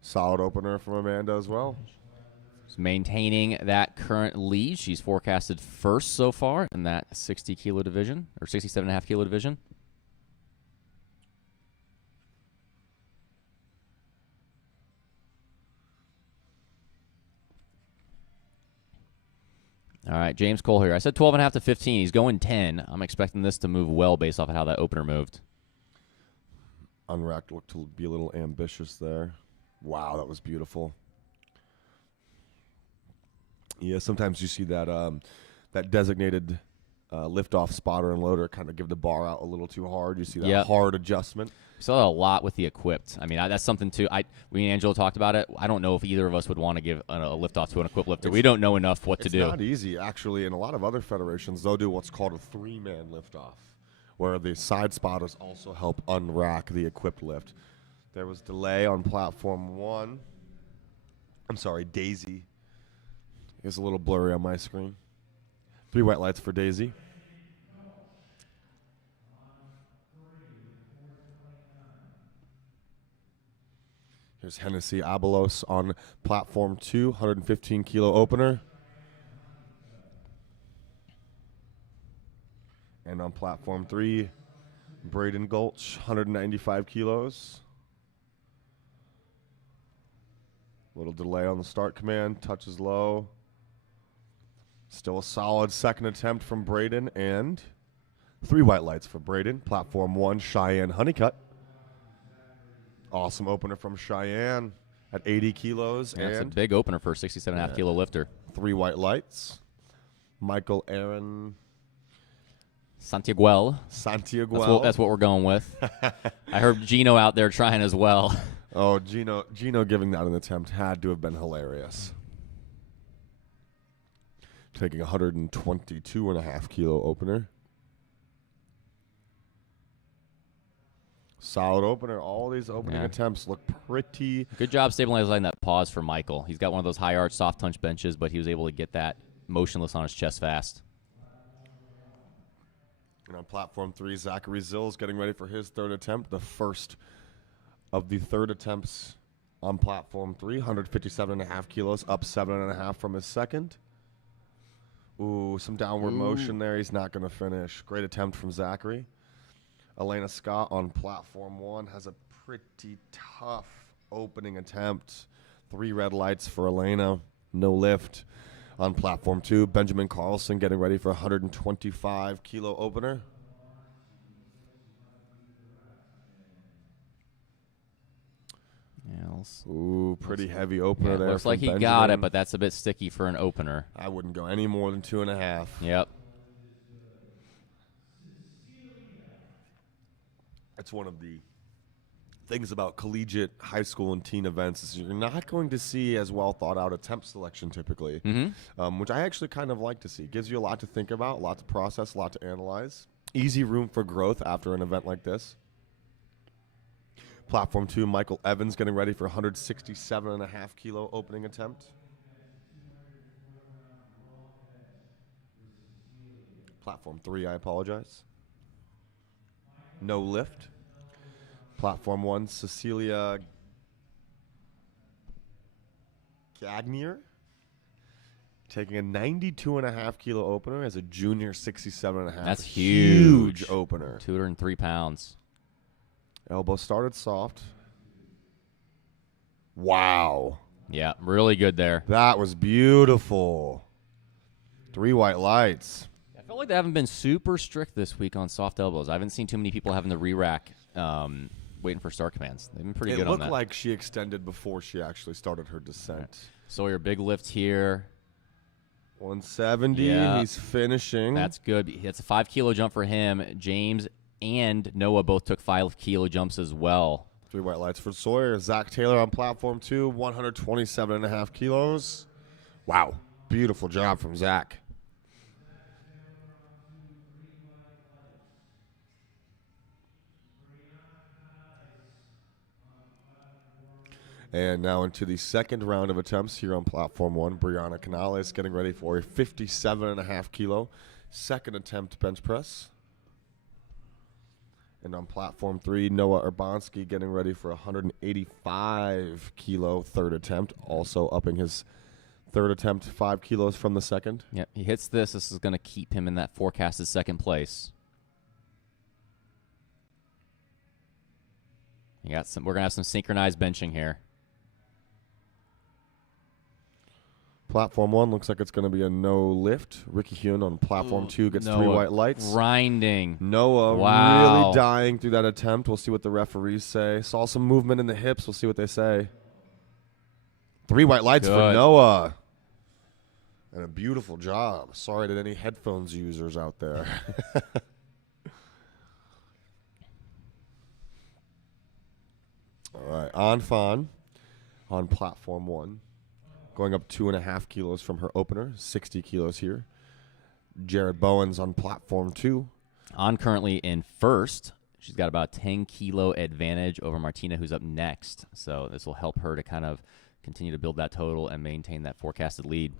Solid opener from Amanda as well. She's maintaining that current lead. She's forecasted first so far in that 60-kilo division, or 67.5-kilo division. All right, James Cole here. I said 12.5 to 15. He's going 10. I'm expecting this to move well based off of how that opener moved. Unracked looked to be a little ambitious there. Wow, that was beautiful. Yeah, sometimes you see that that designated lift-off spotter and loader kind of give the bar out a little too hard. You see that hard adjustment. We saw that a lot with the equipped. I mean, that's something too. We and Angelo talked about it. I don't know if either of us would want to give a lift-off to an equipped lifter. We don't know enough what to do. It's not easy, actually. In a lot of other federations, they'll do what's called a 3-man lift-off, where the side spotters also help unrack the equipped lift. There was delay on platform 1. I'm sorry, Daisy. It's a little blurry on my screen. 3 white lights for Daisy. Here's Hennessy Abelos on platform 2, 115-kilo opener. And on platform 3, Braden Gulch, 195 kilos. Little delay on the start command, touches low. Still a solid second attempt from Braden, and 3 white lights for Braden. Platform 1, Cheyenne Honeycutt. Awesome opener from Cheyenne at 80 kilos. Yeah, and it's a big opener for a 67.5-kilo lifter. 3 white lights. Michael Aaron Santiago. That's what we're going with. I heard Gino out there trying as well. Oh, Gino giving that an attempt had to have been hilarious. Taking a 122.5-kilo opener. Solid opener. All these opening attempts look pretty. Good job stabilizing that pause for Michael. He's got one of those high arch, soft touch benches, but he was able to get that motionless on his chest fast. And on platform 3, Zachary Zills getting ready for his third attempt. The first of the third attempts on platform 3. 157.5 kilos, up 7.5 from his second. Ooh, some downward motion there. He's not going to finish. Great attempt from Zachary. Elena Scott on platform 1 has a pretty tough opening attempt. 3 red lights for Elena. No lift. On platform 2, Benjamin Carlson getting ready for a 125-kilo opener. Ooh, pretty heavy opener there. Looks like he Benjamin. got it, but that's a bit sticky for an opener. I wouldn't go any more than 2.5. Yep. It's one of the things about collegiate, high school, and teen events is you're not going to see as well thought out attempt selection typically, which I actually kind of like to see. Gives you a lot to think about, a lot to process, a lot to analyze. Easy room for growth after an event like this. Platform 2, Michael Evans getting ready for 167.5 kilo opening attempt. Platform 3, I apologize. No lift. Platform 1, Cecilia Gagnier taking a 92.5 kilo opener as a junior 67.5. That's huge. Opener. 203 pounds. Elbow started soft. Wow. Yeah, really good there. That was beautiful. 3 white lights. I feel like they haven't been super strict this week on soft elbows. I haven't seen too many people having the re-rack waiting for start commands. They've been pretty good on that. It looked like she extended before she actually started her descent. Right. Sawyer, big lift here. 170. Yeah. He's finishing. That's good. It's a 5 kilo jump for him. James and Noah both took 5 kilo jumps as well. 3 white lights for Sawyer. Zach Taylor on platform 2, 127.5 kilos. Wow. Beautiful job from Zach. And now into the second round of attempts here on platform 1. Brianna Canales getting ready for a 57.5 kilo second attempt bench press. And on platform 3, Noah Urbanski getting ready for a 185 kilo third attempt, also upping his third attempt 5 kilos from the second. Yep, he hits this. This is going to keep him in that forecasted second place. We're going to have some synchronized benching here. Platform 1 looks like it's going to be a no lift. Ricky Hune on platform 2 gets Noah 3 white lights. Grinding. Noah really dying through that attempt. We'll see what the referees say. Saw some movement in the hips. We'll see what they say. 3 white lights for Noah. And a beautiful job. Sorry to any headphones users out there. All right. Anfan on platform 1. Going up 2.5 kilos from her opener, 60 kilos here. Jared Bowens on platform 2. On currently in first. She's got about 10 kilo advantage over Martina, who's up next. So this will help her to kind of continue to build that total and maintain that forecasted lead.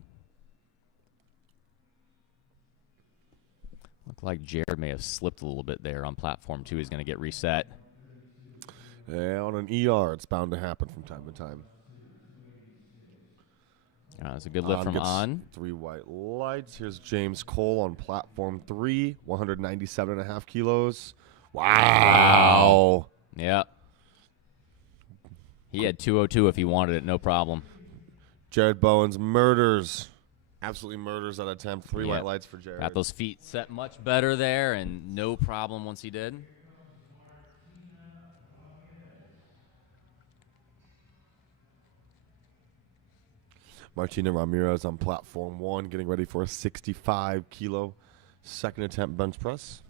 Looked like Jared may have slipped a little bit there on platform 2. He's going to get reset. Yeah, on an ER, it's bound to happen from time to time. That's a good lift from On. 3 white lights. Here's James Cole on platform 3, 197.5 kilos. Wow. Yeah. He had 202 if he wanted it, no problem. Jared Bowens absolutely murders that attempt. 3 white lights for Jared. Got those feet set much better there, and no problem once he did. Martina Ramirez on platform 1, getting ready for a 65 kilo second attempt bench press.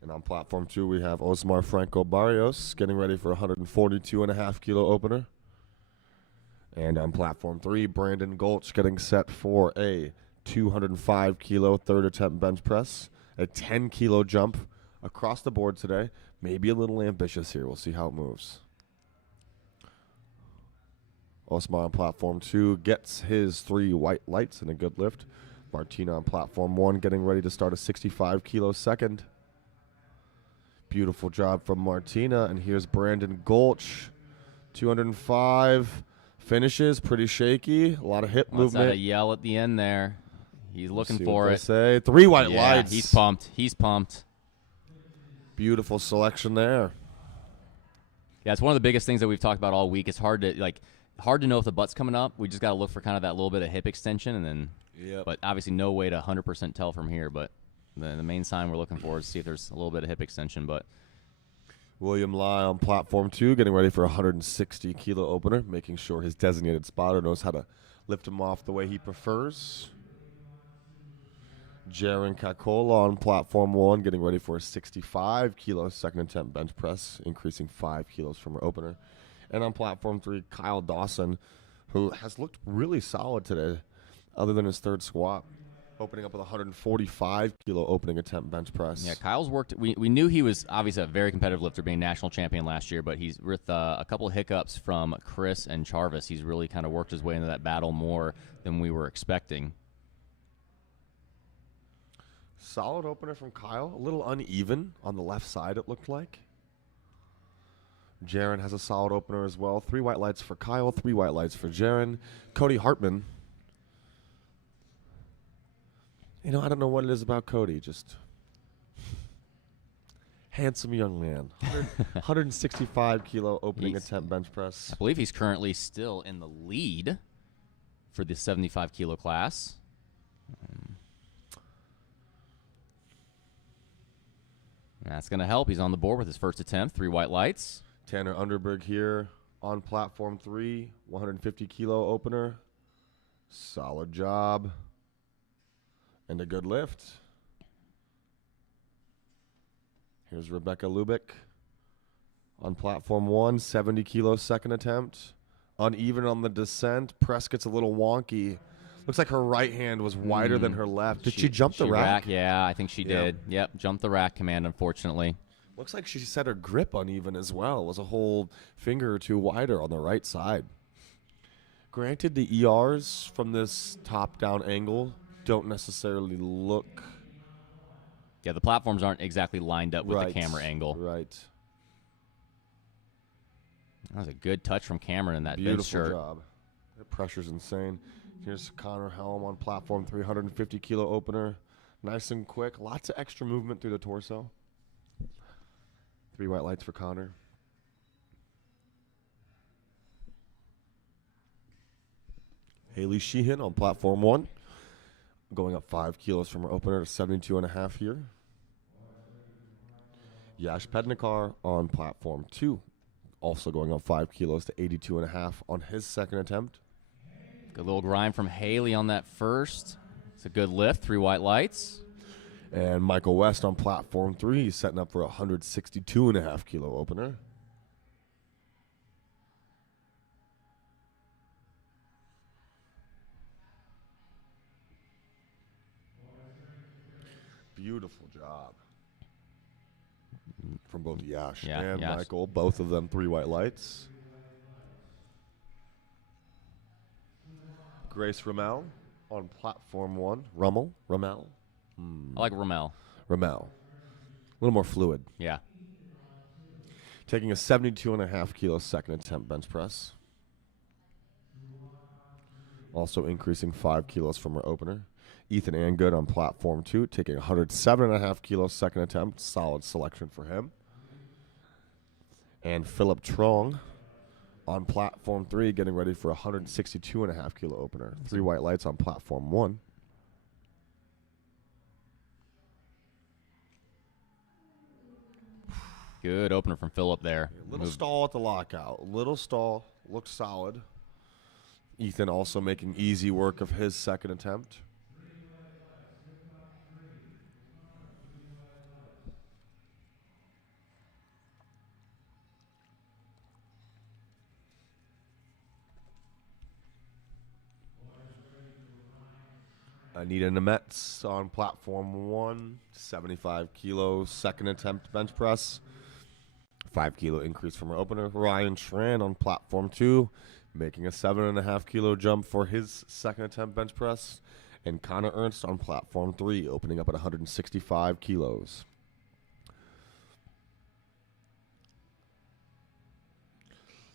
And on platform 2, we have Osmar Franco Barrios getting ready for a 142.5 kilo opener. And on platform 3, Brandon Gulch getting set for a 205 kilo third attempt bench press. A 10 kilo jump across the board today. Maybe a little ambitious here. We'll see how it moves. Osmar on platform 2 gets his 3 white lights and a good lift. Martina on platform 1 getting ready to start a 65 kilo second. Beautiful job from Martina. And here's Brandon Gulch. 205. Finishes pretty shaky. A lot of hip movement. A yell at the end there. He's looking for it. Say 3 white lights. He's pumped. He's pumped. Beautiful selection there. Yeah, it's one of the biggest things that we've talked about all week. It's hard to know if the butt's coming up. We just got to look for kind of that little bit of hip extension, and then. Yep. But obviously, no way to 100% tell from here. But the main sign we're looking for is to see if there's a little bit of hip extension. But William Lai on platform 2, getting ready for a 160 kilo opener, making sure his designated spotter knows how to lift him off the way he prefers. Jaron Kakola on platform 1, getting ready for a 65 kilo second attempt bench press, increasing 5 kilos from her opener. And on platform 3, Kyle Dawson, who has looked really solid today, other than his third squat, opening up with a 145 kilo opening attempt bench press. Yeah, Kyle's worked. We knew he was obviously a very competitive lifter, being national champion last year, but he's with a couple of hiccups from Chris and Charvis. He's really kind of worked his way into that battle more than we were expecting. Solid opener from Kyle. A little uneven on the left side, it looked like. Jaron has a solid opener as well. 3 white lights for Kyle, 3 white lights for Jaron. Cody Hartman. You know, I don't know what it is about Cody. Just handsome young man. 165 kilo opening attempt bench press. I believe he's currently still in the lead for the 75 kilo class. That's going to help. He's on the board with his first attempt. 3 white lights. Tanner Underberg here on platform 3, 150 kilo opener. Solid job. And a good lift. Here's Rebecca Lubick on platform 1, 70 kilo second attempt. Uneven on the descent. Press gets a little wonky. Looks like her right hand was wider than her left. Did she jump the rack? Yeah, I think she did. Yep, jumped the rack command, unfortunately. Looks like she set her grip uneven as well. It was a whole finger or two wider on the right side. Granted, the ERs from this top-down angle don't necessarily look... Yeah, the platforms aren't exactly lined up with the camera angle. Right. That was a good touch from Cameron in that bench Beautiful shirt. job. The pressure's insane. Here's Connor Helm on platform 350 kilo opener. Nice and quick. Lots of extra movement through the torso. 3 white lights for Connor. Haley Sheehan on platform 1. Going up 5 kilos from her opener to 72.5 here. Yash Pednikar on platform 2. Also going up 5 kilos to 82.5 on his second attempt. Good little grind from Haley on that first. It's a good lift. 3 white lights. And Michael West on platform 3, setting up for a 162.5 kilo opener. Beautiful job from both Yash and Michael. Both of them 3 white lights. Grace Rommel on platform 1. Rommel? I like Rommel. Rommel. A little more fluid. Yeah. Taking a 72.5 kilo second attempt bench press. Also increasing 5 kilos from her opener. Ethan Angood on platform 2, taking 107.5 kilo second attempt. Solid selection for him. And Philip Trong on platform 3, getting ready for a 162.5 kilo opener. 3 white lights on platform 1. Good opener from Phillip there. A little stall at the lockout. Little stall. Looks solid. Ethan also making easy work of his second attempt. Anita Nemetz on platform 1, 75 kilo second attempt bench press. 5 kilo increase from her opener. Ryan Schran on platform 2, making a 7.5 kilo jump for his second attempt bench press. And Connor Ernst on platform 3, opening up at 165 kilos.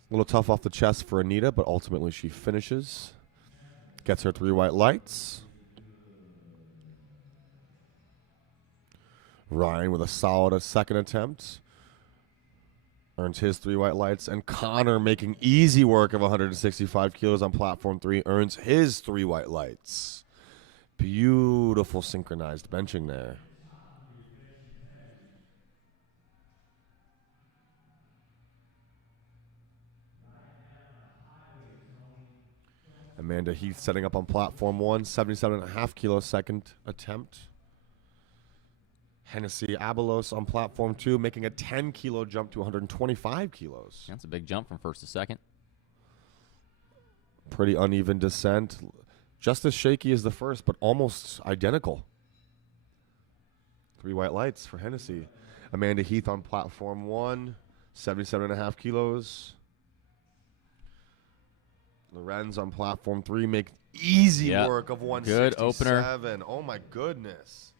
A little tough off the chest for Anita, but ultimately she finishes. Gets her 3 white lights. Ryan with a solid second attempt. Earns his 3 white lights. And Connor making easy work of 165 kilos on platform 3. Earns his 3 white lights. Beautiful synchronized benching there. Amanda Heath setting up on platform 1. 77.5 kilo second attempt. Hennessy Abelos on platform 2, making a 10-kilo jump to 125 kilos. That's a big jump from first to second. Pretty uneven descent. Just as shaky as the first, but almost identical. 3 white lights for Hennessy. Amanda Heath on platform 1, 77.5 kilos. Lorenz on platform 3 make easy work of 167. Good opener. Oh my goodness.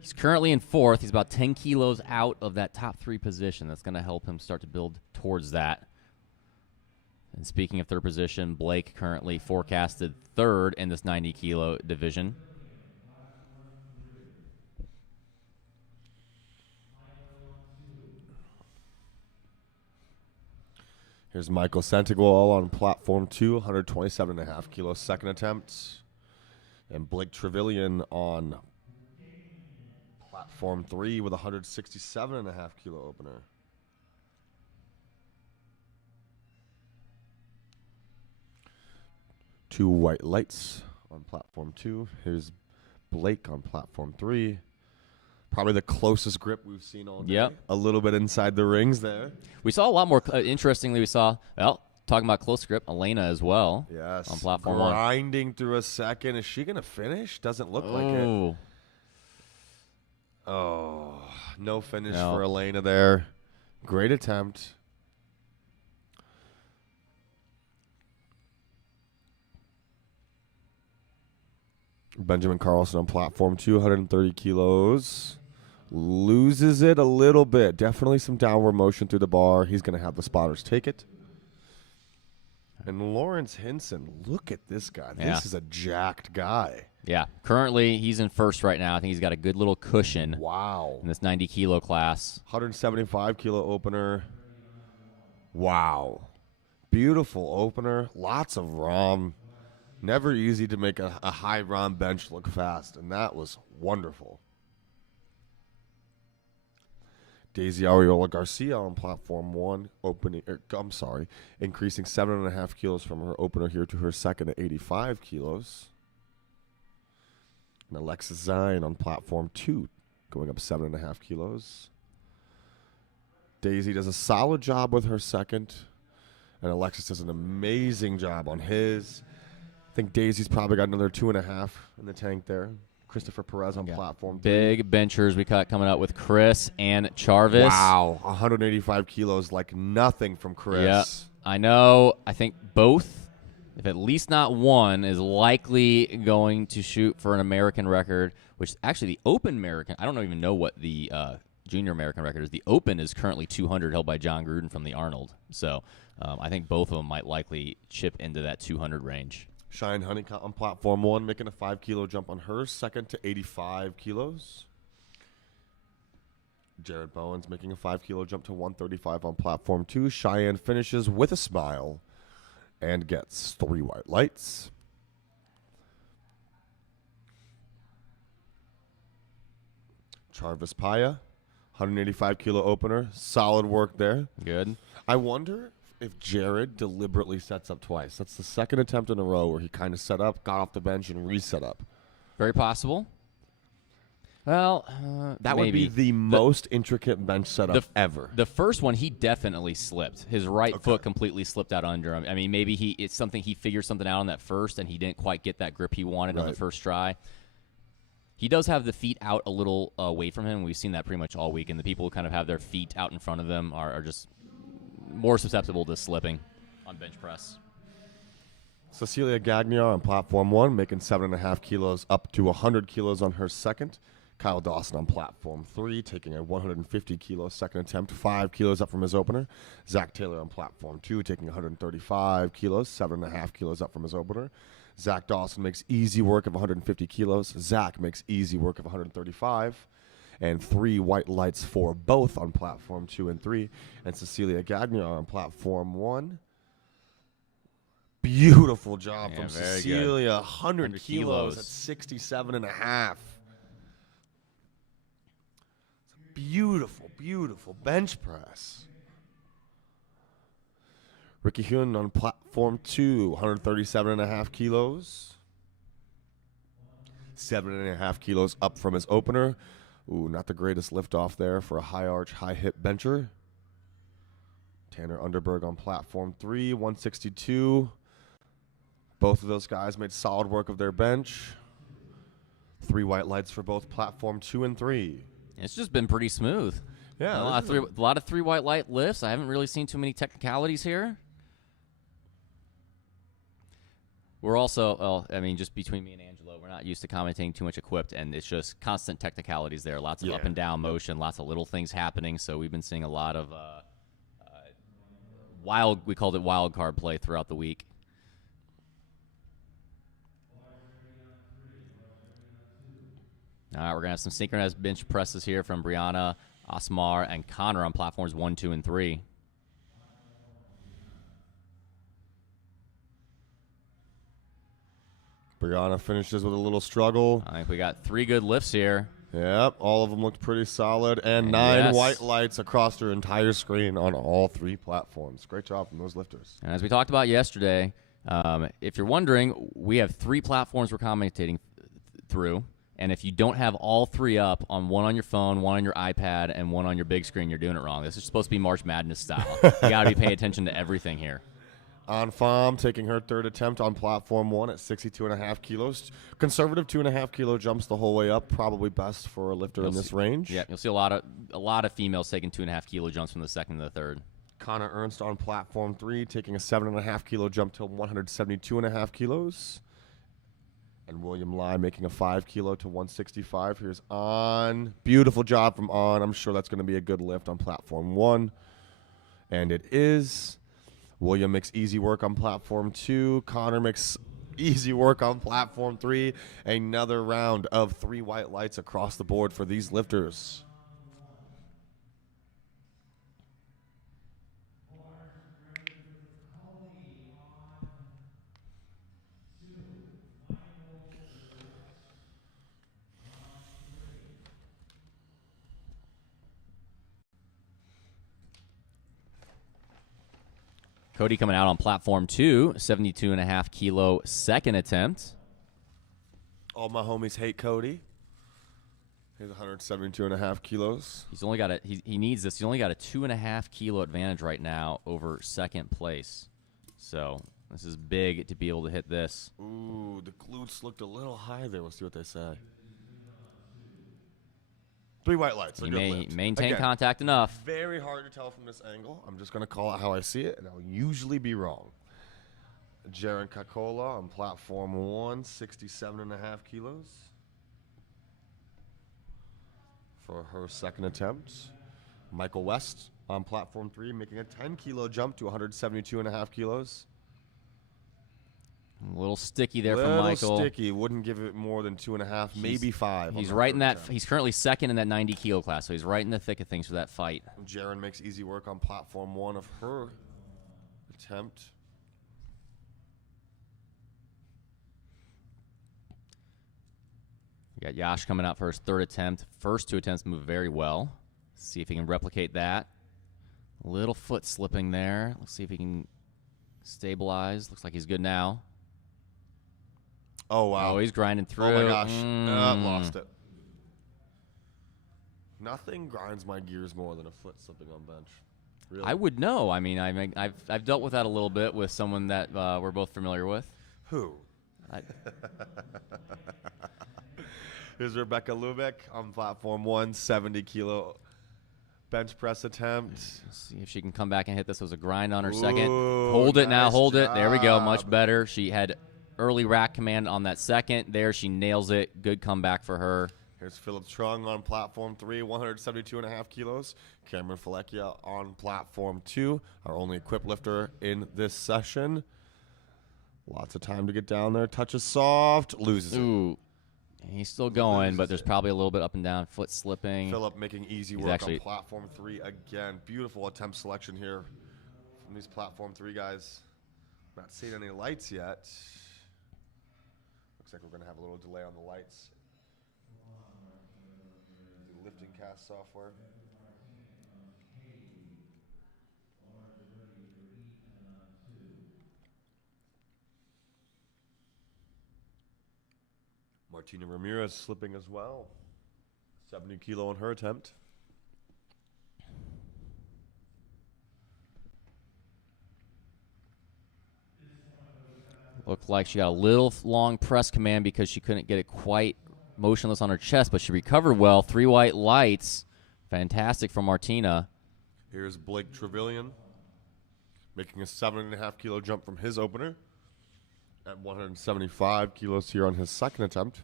He's currently in 4th. He's about 10 kilos out of that top 3 position. That's going to help him start to build towards that. And speaking of 3rd position, Blake currently forecasted 3rd in this 90-kilo division. Here's Michael Sentigol on platform 2, 127.5 kilos second attempt. And Blake Trevelyan on platform 3 with a 167.5 kilo opener. Two white lights on platform 2. Here's Blake on platform 3. Probably the closest grip we've seen all day. Yep. A little bit inside the rings there. We saw a lot more. Interestingly, we saw, talking about close grip, Elena as well. Yes. On platform 1. Grinding through a second. Is she going to finish? Doesn't look like it. Oh. Oh, no finish for Elena there. Great attempt. Benjamin Carlson on platform 2, 130 kilos. Loses it a little bit. Definitely some downward motion through the bar. He's going to have the spotters take it. And Lawrence Hinson, look at this guy. Yeah. This is a jacked guy. Yeah. Currently, he's in 1st right now. I think he's got a good little cushion Wow. in this 90-kilo class. 175 kilo opener. Wow. Beautiful opener. Lots of ROM. Never easy to make a high ROM bench look fast, and that was wonderful. Daisy Ariola Garcia on platform 1, increasing 7.5 kilos from her opener here to her second at 85 kilos. And Alexis Zion on platform 2, going up 7.5 kilos. Daisy does a solid job with her second, and Alexis does an amazing job on his. I think Daisy's probably got another 2.5 in the tank there. Christopher Perez on platform 3. Big benchers we got coming out with Chris and Charvis. Wow, 185 kilos, like nothing from Chris. Yeah, I know. I think both, if at least not one, is likely going to shoot for an American record, which actually the Open American, I don't even know what the Junior American record is. The Open is currently 200, held by John Gruden from the Arnold. So I think both of them might likely chip into that 200 range. Cheyenne Honeycutt on platform 1, making a 5-kilo jump on her second to 85 kilos. Jared Bowens making a 5-kilo jump to 135 on platform 2. Cheyenne finishes with a smile and gets 3 white lights. Charvis Paya, 185-kilo opener. Solid work there. Good. I wonder if Jared deliberately sets up twice. That's the second attempt in a row where he kind of set up, got off the bench, and reset up. Very possible. Well, that would be the most intricate bench setup ever. The first one, he definitely slipped. His right foot completely slipped out under him. I mean, maybe it's something he figured something out on that first, and he didn't quite get that grip he wanted on the first try. He does have the feet out a little away from him. We've seen that pretty much all week, and the people who kind of have their feet out in front of them are just more susceptible to slipping on bench press. Cecilia Gagnon on platform 1, making 7.5 kilos up to 100 kilos on her second. Kyle Dawson on platform 3, taking a 150-kilo second attempt, 5 kilos up from his opener. Zach Taylor on platform 2, taking 135 kilos, 7.5 kilos up from his opener. Zach Dawson makes easy work of 150 kilos. Zach makes easy work of 135. And 3 white lights for both on platform 2 and 3. And Cecilia Gagnon on platform 1. Beautiful job from Cecilia. 100 kilos at 67.5. Beautiful, beautiful bench press. Ricky Huynh on platform 2, 137.5 kilos. 7.5 kilos up from his opener. Ooh, not the greatest lift off there for a high arch, high hip bencher. Tanner Underberg on platform 3, 162. Both of those guys made solid work of their bench. 3 white lights for both platform 2 and 3. It's just been pretty smooth. Yeah, a lot of 3 white light lifts. I haven't really seen too many technicalities here. We're also, well, I mean, just between me and Angelo, we're not used to commentating too much equipped, and it's just constant technicalities there. Lots of up and down motion, lots of little things happening. So we've been seeing a lot of we called it wild card play throughout the week. All right, we're going to have some synchronized bench presses here from Brianna, Asmar, and Connor on platforms 1, 2, and 3. Brianna finishes with a little struggle. I think we got 3 good lifts here. Yep, all of them looked pretty solid. And 9 white lights across her entire screen on all 3 platforms. Great job from those lifters. And as we talked about yesterday, if you're wondering, we have 3 platforms we're commentating through. And if you don't have all 3 up on one on your phone, one on your iPad, and one on your big screen, you're doing it wrong. This is supposed to be March Madness style. You got to be paying attention to everything here. On Pham taking her 3rd attempt on platform 1 at 62.5 kilos. Conservative 2.5 kilo jumps the whole way up. Probably best for a lifter in this range. Yeah, you'll see a lot of females taking 2.5 kilo jumps from the 2nd to the 3rd. Connor Ernst on platform 3 taking a 7.5 kilo jump to 172.5 kilos. And William Lai making a 5 kilo to 165. Here's On. Beautiful job from On. I'm sure that's going to be a good lift on platform 1. And it is. William makes easy work on platform 2. Connor makes easy work on platform 3. Another round of 3 white lights across the board for these lifters. Cody coming out on platform 2, 72.5 kilo 2nd attempt. All my homies hate Cody. He's 172.5 kilos. He's only got he needs this. He's only got a 2.5 kilo advantage right now over 2nd place. So this is big to be able to hit this. Ooh, the glutes looked a little high there. We'll see what they say. 3 white lights. He may maintain contact enough. Very hard to tell from this angle. I'm just going to call it how I see it, and I'll usually be wrong. Jaren Kakola on platform 1, 67.5 kilos for her 2nd attempt. Michael West on platform 3, making a 10 kilo jump to 172.5 kilos. A little sticky there from Michael. Little sticky. Wouldn't give it more than 2.5, maybe 5. He's right in that. He's currently 2nd in that 90 kilo class, so he's right in the thick of things for that fight. Jaren makes easy work on platform 1 of her attempt. We got Yash coming out for his 3rd attempt. First 2 attempts move very well. Let's see if he can replicate that. Little foot slipping there. Let's see if he can stabilize. Looks like he's good now. Oh, wow. Oh, he's grinding through. Oh, my gosh. Lost it. Nothing grinds my gears more than a foot slipping on bench. Really? I would know. I mean, I've dealt with that a little bit with someone that we're both familiar with. Who? Here's Rebecca Lubeck on platform 1, 70 kilo bench press attempt. Let's see if she can come back and hit this. It was a grind on her 2nd. Ooh, Hold it now. nice Hold it. There we go. job. Much better. She had early rack command on that 2nd. There, she nails it. Good comeback for her. Here's Philip Trung on platform 3, 172.5 kilos. Cameron Falekia on platform 2, our only equipped lifter in this session. Lots of time to get down there. Touches soft, loses it. Ooh. He's still going, but there's probably a little bit up and down. Foot slipping. Philip making easy He's work actually- on platform 3 again. Beautiful attempt selection here from these platform 3 guys. Not seeing any lights yet. Looks like we're going to have a little delay on the lights. The lifting cast software. Martina Ramirez slipping as well. 70 kilo on her attempt. Looked like she got a little long press command because she couldn't get it quite motionless on her chest, but she recovered well. 3 white lights. Fantastic from Martina. Here's Blake Trevelyan making a 7.5 kilo jump from his opener at 175 kilos here on his second attempt.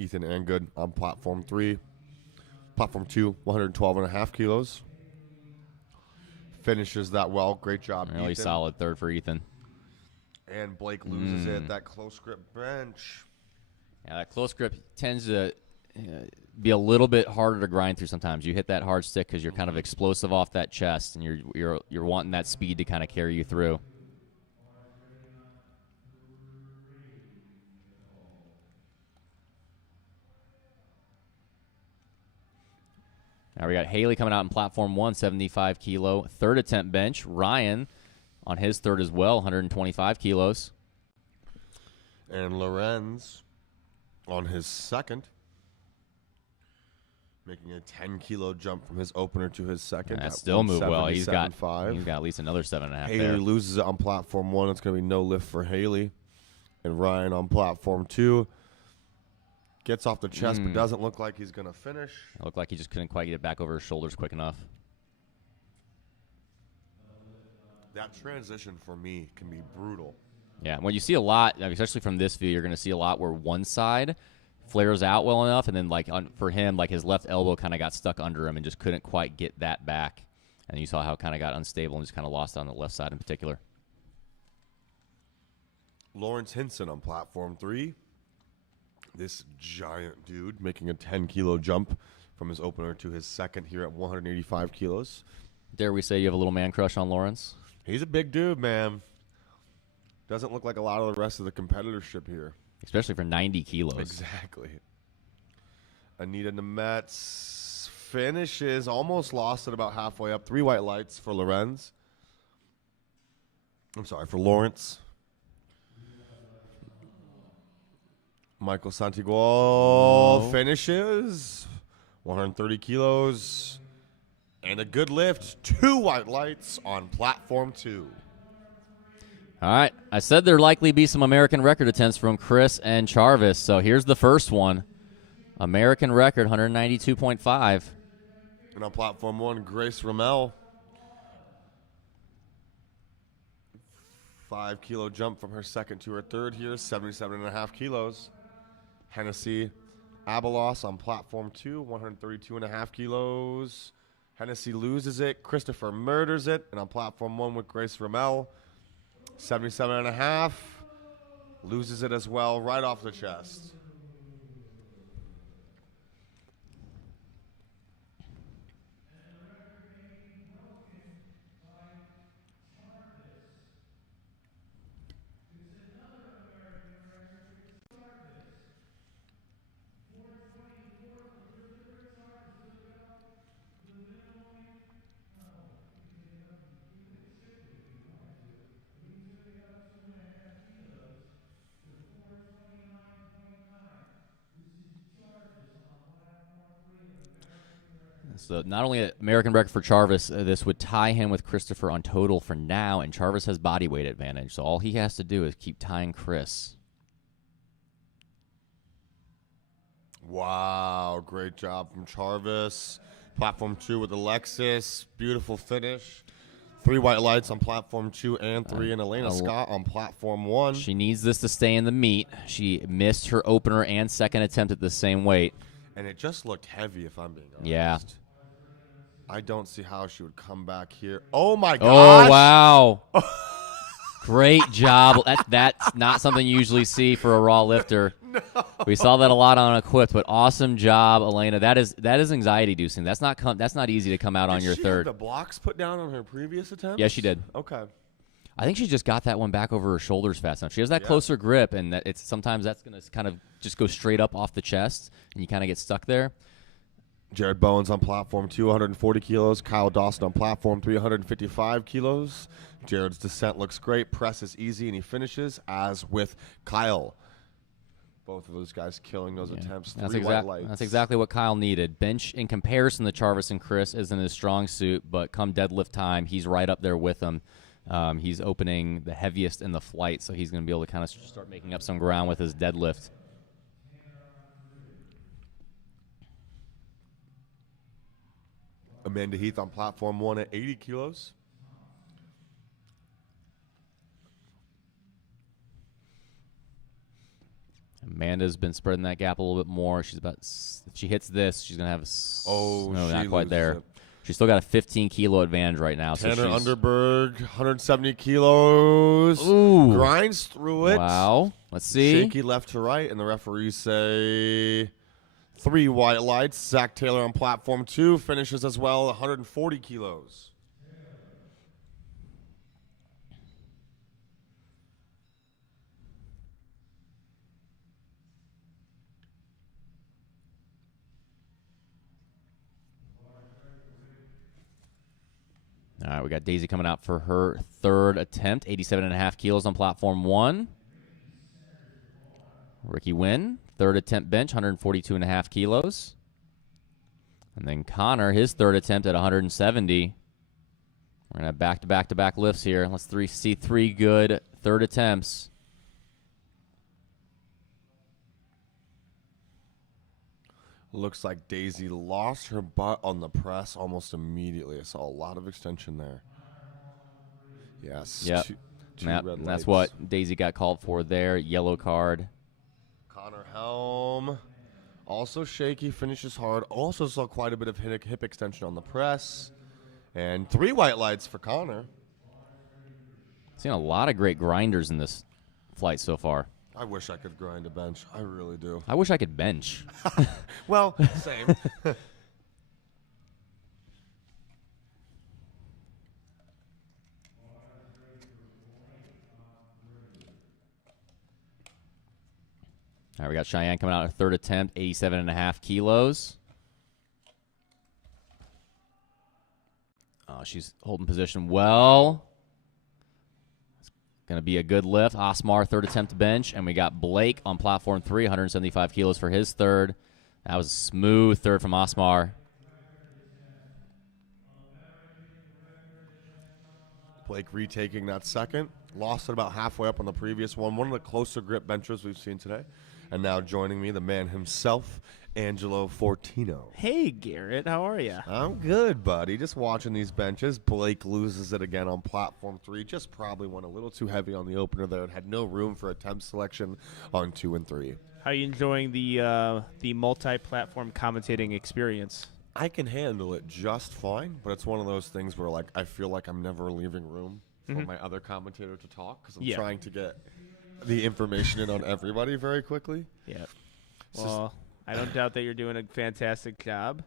Ethan Angood on platform 3. Platform 2, 112.5 kilos. Finishes that well. Great job, Really Ethan. solid third for Ethan. And Blake loses it. That close grip bench. Yeah, that close grip tends to be a little bit harder to grind through sometimes. You hit that hard stick because you're kind of explosive off that chest, and you're wanting that speed to kind of carry you through. Now we got Haley coming out in platform 1, 75 kilo. Third attempt bench. Ryan on his third as well, 125 kilos. And Lorenz on his second, making a 10 kilo jump from his opener to his second. And that at still moved well. He's got 177.5. at least another 7.5 Haley there. loses it on platform 1. It's going to be no lift for Haley. And Ryan on platform 2 gets off the chest, but doesn't look like he's going to finish. It looked like he just couldn't quite get it back over his shoulders quick enough. That transition for me can be brutal. Yeah, when you see a lot, especially from this view, you're going to see a lot where one side flares out well enough, and then for him, like his left elbow kind of got stuck under him and just couldn't quite get that back. And you saw how it kind of got unstable and just kind of lost on the left side in particular. Lawrence Hinson on platform 3. This giant dude making a 10 kilo jump from his opener to his second here at 185 kilos. Dare we say you have a little man crush on Lawrence? He's a big dude, man. Doesn't look like a lot of the rest of the competitorship here. Especially for 90 kilos. Exactly. Anita Nemetz finishes, almost lost it about halfway up. 3 white lights for Lorenz. I'm sorry, for Lawrence. Michael Santiago finishes. 130 kilos. And a good lift. 2 white lights on platform 2. All right. I said there'd likely be some American record attempts from Chris and Charvis. So here's the first one. American record, 192.5. And on platform 1, Grace Ramel. 5 kilo jump from her second to her third here, 77.5 kilos. Hennessy Abelos on platform 2, 132.5 kilos. Hennessy loses it. Christopher murders it. And on platform 1 with Grace Ramel, 77.5. Loses it as well, right off the chest. So not only an American record for Charvis, this would tie him with Christopher on total for now, and Charvis has body weight advantage. So all he has to do is keep tying Chris. Wow, great job from Charvis. Platform 2 with Alexis. Beautiful finish. 3 white lights on platform 2 and 3, and Elena Scott on platform 1. She needs this to stay in the meet. She missed her opener and second attempt at the same weight. And it just looked heavy, if I'm being honest. Yeah. I don't see how she would come back here. Oh, my gosh. Oh, wow. Great job. That's not something you usually see for a raw lifter. No. We saw that a lot on Equipped, but awesome job, Elena. That is anxiety-inducing. That's not easy to come out on your Did she third. have the blocks put down on her previous attempt? Yes, she did. Okay. I think she just got that one back over her shoulders fast enough. She has that closer grip, and sometimes that's going to kind of just go straight up off the chest, and you kind of get stuck there. Jared Bowens on platform 2, 140 kilos. Kyle Dawson on platform 3, 155 kilos. Jared's descent looks great. Press is easy, and he finishes as with Kyle. Both of those guys killing those attempts. That's Three white lights. That's exactly what Kyle needed. Bench, in comparison to Charvis and Chris, isn't his strong suit, but come deadlift time, he's right up there with them. He's opening the heaviest in the flight, so he's going to be able to kind of start making up some ground with his deadlift. Amanda Heath on platform 1 at 80 kilos. Amanda's been spreading that gap a little bit more. She's about, if she hits this, she's going to have no, she not quite there. loses it. She's still got a 15-kilo advantage right now. Tanner so Underberg, 170 kilos. Ooh. Grinds through it. Wow. Let's see. Shaky left to right, and the referees say 3 white lights. Zach Taylor on platform 2 finishes as well, 140 kilos. All right, we got Daisy coming out for her third attempt, 87.5 kilos on platform 1. Ricky Wynn, third attempt bench, 142.5 kilos. And then Connor, his third attempt at 170. We're going to have back-to-back-to-back lifts here. Let's see 3 good third attempts. Looks like Daisy lost her butt on the press almost immediately. I saw a lot of extension there. Yes. Yep. Two Yep, red that's lights. what Daisy got called for there. Yellow card. Connor Helm, also shaky, finishes hard. Also saw quite a bit of hip extension on the press. And 3 white lights for Connor. Seen a lot of great grinders in this flight so far. I wish I could grind a bench. I really do. I wish I could bench. Well, same. All right, we got Cheyenne coming out at third attempt, 87.5 kilos. Oh, she's holding position well. It's going to be a good lift. Osmar, third attempt bench. And we got Blake on platform 3, 175 kilos for his third. That was a smooth third from Osmar. Blake retaking that second. Lost it about halfway up on the previous one. One of the closer grip benchers we've seen today. And now joining me, the man himself, Angelo Fortino. Hey, Garrett, how are you? I'm good, buddy. Just watching these benches. Blake loses it again on platform 3. Just probably went a little too heavy on the opener there and had no room for attempt selection on 2 and 3. How are you enjoying the multi-platform commentating experience? I can handle it just fine, but it's one of those things where, like, I feel like I'm never leaving room for my other commentator to talk because I'm trying to get the information in on everybody very quickly. Yeah. Well, I don't doubt that you're doing a fantastic job.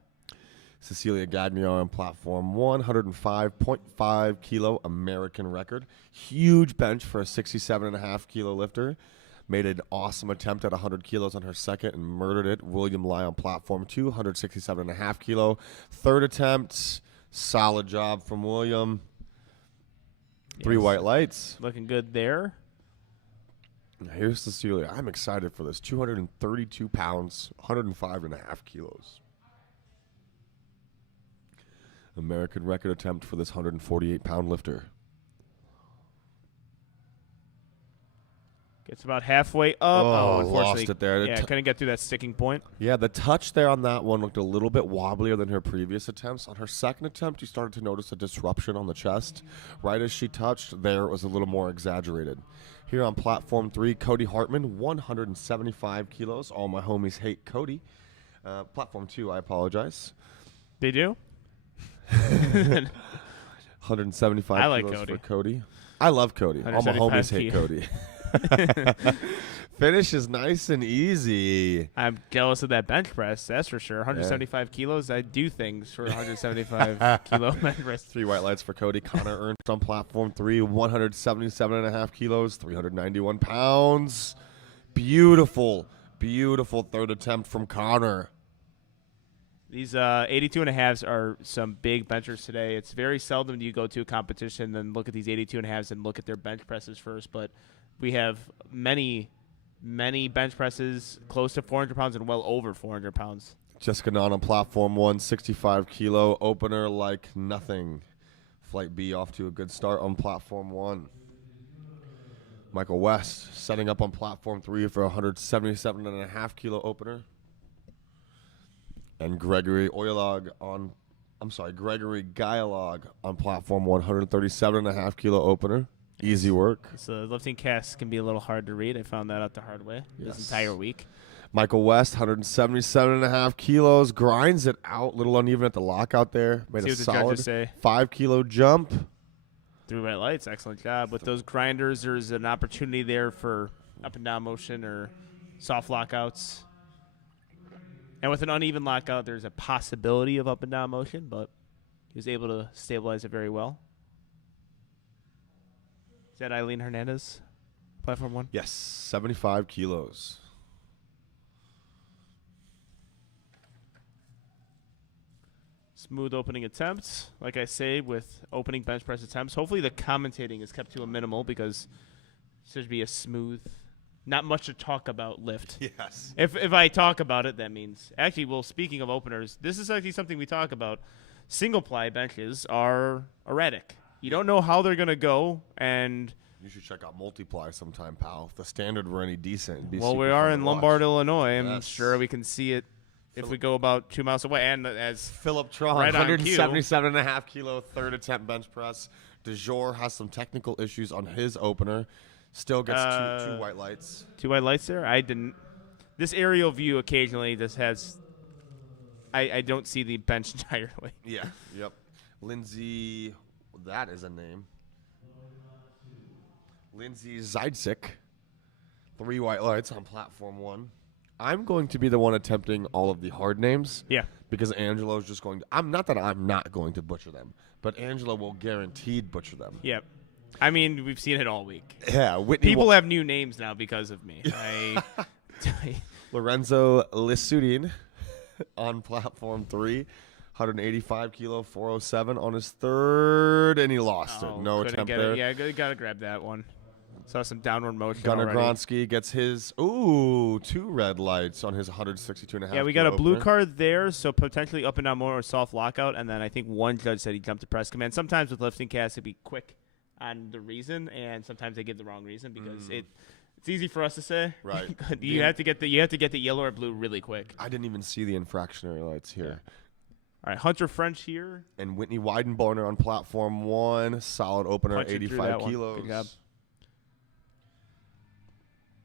Cecilia Gagnon on platform 105.5 kilo American record. Huge bench for a 67.5 kilo lifter. Made an awesome attempt at 100 kilos on her second and murdered it. William Lai on platform 2, 167.5 kilo. Third attempt, solid job from William. 3 white lights. Looking good there. Now here's Cecilia. I'm excited for this. 232 pounds, 105.5 kilos. American record attempt for this 148-pound lifter. Gets about halfway up. Oh, Unfortunately, lost it there. Yeah, couldn't get through that sticking point. Yeah, the touch there on that one looked a little bit wobblier than her previous attempts. On her second attempt, you started to notice a disruption on the chest. Right as she touched, there it was a little more exaggerated. Here on platform 3, Cody Hartman, 175 kilos. All my homies hate Cody. Platform 2, I apologize. They do? 175 I like kilos Cody. for Cody. I love Cody. All my homies hate Cody. Finish is nice and easy. I'm jealous of that bench press, that's for sure. 175 kilos, I do things for 175 kilo bench press. 3 white lights for Cody. Connor Ernst on platform 3, 177.5 kilos, 391 pounds. Beautiful, beautiful third attempt from Connor. These 82 and a halves are some big benchers today. It's very seldom do you go to a competition and look at these 82 and a halves and look at their bench presses first, but we have many many bench presses close to 400 pounds and well over 400 pounds. Jessica Nunn on platform 1, 65 kilo opener like nothing. Flight B off to a good start on platform 1. Michael West setting up on platform 3 for 177.5 kilo opener. And Gregory Guyalog on platform 137.5 kilo opener. Easy work. So lifting casts can be a little hard to read. I found that out the hard way this entire week. Michael West, 177.5 kilos, grinds it out. A little uneven at the lockout there. Made a solid 5 kilo jump. 3 white lights. Excellent job. With those grinders, there's an opportunity there for up and down motion or soft lockouts. And with an uneven lockout, there's a possibility of up and down motion, but he was able to stabilize it very well. Is that Eileen Hernandez, platform 1? Yes, 75 kilos. Smooth opening attempts, like I say, with opening bench press attempts. Hopefully the commentating is kept to a minimal because it should be a smooth, not much to talk about lift. Yes. If I talk about it, that means actually. Well, speaking of openers, this is actually something we talk about. Single ply benches are erratic. You don't know how they're gonna go, and you should check out multiply sometime, pal. If the standard were any decent, it'd be well, super we fun are to in watch. Lombard, Illinois. I'm Yes. sure we can see it if we go about 2 miles away. And as Philip Tron, right on cue. 177.5 kilo, third attempt bench press. DeJour has some technical issues on his opener. Still gets two white lights. 2 white lights there. I didn't. This aerial view occasionally just has. I don't see the bench entirely. Yeah. Yep. Lindsay, that is a name. Lindsay Zajdzik, 3 white lights on platform 1. I'm going to be the one attempting all of the hard names. Yeah. Because Angelo's just going to. I'm not going to butcher them, but Angelo will guaranteed butcher them. Yep. I mean, we've seen it all week. Yeah. Whitney People have new names now because of me. Lorenzo Lisudin on platform 3. 185 kilo, 407 on his third, and he lost it. No couldn't attempt get there. it. Yeah, gotta grab that one. Saw some downward motion Gunnar already. Gronsky gets his 2 red lights on his 162.5. Yeah, we got a blue opener. card there, so potentially up and down more or soft lockout. And then I think one judge said he jumped to press command. Sometimes with lifting casts, it'd be quick on the reason, and sometimes they give the wrong reason because it's easy for us to say. Right. you have to get the yellow or blue really quick. I didn't even see the infractionary lights here. All right, Hunter French here. And Whitney Weidenborner on platform 1. Solid opener, Punching through 85 that one. kilos. Good job.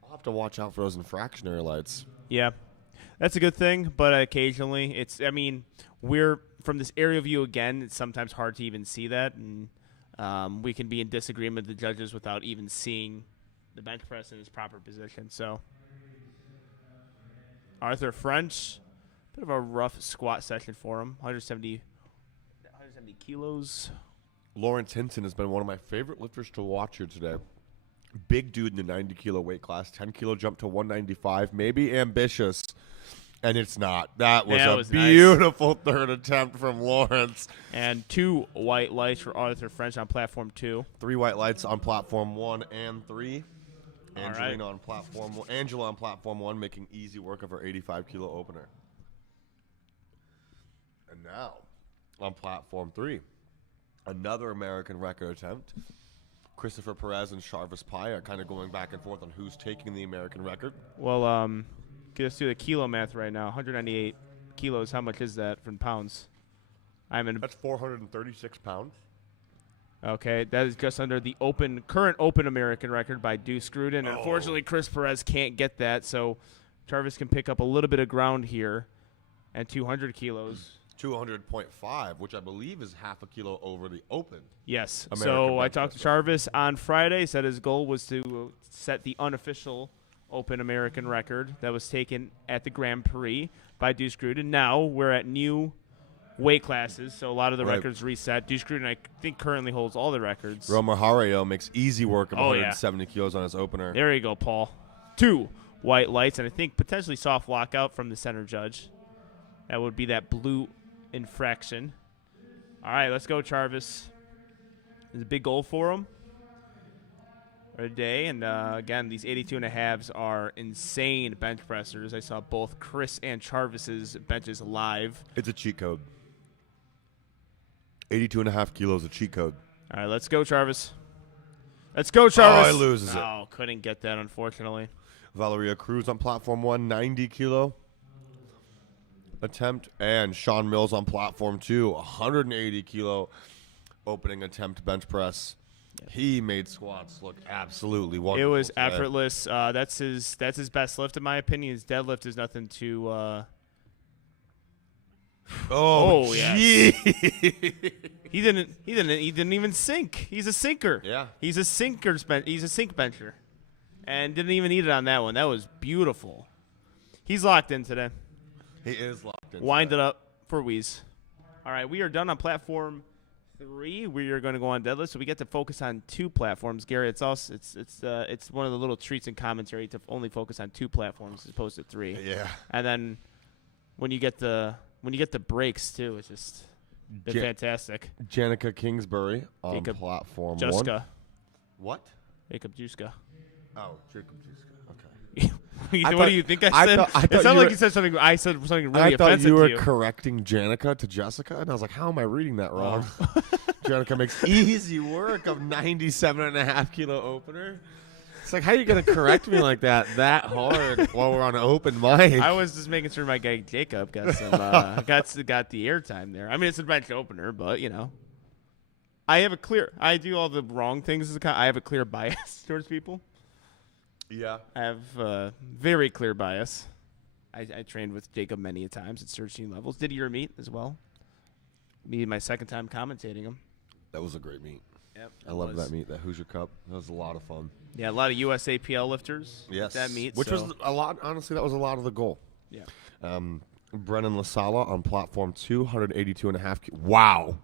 I'll have to watch out for those infractionary lights. Yeah, that's a good thing, but occasionally we're from this area view again, it's sometimes hard to even see that, and we can be in disagreement with the judges without even seeing the bench press in its proper position. So Arthur French, bit of a rough squat session for him, 170 kilos. Lawrence Hinton has been one of my favorite lifters to watch here today. Big dude in the 90 kilo weight class, 10 kilo jump to 195, maybe ambitious, and it's not. That was beautiful nice. Third attempt from Lawrence. And 2 white lights for Arthur French on platform 2. 3 white lights on platform 1 and 3. Angela on platform 1 making easy work of her 85 kilo opener. And now on platform 3, another American record attempt. Christopher Perez and Charvis Pai are kind of going back and forth on who's taking the American record. Well, let's do the kilo math right now. 198 kilos. How much is that from pounds? That's 436 pounds. Okay, that is just under the current open American record by Deuce Gruden. Unfortunately, Chris Perez can't get that, so Charvis can pick up a little bit of ground here at 200 kilos. 200.5, which I believe is half a kilo over the open. Yes. American so I talked to Charvis on Friday, said his goal was to set the unofficial open American record that was taken at the Grand Prix by Deuce Gruden. Now we're at new weight classes, so a lot of the records reset. Deuce Gruden, I think, currently holds all the records. Romer Hario makes easy work of 170 kilos on his opener. There you go, Paul. 2 white lights, and I think potentially soft lockout from the center judge. That would be that blue infraction. All right, let's go, Charvis. There's a big goal for him. a day. And again, these 82.5s are insane bench pressers. I saw both Chris and Charvis's benches live. It's a cheat code. 82.5 kilos a cheat code. All right, let's go, Charvis. Let's go, Charvis. Oh, he loses it. Oh, couldn't get that, unfortunately. Valeria Cruz on platform 1, 90 kilo attempt. And Sean Mills on platform 2, 180 kilo opening attempt bench press. He made squats look absolutely wonderful. It was today. effortless. That's his best lift, in my opinion. His deadlift is nothing to. Oh, yes. gee. He didn't even sink. He's a sinker. Yeah. He's a He's a sink bencher, and didn't even need it on that one. That was beautiful. He's locked in today. He is locked in. Wind it up for Wheeze. All right, we are done on platform 3. We are going to go on deadlift, so we get to focus on 2 platforms. Gary, it's one of the little treats in commentary to only focus on 2 platforms as opposed to 3. Yeah. And then when you get the breaks too, it's just been fantastic. Janica Kingsbury on Jacob platform Juska. 1. What? Jacob Juska. Oh, Jacob Juska. Okay. What do you think I said? It sounded like you said something. I said something really I thought offensive you were to you. correcting Janica to Jessica, and I was like, how am I reading that wrong? Janica makes easy work of 97.5 kilo opener. It's like, how are you going to correct me like that hard while we're on an open mic? I was just making sure my guy Jacob got some got the airtime there. I mean, it's a bench opener, but I do all the wrong things. I have a clear bias towards people. Yeah. I have a very clear bias. I trained with Jacob many a times at searching levels. Did your meet as well? My second time commentating him. That was a great meet. Yep, I love that meet, that Hoosier Cup. That was a lot of fun. Yeah, a lot of USAPL lifters. Yes. At that meet. Which was a lot, honestly, that was a lot of the goal. Yeah. Brennan LaSala on platform 2, 182.5. Wow.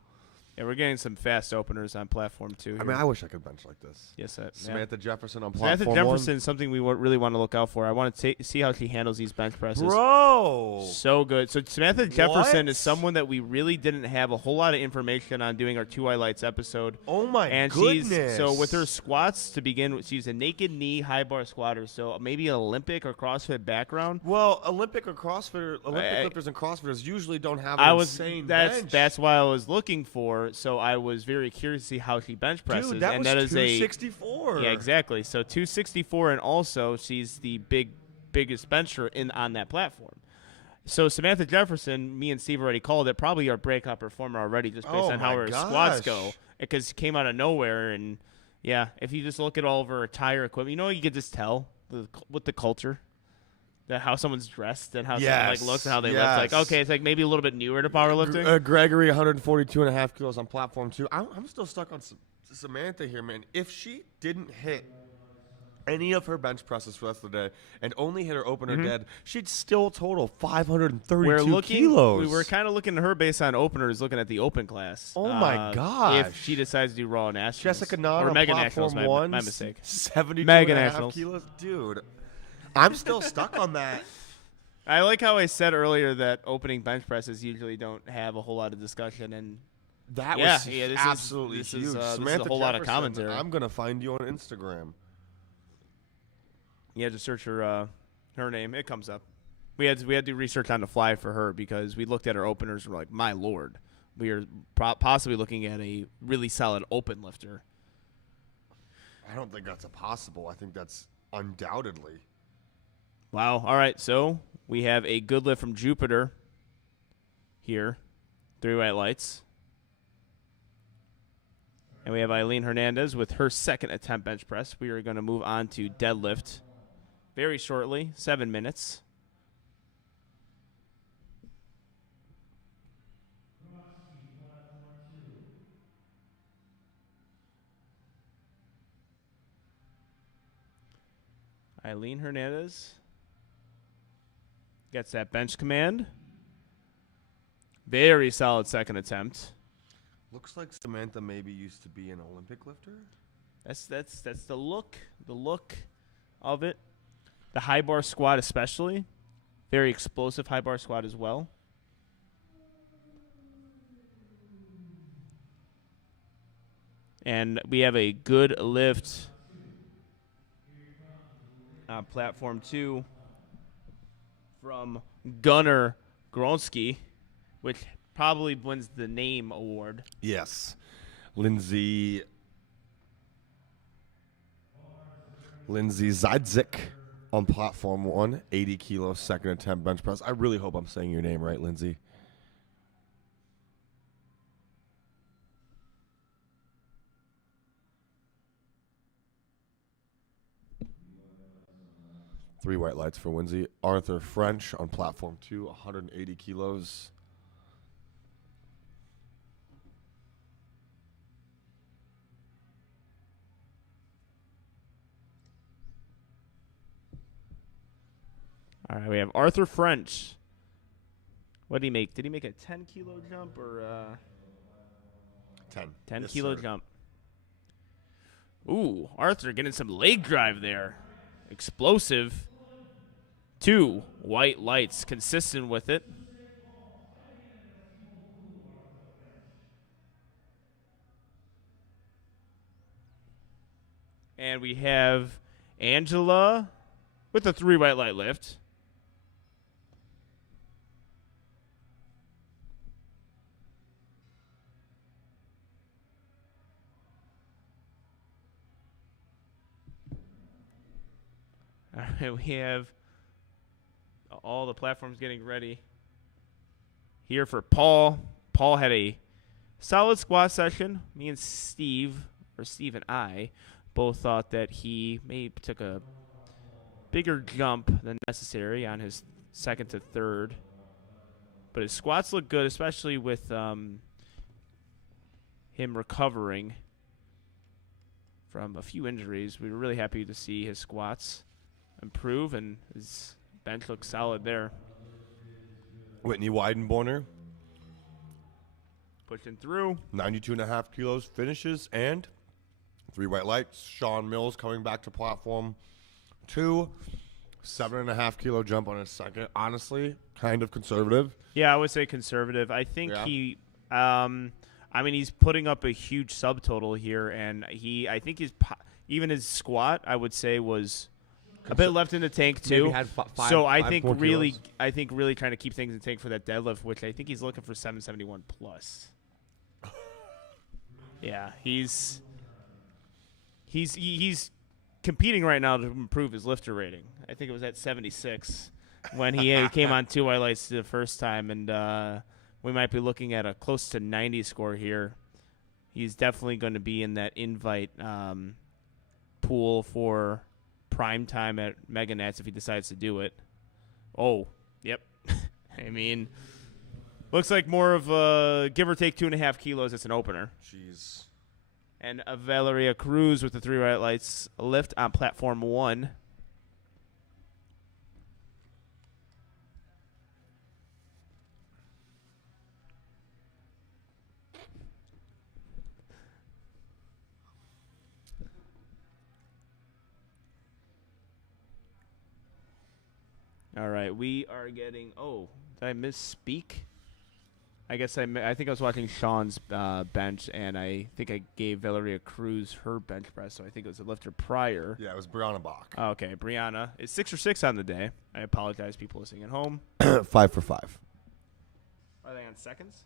Yeah, we're getting some fast openers on platform 2. I mean, I wish I could bench like this. Yes, Samantha Jefferson on platform Samantha Jefferson is something we really want to look out for. I want to see how she handles these bench presses. 1. Bro. So good. So Samantha Jefferson What? is someone that we really didn't have a whole lot of information on doing our 2 highlights episode. Oh, my and goodness. So with her squats to begin with, she's a naked knee high bar squatter. So maybe an Olympic or CrossFit background. Well, Olympic lifters and CrossFitters usually don't have insane bench. That's why I was looking for. So I was very curious to see how she bench presses. Dude, that and was that is 264. Yeah, exactly. So 264, and also she's the biggest bencher on that platform. So Samantha Jefferson, me and Steve already called it, probably our breakout performer already, just based on how her squats go, because she came out of nowhere. And yeah, if you just look at all of her attire equipment, you could just tell with the culture. How someone's dressed and how someone looks and how they lift. Like, okay, it's like maybe a little bit newer to powerlifting. Gregory, 142.5 kilos on platform 2. I'm still stuck on Samantha here, man. If she didn't hit any of her bench presses for the rest of the day and only hit her opener dead, she'd still total 532 kilos. We were kind of looking at her based on openers, looking at the open class. Oh, my gosh. If she decides to do Raw Nationals. Jessica Nunn or on Mega platform Nationals, 1, my mistake. 72.5 kilos. Dude, I'm still stuck on that. I like how I said earlier that opening bench presses usually don't have a whole lot of discussion, and that was absolutely huge. This is a Samantha whole lot of Jefferson, commentary. I'm gonna find you on Instagram. You had to search her name. It comes up. We had to do research on the fly for her because we looked at her openers and we're like, my lord, we are possibly looking at a really solid open lifter. I don't think that's possible. I think that's undoubtedly. Wow. All right. So we have a good lift from Jupiter here. 3 white lights. And we have Eileen Hernandez with her second attempt bench press. We are going to move on to deadlift very shortly, 7 minutes. Eileen Hernandez gets that bench command. Very solid second attempt. Looks like Samantha maybe used to be an Olympic lifter. That's the look of it. The high bar squat especially. Very explosive high bar squat as well. And we have a good lift Platform 2 from Gunnar Gronski, which probably wins the name award. Yes. Lindsay Zydzik on platform 1, 80 kilos, second attempt bench press. I really hope I'm saying your name right, Lindsay. Three white lights for Lindsay. Arthur French on platform 2, 180 kilos. All right, we have Arthur French. What did he make? Did he make a 10-kilo jump or 10. 10-kilo jump? Ooh, Arthur getting some leg drive there. Explosive. 2 white lights, consistent with it. And we have Angela with a 3 white light lift. All right, we have all the platforms getting ready here for Paul. Paul had a solid squat session. Me and Steve and I, both thought that he maybe took a bigger jump than necessary on his second to third. But his squats look good, especially with him recovering from a few injuries. We were really happy to see his squats improve, and his bench looks solid there. Whitney Weidenborner, Pushing through. 92.5 kilos, finishes, and 3 white lights. Sean Mills coming back to platform 2, 7.5 kilo jump on his second. Honestly, kind of conservative. Yeah, I would say conservative. I think Yeah. he's putting up a huge subtotal here, and I think even his squat, I would say, was a bit left in the tank too. Maybe had so I five think more really, kilos. trying to keep things in the tank for that deadlift, which I think he's looking for 771 plus. Yeah, he's competing right now to improve his lifter rating. I think it was at 76 when he came on 2 highlights the first time, and we might be looking at a close to 90 score here. He's definitely going to be in that invite pool for prime time at Mega Nats if he decides to do it. Oh, yep. I mean, looks like more of a give or take 2.5 kilos as an opener. Jeez. And Valeria Cruz with the 3 white lights lift on platform 1. All right, we are getting. Oh, did I misspeak? I guess I think I was watching Sean's bench, and I think I gave Valeria Cruz her bench press, so I think it was a lifter prior. Yeah, it was Brianna Bach. Okay, Brianna is 6 or 6 on the day. I apologize, people listening at home. 5 for 5. Are they on seconds?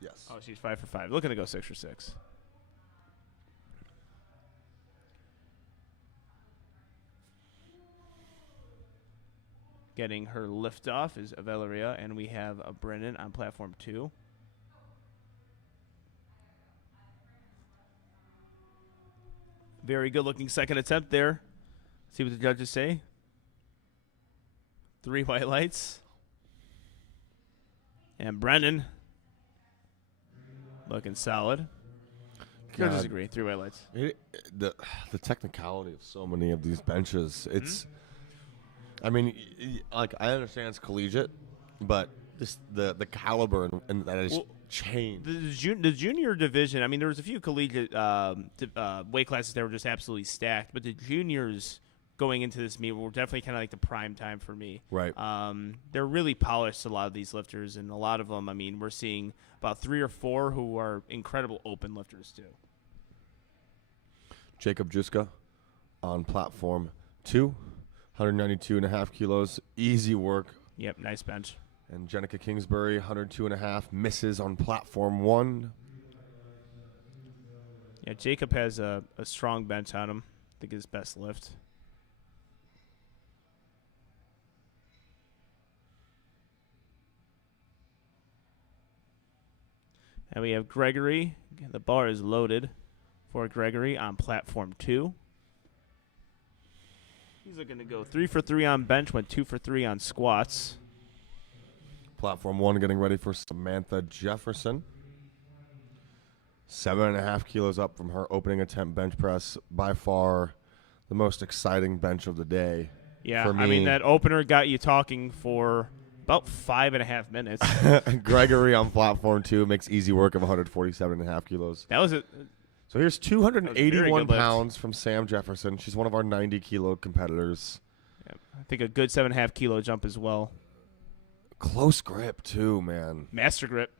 Yes. Oh, she's 5 for 5. Looking to go 6 for 6. Getting her lift off is Valeria, and we have a Brennan on platform 2. Very good looking second attempt there. See what the judges say. 3 white lights. And Brennan looking solid. Judges agree. 3 white lights. The technicality of so many of these benches, it's. I mean, like I understand it's collegiate, but the caliber and that has changed. The junior division. I mean, there was a few collegiate weight classes that were just absolutely stacked, but the juniors going into this meet were definitely kind of like the prime time for me. Right. They're really polished, a lot of these lifters, and a lot of them. I mean, we're seeing about 3 or 4 who are incredible open lifters too. Jacob Juska on platform 2. 192.5 kilos. Easy work. Yep, nice bench. And Jenica Kingsbury, 102.5, misses on platform 1. Yeah, Jacob has a strong bench on him. I think his best lift. And we have Gregory. The bar is loaded for Gregory on platform 2. He's looking to go 3 for 3 on bench, went 2 for 3 on squats. Platform 1 getting ready for Samantha Jefferson. 7.5 kilos up from her opening attempt bench press. By far the most exciting bench of the day. Yeah, for me. I mean, that opener got you talking for about 5.5 minutes. Gregory on platform 2 makes easy work of 147.5 kilos. That was it. So here's 281 lift. pounds from Sam Jefferson. She's one of our 90-kilo competitors. Yeah, I think a good 7.5 kilo jump as well. Close grip, too, man. Master grip.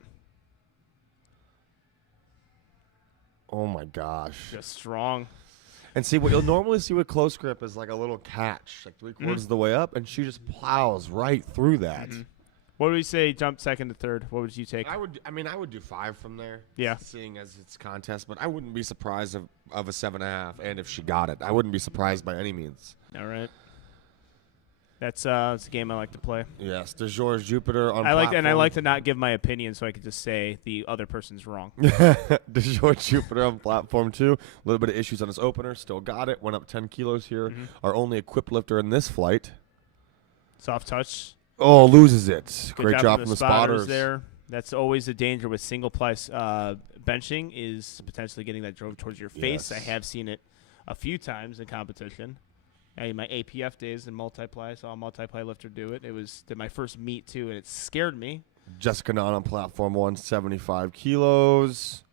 Oh, my gosh. Just strong. And see, what you'll normally see with close grip is like a little catch, like 3/4 of the way up, and she just plows right through that. What would we say jump second to third? What would you take? I would do 5 from there. Yeah. Seeing as it's contest, but I wouldn't be surprised of a 7.5, and if she got it, I wouldn't be surprised by any means. All right. That's a game I like to play. Yes, De George Jupiter on I like platform. to not give my opinion so I could just say the other person's wrong. De George Jupiter on platform 2. A little bit of issues on his opener. Still got it. Went up 10 kilos here. Our only equipped lifter in this flight. Soft touch. Oh, loses it. Good Great job from from the spotters. there. That's always a danger with single ply benching is potentially getting that drove towards your face. Yes. I have seen it a few times in competition. In my APF days in multiply, I saw a multiply lifter do it. It was my first meet too, and it scared me. Jessica Nunn on platform 1, 75 kilos.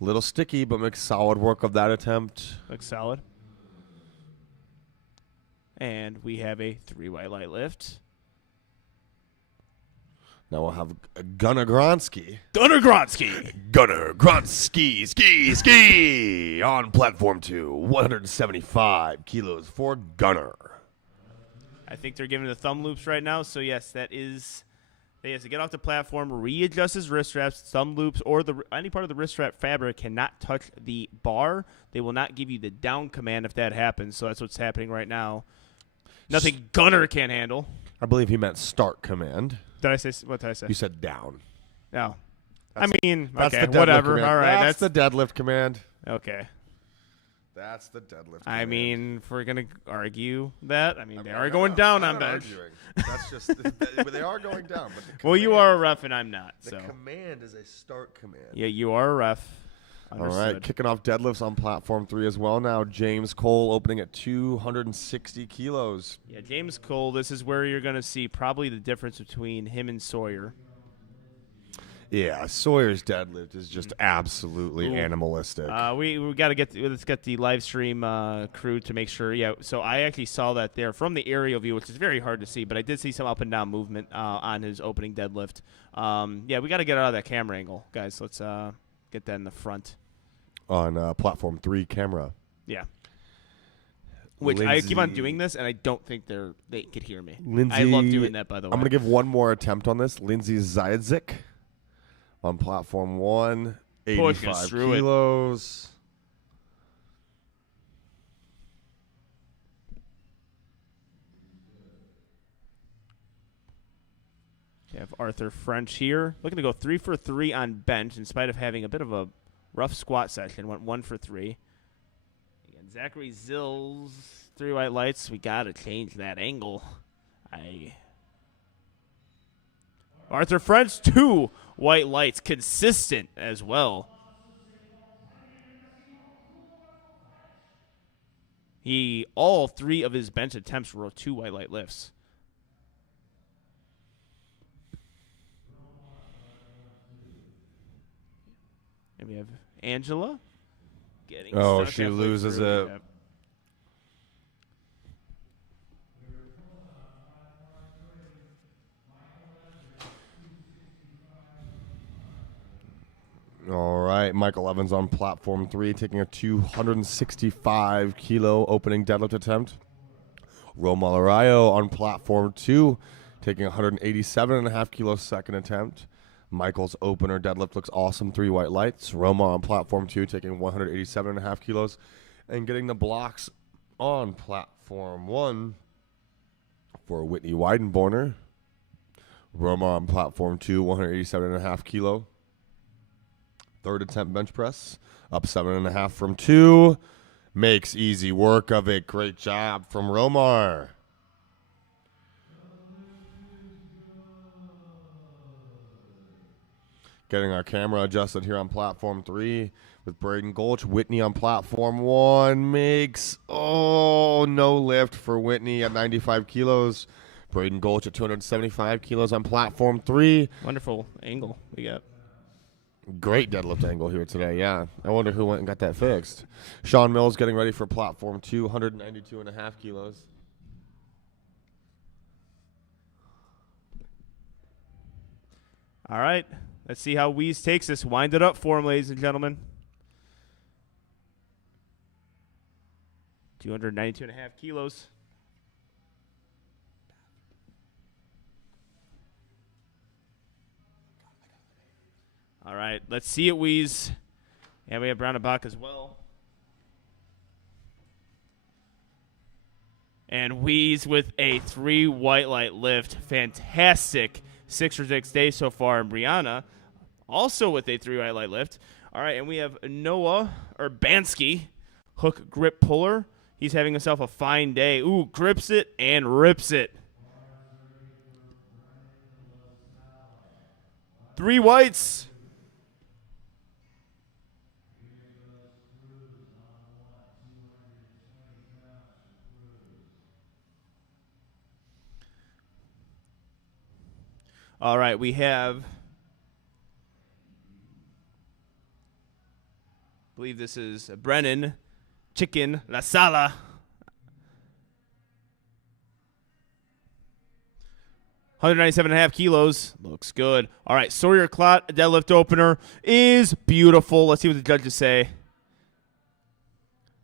Little sticky, but makes solid work of that attempt. Looks solid. And we have a 3 white light lift. Now we'll have Gunnar Gronsky. Gunnar Gronsky. Gunnar Gronsky, ski, on platform 2, 175 kilos for Gunnar. I think they're giving the thumb loops right now. So, yes, that is – he has to get off the platform, readjust his wrist straps, thumb loops, or any part of the wrist strap fabric cannot touch the bar. They will not give you the down command if that happens. So that's what's happening right now. Nothing Gunnar can't handle. I believe he meant start command. Did I say – what did I say? You said down. No. That's I mean, That's okay, the deadlift whatever. command. All right. That's the deadlift command. Okay. That's the deadlift I command. mean, if we're going to argue that, I mean, they are I'm going not- down I'm on not bench. arguing. That's just they are going down. But the Well, you command- are a ref and I'm not. The So command is a start command. yeah, you are a ref. All right, Understood. kicking off deadlifts on platform 3 as well now. James Cole opening at 260 kilos. Yeah, James Cole. This is where you're going to see probably the difference between him and Sawyer. Yeah, Sawyer's deadlift is just absolutely Ooh. animalistic. We got to let's get the live stream crew to make sure. Yeah, so I actually saw that there from the aerial view, which is very hard to see, but I did see some up and down movement on his opening deadlift. Yeah, we got to get out of that camera angle, guys. Let's get that in the front. On platform 3 camera. Yeah. Which I keep on Lindsay- doing this, and I don't think they could hear me. Lindsay, I love doing that, by the way. I'm going to give one more attempt on this. Lindsay Zajdzik on platform 1, Pushing 85 through it. kilos. You have Arthur French here. Looking to go 3 for 3 on bench in spite of having a bit of a rough squat session. Went 1 for 3. Again, Zachary Zills, 3 white lights. We got to change that angle. Arthur French, 2 white lights. Consistent as well. All 3 of his bench attempts were 2 white light lifts. And we have Angela getting Oh, stuck she halfway loses through. it. Yep. All right, Michael Evans on platform 3, taking a 265 kilo opening deadlift attempt. Romal Arayo on platform 2, taking 187.5 kilos second attempt. Michael's opener deadlift looks awesome, 3 white lights. Roma on platform 2, taking 187.5 kilos. And getting the blocks on platform 1 for Whitney Weidenborner. Roma on platform 2, 187.5 kilo. Third attempt bench press, up 7.5 from 2. Makes easy work of it. Great job from Romar. Getting our camera adjusted here on platform 3 with Braden Gulch. Whitney on platform 1 makes, no lift for Whitney at 95 kilos. Braden Gulch at 275 kilos on platform 3. Wonderful angle we got. Great deadlift angle here today, yeah. I wonder who went and got that fixed. Sean Mills getting ready for platform 2, 192.5 kilos. All right. Let's see how Weeze takes this. Wind it up for him, ladies and gentlemen. 292.5 kilos. All right. Let's see it, Weeze. And we have Brown and Bach as well. And Weeze with a 3 white light lift. Fantastic 6 or 6 days so far. And Brianna also with a 3 white light lift. All right, and we have Noah Urbanski, hook grip puller. He's having himself a fine day. Ooh, grips it and rips it. 3 whites. All right, we have, I believe this is Brennan Chicken La Sala. $197.5 kilos. Looks good. All right, Sawyer Clot, deadlift opener, is beautiful. Let's see what the judges say.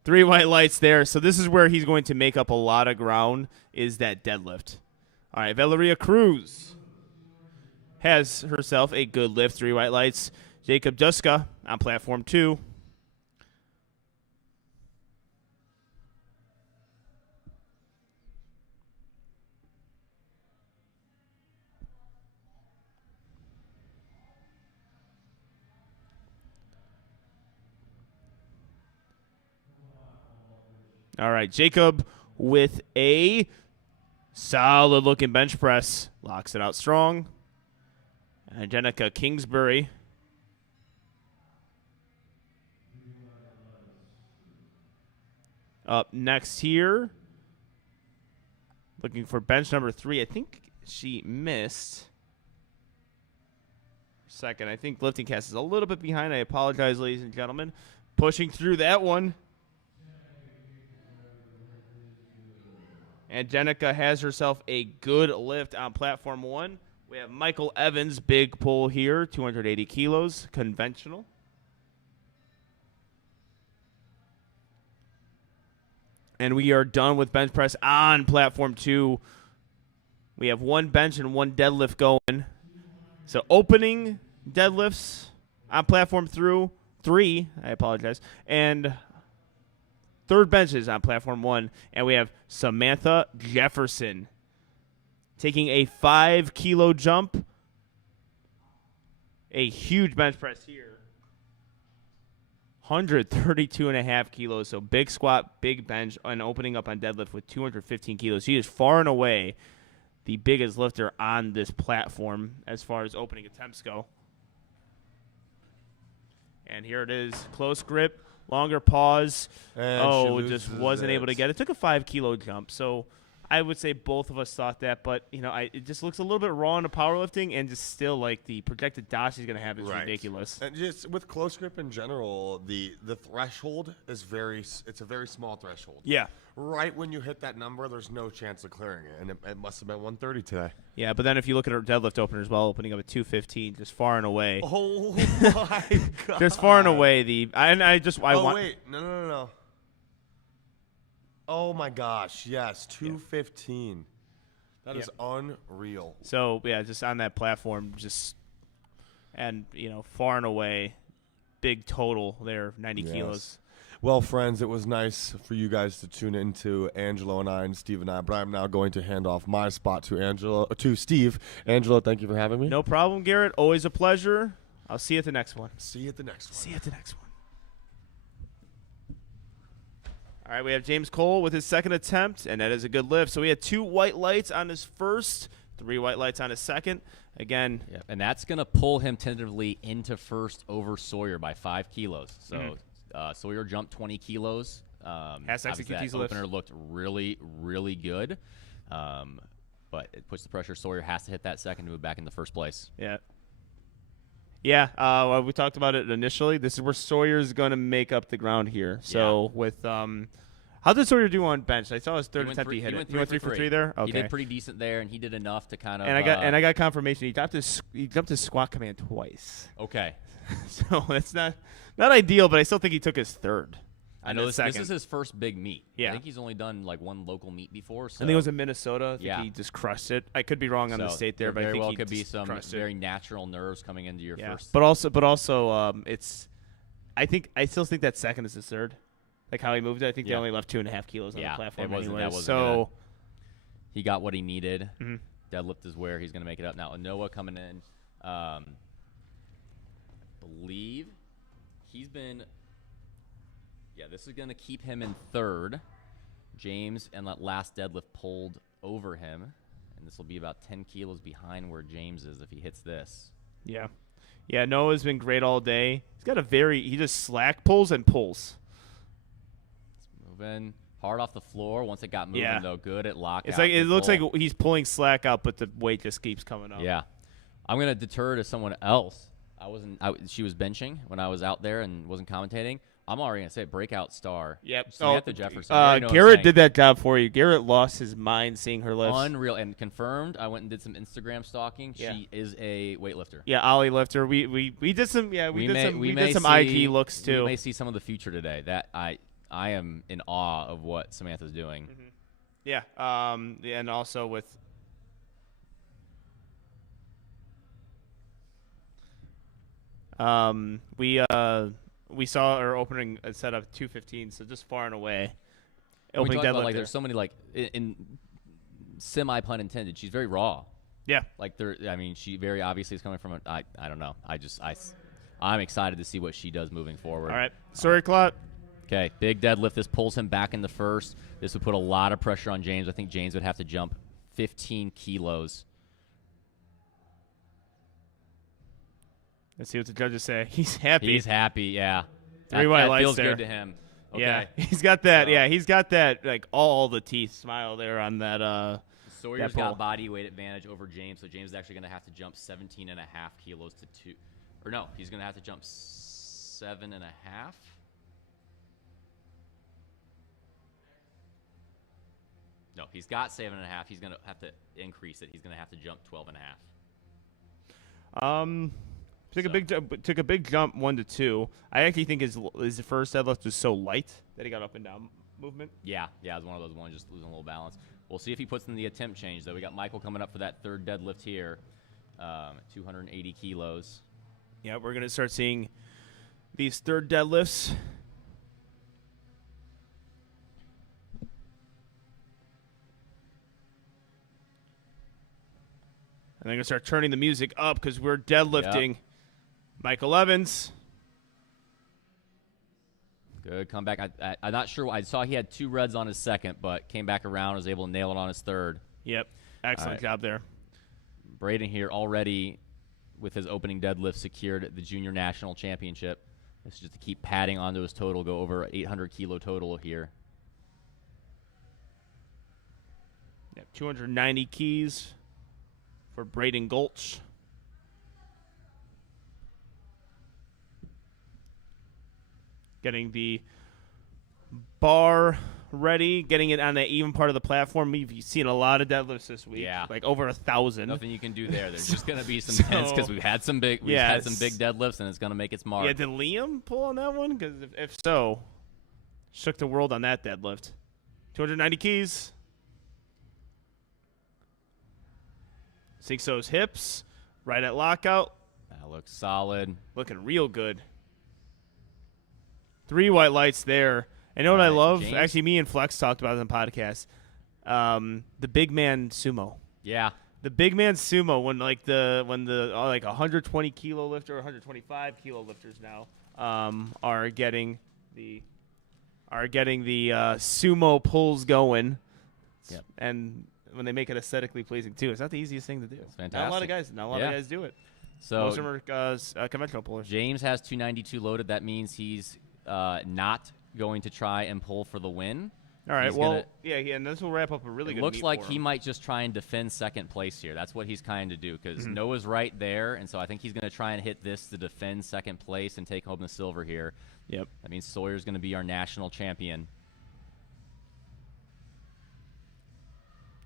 3 white lights there. So this is where he's going to make up a lot of ground, is that deadlift. All right, Valeria Cruz has herself a good lift, 3 white lights. Jacob Duska on platform 2. All right, Jacob with a solid-looking bench press. Locks it out strong. And Jenica Kingsbury. Up next here. Looking for bench number 3. I think she missed. Second, I think lifting cast is a little bit behind. I apologize, ladies and gentlemen. Pushing through that one. And Jenica has herself a good lift on platform 1. We have Michael Evans, big pull here, 280 kilos, conventional. And we are done with bench press on platform 2. We have 1 bench and 1 deadlift going. So opening deadlifts on platform 3, I apologize, and third benches on platform 1. And we have Samantha Jefferson taking a 5 kilo jump. A huge bench press here. 132.5 kilos. So big squat, big bench, and opening up on deadlift with 215 kilos. She is far and away the biggest lifter on this platform as far as opening attempts go. And here it is. Close grip, longer pause. And just wasn't able to get it. Took a 5 kilo jump. So I would say both of us thought that, but it just looks a little bit raw into powerlifting, and just still like the projected DOS he's going to have is ridiculous. And just with close grip in general, the threshold is it's a very small threshold. Yeah. Right when you hit that number, there's no chance of clearing it, and it must have been 130 today. Yeah, but then if you look at her deadlift opener as well, opening up at 215, just far and away. Oh my god! Just far and away wait, no. Oh my gosh, yes, 215. That is Yeah. unreal. So yeah, just on that platform, and far and away, big total there, 90 Yes. kilos. Well, friends, it was nice for you guys to tune into Angelo and I and Steve and I, but I'm now going to hand off my spot to Steve. Angelo, thank you for having me. No problem, Garrett. Always a pleasure. I'll see you at the next one. See you at the next one. See you at the next one. All right, we have James Cole with his second attempt, and that is a good lift. So we had 2 white lights on his first, 3 white lights on his second. Again, Yeah, and that's going to pull him tentatively into first over Sawyer by 5 kilos. So Sawyer jumped 20 kilos. Has to obviously execute that these lifts. opener looked really, really good. But it puts the pressure. Sawyer has to hit that second to move back in the first place. yeah. Yeah, well, we talked about it initially. This is where Sawyer's going to make up the ground here. So with how did Sawyer do on bench? I saw his third attempt. He hit it. He went 3 for 3 there. Okay. He did pretty decent there, and he did enough to kind of. And I got confirmation. He jumped his squat command twice. Okay. So that's not ideal, but I still think he took his third. I know this is his first big meet. Yeah. I think he's only done like 1 local meet before. So. I think it was in Minnesota. I think Yeah. he just crushed it. I could be wrong on the state there, but I very think well he could be just some crushed it. very natural nerves coming into your first. But also, it's. I still think that second is his third, like how he moved it. I think they only left 2.5 kilos on the platform. That wasn't so he got what he needed. Mhm. Deadlift is where he's going to make it up now. Noah coming in, believe he's been. Yeah, this is going to keep him in third. James and that last deadlift pulled over him, and this will be about 10 kilos behind where James is if he hits this. yeah, Noah's been great all day. He just slack pulls and pulls. It's moving hard off the floor. Once it got moving, though, good at lockout. It's like it looks pull. like he's pulling slack out, but the weight just keeps coming up. Yeah, I'm gonna deter to someone else. She was benching when I was out there and wasn't commentating. I'm already gonna say breakout star. Yep. Samantha Jefferson. You already know what I'm Garrett saying. did that job for you. Garrett lost his mind seeing her lifts. Unreal and confirmed. I went and did some Instagram stalking. Yeah. She is a weightlifter. Yeah, Ollie lifter. We did some. Yeah, we did some IG looks too. We may see some of the future today. That I am in awe of what Samantha's doing. Yeah. And also with. We saw her opening a set of 215, so just far and away. We Opening talked about, deadlift. like there's so many like in semi pun intended. She's very raw. Yeah. Like she very obviously is coming from I don't know. I'm excited to see what she does moving forward. All right. Sorry, Clot. Okay, big deadlift. This pulls him back into first. This would put a lot of pressure on James. I think James would have to jump 15 kilos. Let's see what the judges say. He's happy. He's happy, yeah. 3 white that lights feels there. good to him. Okay. Yeah, he's got that. So- Yeah, he's got that like all the teeth smile there on that. Sawyer's pull. got body weight advantage over James, so James is actually going to have to jump 17.5 kilos to 2. Or no, he's going to have to jump 7.5. No, he's got 7.5. He's going to have to increase it. He's going to have to jump 12.5. Took a big jump 1 to 2. I actually think his first deadlift was so light that he got up and down movement. Yeah, it was one of those ones just losing a little balance. We'll see if he puts in the attempt change, though. We got Michael coming up for that third deadlift here, 280 kilos. Yeah, we're gonna start seeing these third deadlifts. And I'm gonna start turning the music up because we're deadlifting. Yep. Michael Evans. Good comeback. I'm not sure. I saw he had 2 reds on his second, but came back around, was able to nail it on his third. Yep, excellent All right. job there. Braden here already with his opening deadlift secured the junior national championship. This is just to keep padding onto his total, go over 800 kilo total here. Yep, 290 keys for Braden Gulch. Getting the bar ready, getting it on the even part of the platform. We've seen a lot of deadlifts this week. Yeah. Like over 1,000. Nothing you can do there. There's just going to be some So- tense because we've had some big deadlifts, and it's going to make its mark. Yeah, did Liam pull on that one? Because if so, shook the world on that deadlift. 290 keys. Sinks those hips. Right at lockout. That looks solid. Looking real good. 3 white lights there. And you know what I love? James? Actually, me and Flex talked about it on the podcast. The big man sumo. Yeah. The big man sumo, when the 120 kilo lifter, 125 kilo lifters now are getting the sumo pulls going. Yep. And when they make it aesthetically pleasing too, it's not the easiest thing to do. It's fantastic. Not a lot of guys do it. So Most of them are conventional pullers. James has 292 loaded. That means he's not going to try and pull for the win. All right. He's Well, gonna- yeah, and this will wrap up a really It good. looks meet like for he him. might just try and defend second place here. That's what he's trying to do because Mm-hmm. Noah's right there, and so I think he's going to try and hit this to defend second place and take home the silver here. Yep. That means Sawyer's going to be our national champion.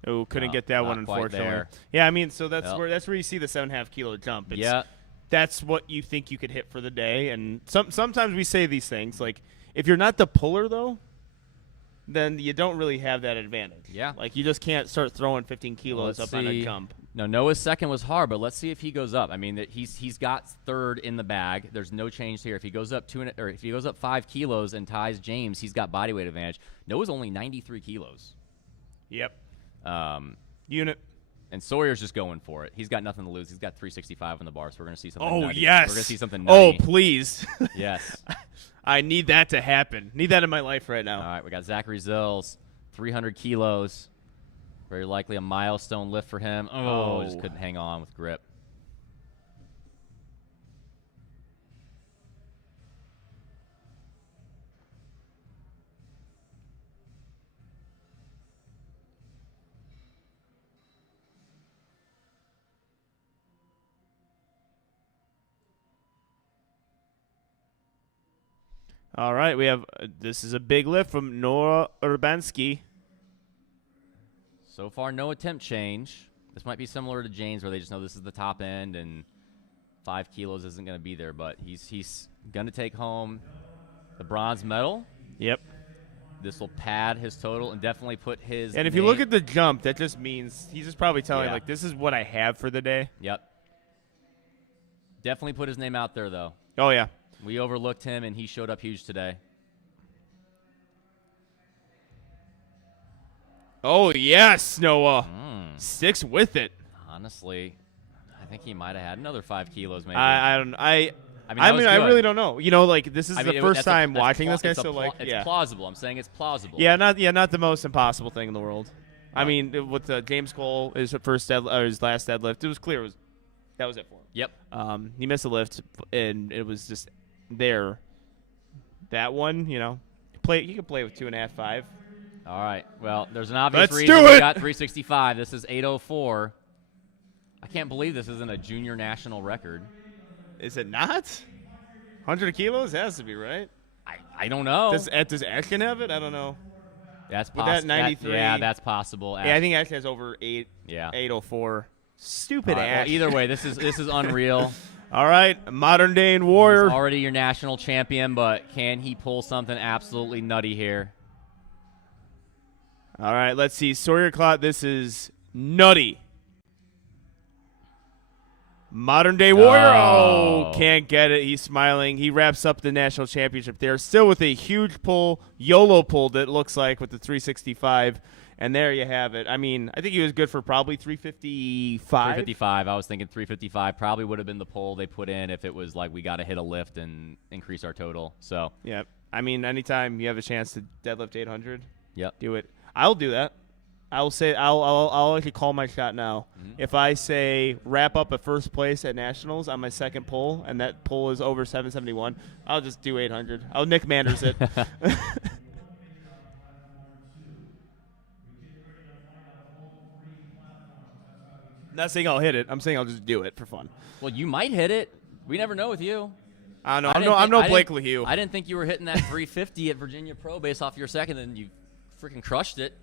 Oh, couldn't No, get that not one, quite unfortunately. there. Yeah, I mean, so that's Yep. where you see the 7.5 kilo jump. It's, Yeah. That's what you think you could hit for the day, and sometimes we say these things like, if you're not the puller though, then you don't really have that advantage. Yeah. Like you just can't start throwing 15 Well, kilos let's up on a see. jump. No, Noah's second was hard, but let's see if he goes up. I mean, he's got third in the bag. There's no change here. If he goes up if he goes up 5 kilos and ties James, he's got body weight advantage. Noah's only 93 kilos. Yep. Unit. And Sawyer's just going for it. He's got nothing to lose. He's got 365 on the bar, so we're going to see something Oh nutty. yes. We're going to see something Oh nutty. please. Yes. I need that to happen. Need that in my life right now. All right, we got Zachary Zills, 300 kilos. Very likely a milestone lift for him. Oh, just couldn't hang on with grip. All right, we have this is a big lift from Nora Urbanski. So far, no attempt change. This might be similar to James, where they just know this is the top end and 5 kilos isn't going to be there. But he's going to take home the bronze medal. Yep. This will pad his total and definitely put his. And if you look at the jump, that just means he's just probably telling Yeah. like, this is what I have for the day. Yep. Definitely put his name out there, though. Oh yeah. We overlooked him, and he showed up huge today. Oh yes, Noah. Sticks with it. Honestly, I think he might have had another 5 kilos, maybe. I don't. I that mean, was I good. really don't know. You know, like this is I mean, the first time that's watching this guy, it's so like, it's yeah, plausible. I'm saying it's plausible. not the most impossible thing in the world. I mean, with James Cole, his first his last deadlift, it was clear that was it for him. Yep. He missed a lift, and it was just there. That one, you know, you can play with 2.5, 5. All right. Well, there's an obvious Let's reason do we it. got 365. This is 804. I can't believe this isn't a junior national record. Is it not? 100 kilos has to be right. I don't know. Does Ashton have it? I don't know. That's with that possible. 93 Yeah, that's possible. Yeah, I think Ashton has over 8. Yeah. 804. Stupid All right, Ash. well, either way, this is unreal. All right, modern day warrior. He's already your national champion, but can he pull something absolutely nutty here? All right, let's see. Sawyer Clot, this is nutty. Modern day warrior. Oh, can't get it. He's smiling. He wraps up the national championship there. Still with a huge pull, YOLO pull that looks like with the 365. And there you have it. I mean, I think he was good for probably 355. 355. I was thinking 355 probably would have been the pull they put in if it was like we got to hit a lift and increase our total. So, Yeah. I mean, anytime you have a chance to deadlift 800, yep. do it. I'll do that. I'll say I'll actually call my shot now. If I say wrap up at first place at nationals on my second pull, and that pull is over 771, I'll just do 800. I'll Nick Manders it. Not saying I'll hit it. I'm saying I'll just do it for fun. Well, you might hit it. We never know with you. I don't know. I'm no Blake LaHue. I didn't think you were hitting that 350 at Virginia Pro based off your second, and you freaking crushed it.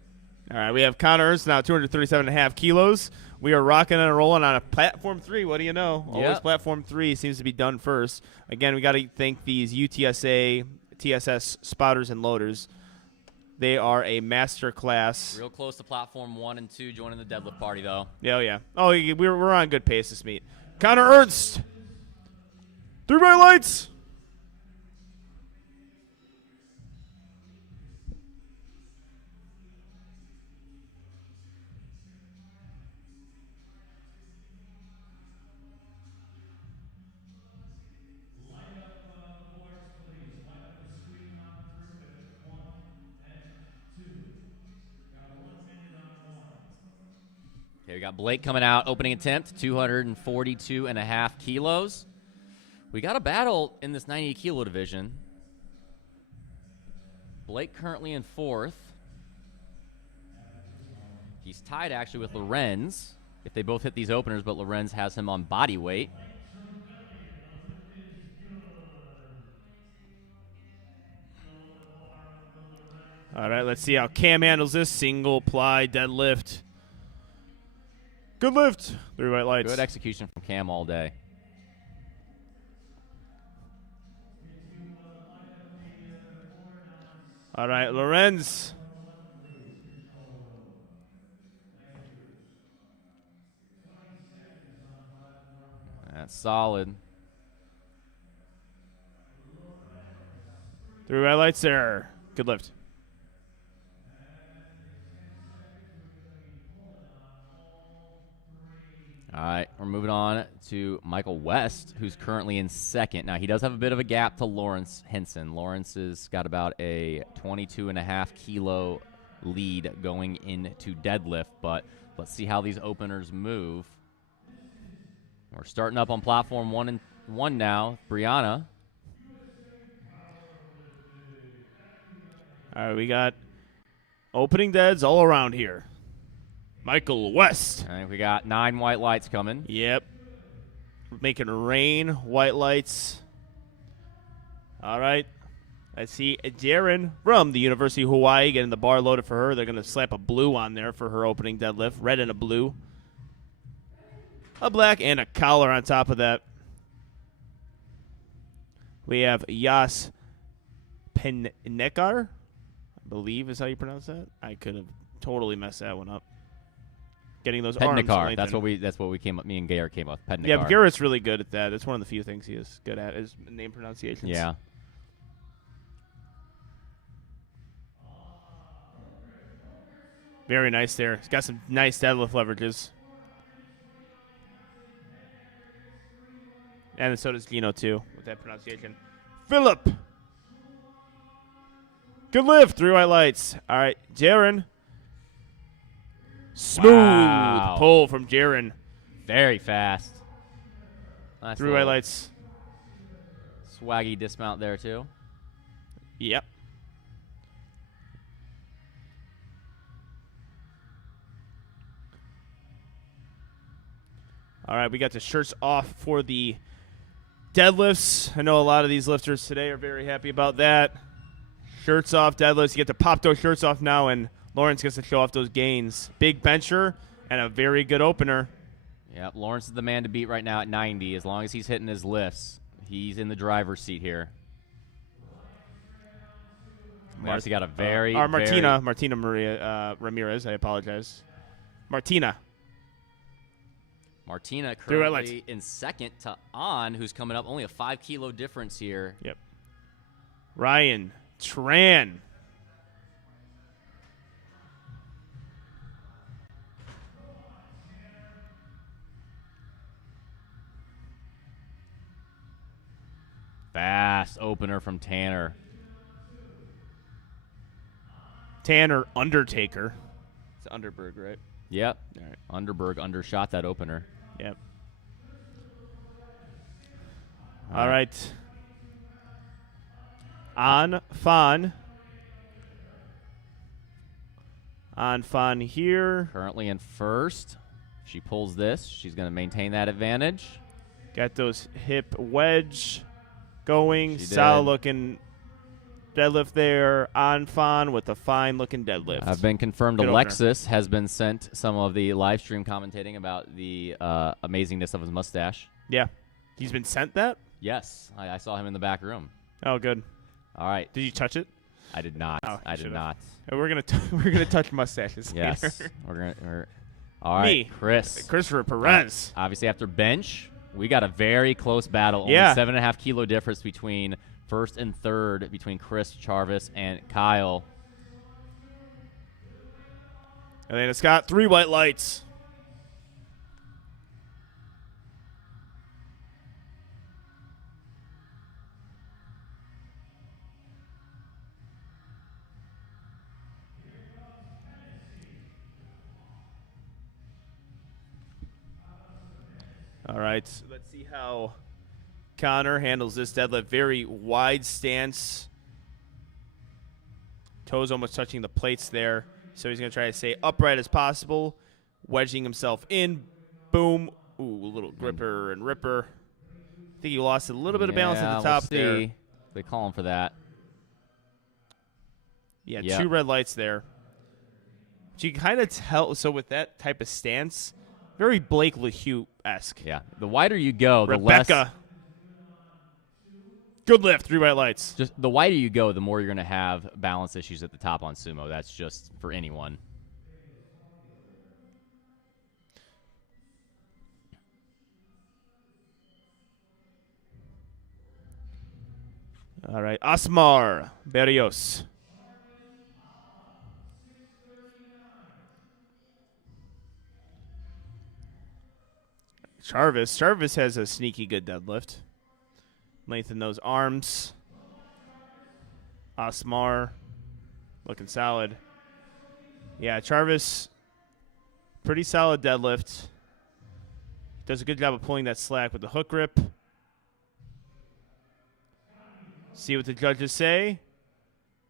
All right, we have Connor Ernst now, 237.5 kilos. We are rocking and rolling on a platform 3. What do you know? Always Yep. platform 3 seems to be done first. Again, we got to thank these UTSA, TSS spotters and loaders. They are a master class. Real close to platform 1 and 2, joining the deadlift party, though. Yeah, oh, yeah. Oh, we're on good pace this meet. Connor Ernst. 3 bright lights. Okay, we got Blake coming out, opening attempt, 242.5 kilos. We got a battle in this 90 kilo division. Blake currently in 4th. He's tied actually with Lorenz if they both hit these openers, but Lorenz has him on body weight. All right, let's see how Cam handles this single ply deadlift. Good lift. 3 white lights. Good execution from Cam all day. All right, Lorenz. That's solid. 3 white lights there. Good lift. All right, we're moving on to Michael West, who's currently in 2nd. Now, he does have a bit of a gap to Lawrence Henson. Lawrence has got about a 22.5 kilo lead going into deadlift, but let's see how these openers move. We're starting up on platform 1 and 1 now. Brianna. All right, we got opening deads all around here. Michael West. I think we got 9 white lights coming. Yep. Making rain, white lights. All right. I see Darren from the University of Hawaii getting the bar loaded for her. They're going to slap a blue on there for her opening deadlift. Red and a blue. A black and a collar on top of that. We have Yas Penekar, I believe is how you pronounce that. I could have totally messed that one up. Getting those arms Pednikar. That's lengthened. what we came up. Me and Garrett came up. Pednikar. Yeah, but Garrett's really good at that. It's one of the few things he is good at is name pronunciations. Yeah. Very nice there. He's got some nice deadlift leverages. And so does Gino, too, with that pronunciation. Philip. Good lift. 3 white lights. All right, Jaron. Smooth Wow. pull from Jaron. Very fast. Nice 3 white little lights. swaggy dismount there, too. Yep. All right, we got the shirts off for the deadlifts. I know a lot of these lifters today are very happy about that. Shirts off, deadlifts. You get to pop those shirts off now, and Lawrence gets to show off those gains. Big bencher and a very good opener. Yep, Lawrence is the man to beat right now at 90. As long as he's hitting his lifts, he's in the driver's seat here. Lawrence got a Martina Maria Ramirez. I apologize. Martina. Martina Three white currently in 2nd to An, who's coming up. Only a 5 kilo difference here. Yep. Ryan Tran. Fast opener from Tanner. Tanner Undertaker. It's Underberg, right? Yep. All right. Underberg undershot that opener. Yep. All right. On Fan. On Fan here. Currently in 1st. If she pulls this, she's going to maintain that advantage. Got those hip wedge going. She Solid did. looking deadlift there. On Fan with a fine looking deadlift. I've been confirmed Good Alexis has been sent some of the live stream commentating about the amazingness of his mustache. Yeah. He's been sent that? Yes, I saw him in the back room. Oh, good. All right. Did you touch it? I did not. Oh, I did should've. not. We're gonna touch mustaches Yes. later. We're all right, Me. Chris. Christopher Perez. Obviously, after bench, we got a very close battle. Yeah. Only 7.5 kilo difference between first and third between Chris Charvis and Kyle. And then it's got 3 white lights. All right, so let's see how Connor handles this deadlift. Very wide stance. Toes almost touching the plates there. So he's going to try to stay upright as possible, wedging himself in. Boom. Ooh, a little gripper and ripper. I think he lost a little bit of balance at the top we'll see. there. They call him for that. Yeah, Yep. 2 red lights there. But you can kind of tell. So with that type of stance, very Blake LeHue-esque. Yeah. The wider you go, the Rebecca. less. Good lift, 3 white lights. Just the wider you go, the more you're going to have balance issues at the top on sumo. That's just for anyone. All right, Asmar Berrios. Charvis has a sneaky good deadlift. Lengthen those arms. Asmar looking solid. Yeah, Charvis, pretty solid deadlift. Does a good job of pulling that slack with the hook grip. See what the judges say.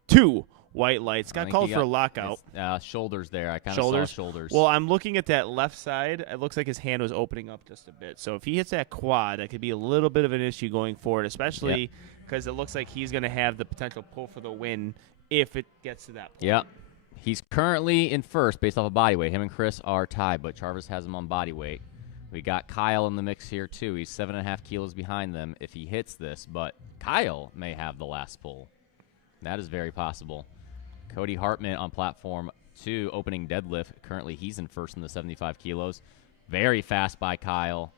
2 white lights. I Got think called he for a got lockout. his, shoulders there. I kind of saw shoulders. Well, I'm looking at that left side. It looks like his hand was opening up just a bit. So if he hits that quad, that could be a little bit of an issue going forward, especially because it looks like he's going to have the potential pull for the win if it gets to that point. Yep. He's currently in first based off of body weight. Him and Chris are tied, but Charvis has him on body weight. We got Kyle in the mix here, too. He's 7.5 kilos behind them if he hits this, but Kyle may have the last pull. That is very possible. Cody Hartman on platform 2, opening deadlift. Currently, he's in first in the 75 kilos. Very fast by Kyle.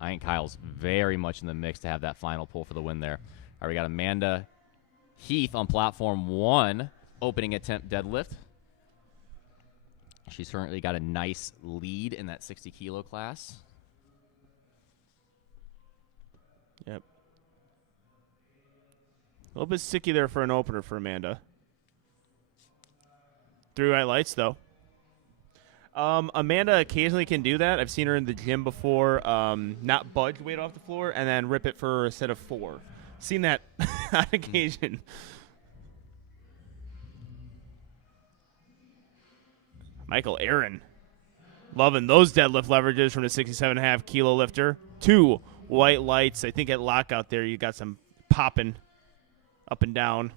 I think Kyle's very much in the mix to have that final pull for the win there. All right, we got Amanda Heath on platform 1, opening attempt deadlift. She's currently got a nice lead in that 60 kilo class. Yep. A little bit sticky there for an opener for Amanda. 3 white lights, though. Amanda occasionally can do that. I've seen her in the gym before, not budge weight off the floor and then rip it for a set of 4. Seen that on occasion. Michael Aaron. Loving those deadlift leverages from the 67.5 kilo lifter. 2 white lights. I think at lockout there you got some popping up and down.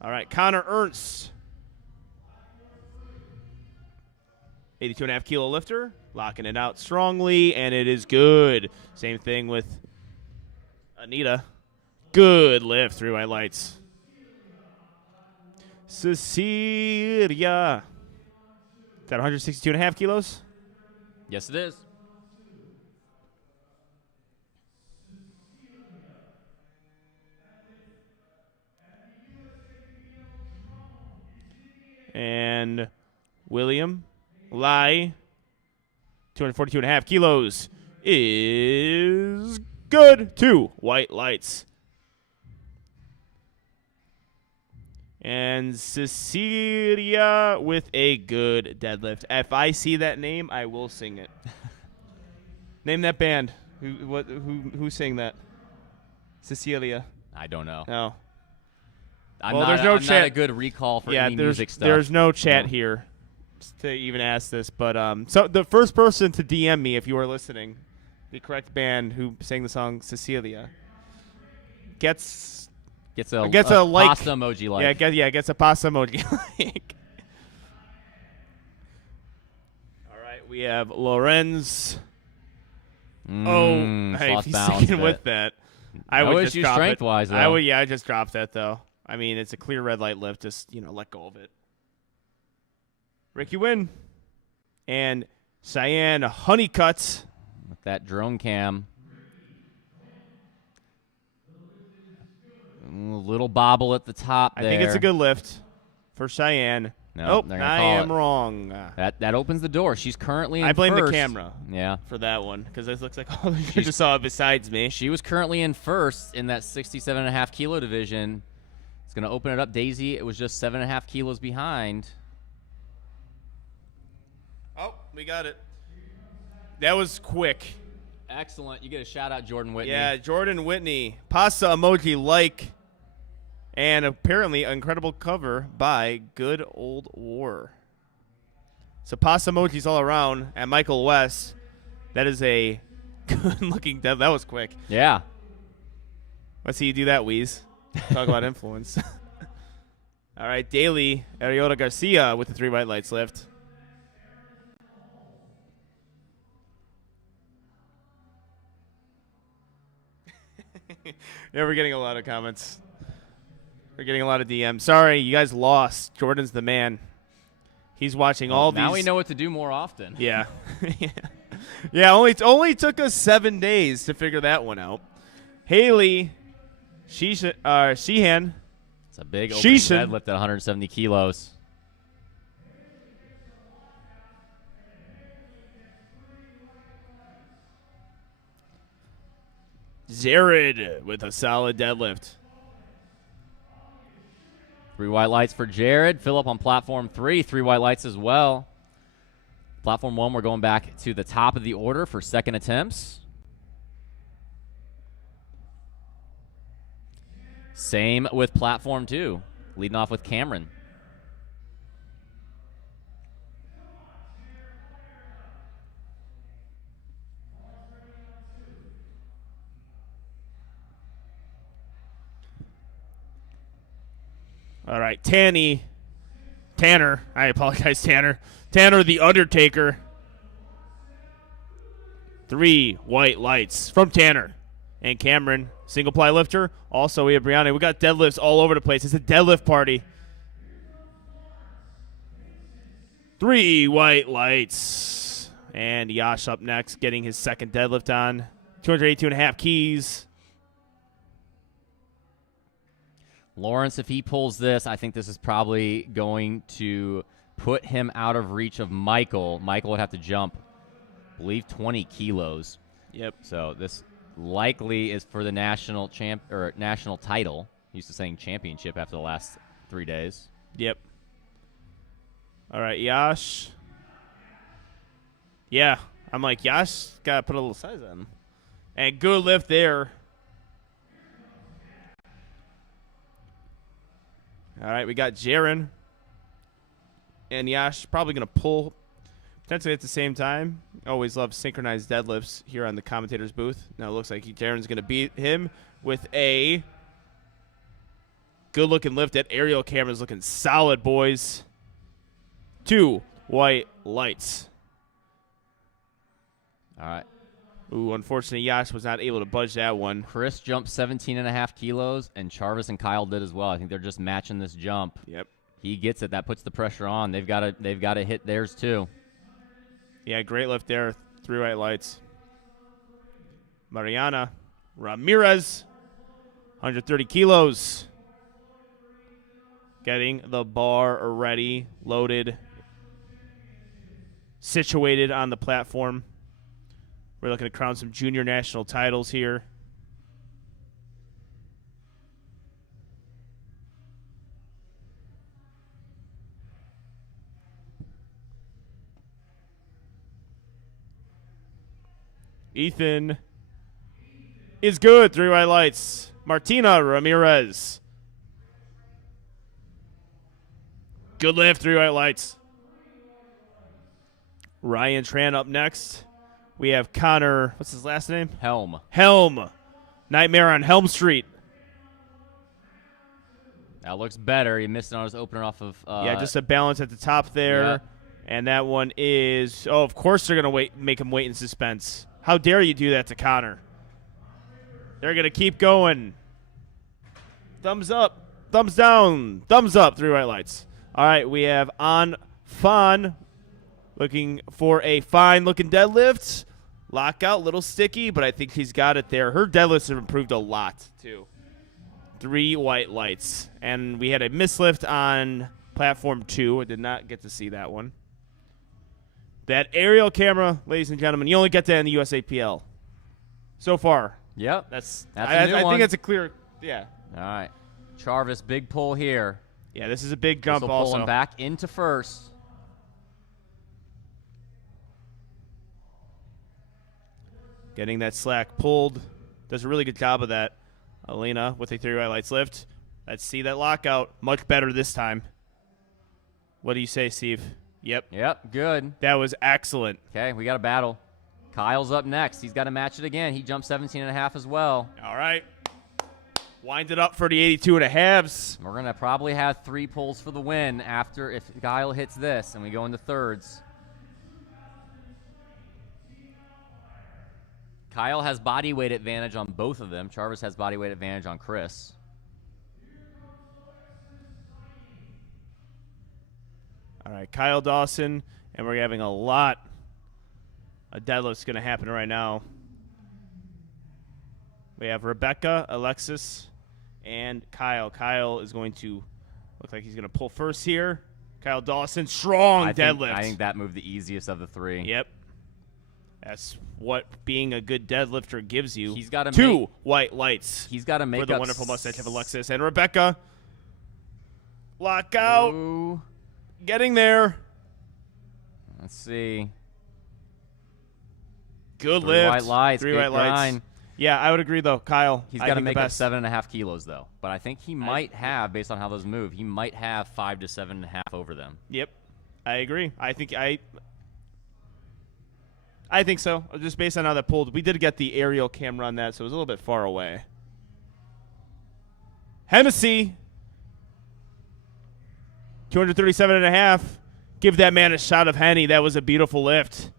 All right, Connor Ernst. 82.5 kilo lifter. Locking it out strongly, and it is good. Same thing with Anita. Good lift, 3 white lights. Cecilia. Is that 162.5 kilos? Yes, it is. And William Lai, 242.5 kilos, is good. 2 white lights. And Cecilia with a good deadlift. If I see that name, I will sing it. Name that band. Who sang that? Cecilia. I don't know. No. I'm Well, not, there's no I'm chat. not a good recall for any music stuff. There's no chat No. here to even ask this. But so the first person to DM me, if you are listening, the correct band who sang the song Cecilia gets Gets a like. pasta emoji like. Gets a pasta emoji like. All right, we have Lorenz. Hey, lost he's balance sticking a with bit. that. I No would just issue drop strength-wise, it. though. I just drop that though. I mean, it's a clear red light lift. Just let go of it. Ricky Wynn and Cheyenne Honeycutt. With that drone cam. A little bobble at the top there. I think it's a good lift for Cheyenne. No, they're gonna I call am it. wrong. That opens the door. She's currently in I blame the first. camera. Yeah. For that one, because it looks like all you just saw besides me. She was currently in first in that 67.5 kilo division. It's going to open it up. Daisy, it was just 7.5 kilos behind. Oh, we got it. That was quick. Excellent. You get a shout out, Jordan Whitney. Yeah, Jordan Whitney. Pasta emoji like. And apparently incredible cover by Good Old War. So pasta emojis all around at Michael West. That is a good-looking dev. That was quick. Yeah. Let's see you do that, Wheeze. Talk about influence. All right, Daly Ariota Garcia with the 3 white lights lift. Yeah, we're getting a lot of comments. We're getting a lot of DMs. Sorry, you guys lost. Jordan's the man. He's watching all these. Now we know what to do more often. Yeah. Yeah, only took us 7 days to figure that one out. Haley Sheehan. It's a big opening Sheeshan. deadlift at 170 kilos. Jared with a solid deadlift. 3 white lights for Jared. Phillip on platform 3. 3 white lights as well. Platform 1, we're going back to the top of the order for second attempts. Same with platform 2. Leading off with Cameron. All right, Tanner. I apologize, Tanner. Tanner the Undertaker. 3 white lights from Tanner. And Cameron, single ply lifter. Also, we have Brianna. We got deadlifts all over the place. It's a deadlift party. 3 white lights. And Yash up next, getting his second deadlift on. 282.5 keys. Lawrence, if he pulls this, I think this is probably going to put him out of reach of Michael. Michael would have to jump, I believe, 20 kilos. Yep. So this likely is for the national title. Used to saying championship after the last 3 days. Yep. All right, Yash. Yeah, I'm like, Yash got to put a little size on him. And good lift there. All right, we got Jaren. And Yash probably going to pull potentially at the same time. Always love synchronized deadlifts here on the commentator's booth. Now it looks like Jaren's going to beat him with a good-looking lift. That aerial camera's looking solid, boys. 2 white lights. All right. Ooh, unfortunately, Yash was not able to budge that one. Chris jumped 17.5 kilos, and Charvis and Kyle did as well. I think they're just matching this jump. Yep. He gets it. That puts the pressure on. They've got to hit theirs too. Yeah, great lift there. 3 white lights. Mariana Ramirez, 130 kilos. Getting the bar ready, loaded, situated on the platform. We're looking to crown some junior national titles here. Ethan is good. 3 white lights. Martina Ramirez. Good lift. 3 white lights. Ryan Tran up next. We have Connor, what's his last name? Helm. Nightmare on Helm Street. That looks better. He missed it on his opener off of. Yeah, just a balance at the top there. Yeah. And that one is, of course they're going to make him wait in suspense. How dare you do that to Connor? They're going to keep going. Thumbs up, thumbs down, thumbs up, 3 white lights. All right, we have on Fawn looking for a fine-looking deadlift. Lockout, little sticky, but I think he's got it there. Her deadlifts have improved a lot, too. 3 white lights. And we had a mislift on platform 2. I did not get to see that one. That aerial camera, ladies and gentlemen, you only get that in the USAPL. So far. Yep. That's a new I one. think that's a clear, yeah. All right. Charvis, big pull here. Yeah, this is a big jump This will pull also. him back into first. Getting that slack pulled. Does a really good job of that. Elena with a 3 white lights lift. Let's see that lockout. Much better this time. What do you say, Steve? Yep. Yep, good. That was excellent. Okay, we got a battle. Kyle's up next. He's got to match it again. He jumped 17.5 as well. All right. Wind it up for the 82.5s. We're going to probably have 3 pulls for the win after if Kyle hits this and we go into thirds. Kyle has body weight advantage on both of them. Charvis has body weight advantage on Chris. All right, Kyle Dawson, and we're having a lot of deadlifts going to happen right now. We have Rebecca, Alexis, and Kyle. Kyle is going to look like he's going to pull first here. Kyle Dawson, strong deadlift. I think that moved the easiest of the 3. Yep. That's what being a good deadlifter gives you. He's got to 2 white lights. He's got to make for the up wonderful mustache of Alexis and Rebecca. Lockout. Ooh. Getting there. Let's see. Good 3 lift. white lights. 3 good white lights. grind. Yeah, I would agree, though. Kyle, He's I got to think make the up best. 7.5 kilos, though. But I think he might have, based on how those move, he might have 5 to 7.5 over them. Yep. I agree. I think so. Just based on how that pulled. We did get the aerial camera on that, so it was a little bit far away. Hennessy. 237.5. Give that man a shot of Henny. That was a beautiful lift.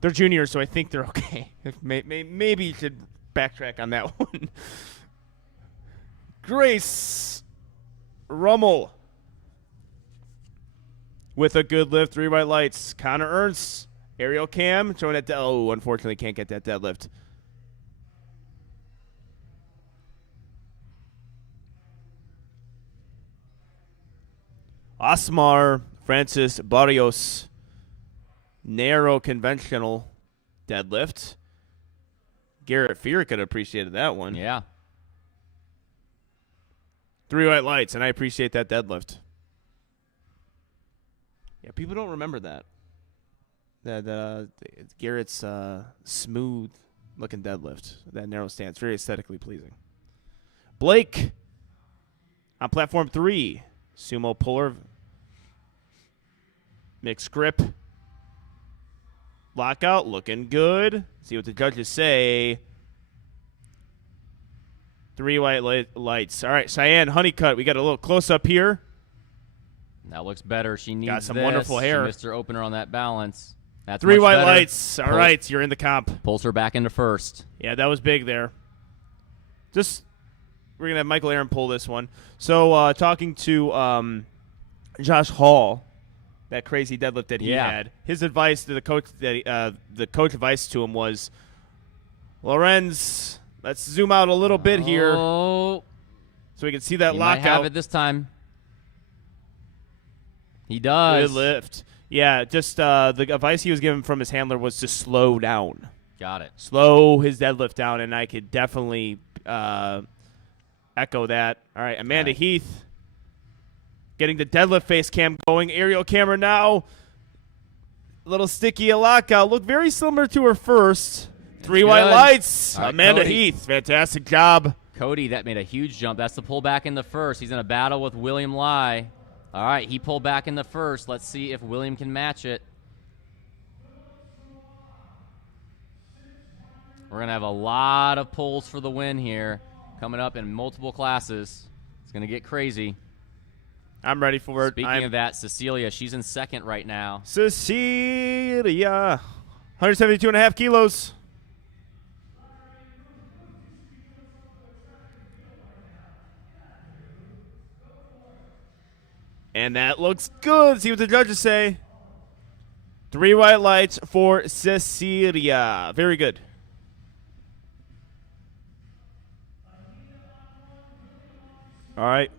They're juniors, so I think they're okay. Maybe you should backtrack on that one. Grace Rummel with a good lift. 3 white lights. Connor Ernst. Aerial cam. Showing that. Oh, unfortunately can't get that deadlift. Osmar Francis Barrios. Narrow conventional deadlift. Garrett Fear could have appreciated that one. Yeah. 3 white lights, and I appreciate that deadlift. Yeah, people don't remember that. That Garrett's smooth-looking deadlift, that narrow stance, very aesthetically pleasing. Blake on platform 3, sumo puller, mixed grip, lockout, looking good. See what the judges say. 3 white lights. All right, Cheyenne Honeycutt. We got a little close-up here. That looks better. She needs Got some this. wonderful hair. She missed her opener on that balance. That's 3 much white better. lights. All right, you're in the comp. Pulls her back into first. Yeah, that was big there. We're going to have Michael Aaron pull this one. So talking to Josh Hall, that crazy deadlift that he had, his advice to the coach, the coach advice to him was, Lorenz, let's zoom out a little bit here Oh, so we can see that he might lockout. have it this time. He does. Good lift. Yeah, just the advice he was given from his handler was to slow down. Got it. Slow his deadlift down, and I could definitely echo that. All right, Amanda Heath getting the deadlift face cam going. Aerial camera now. A little sticky, a lockout. Looked very similar to her first. 3 white lights. All right, Amanda Cody. Heath, fantastic job. Cody, that made a huge jump. That's the pull back in the first. He's in a battle with William Lai. All right, he pulled back in the first. Let's see if William can match it. We're going to have a lot of pulls for the win here coming up in multiple classes. It's going to get crazy. I'm ready for it. Speaking of that, Cecilia, she's in second right now. Cecilia, 172.5 kilos. And that looks good. See what the judges say. 3 white lights for Cecilia. Very good. All right.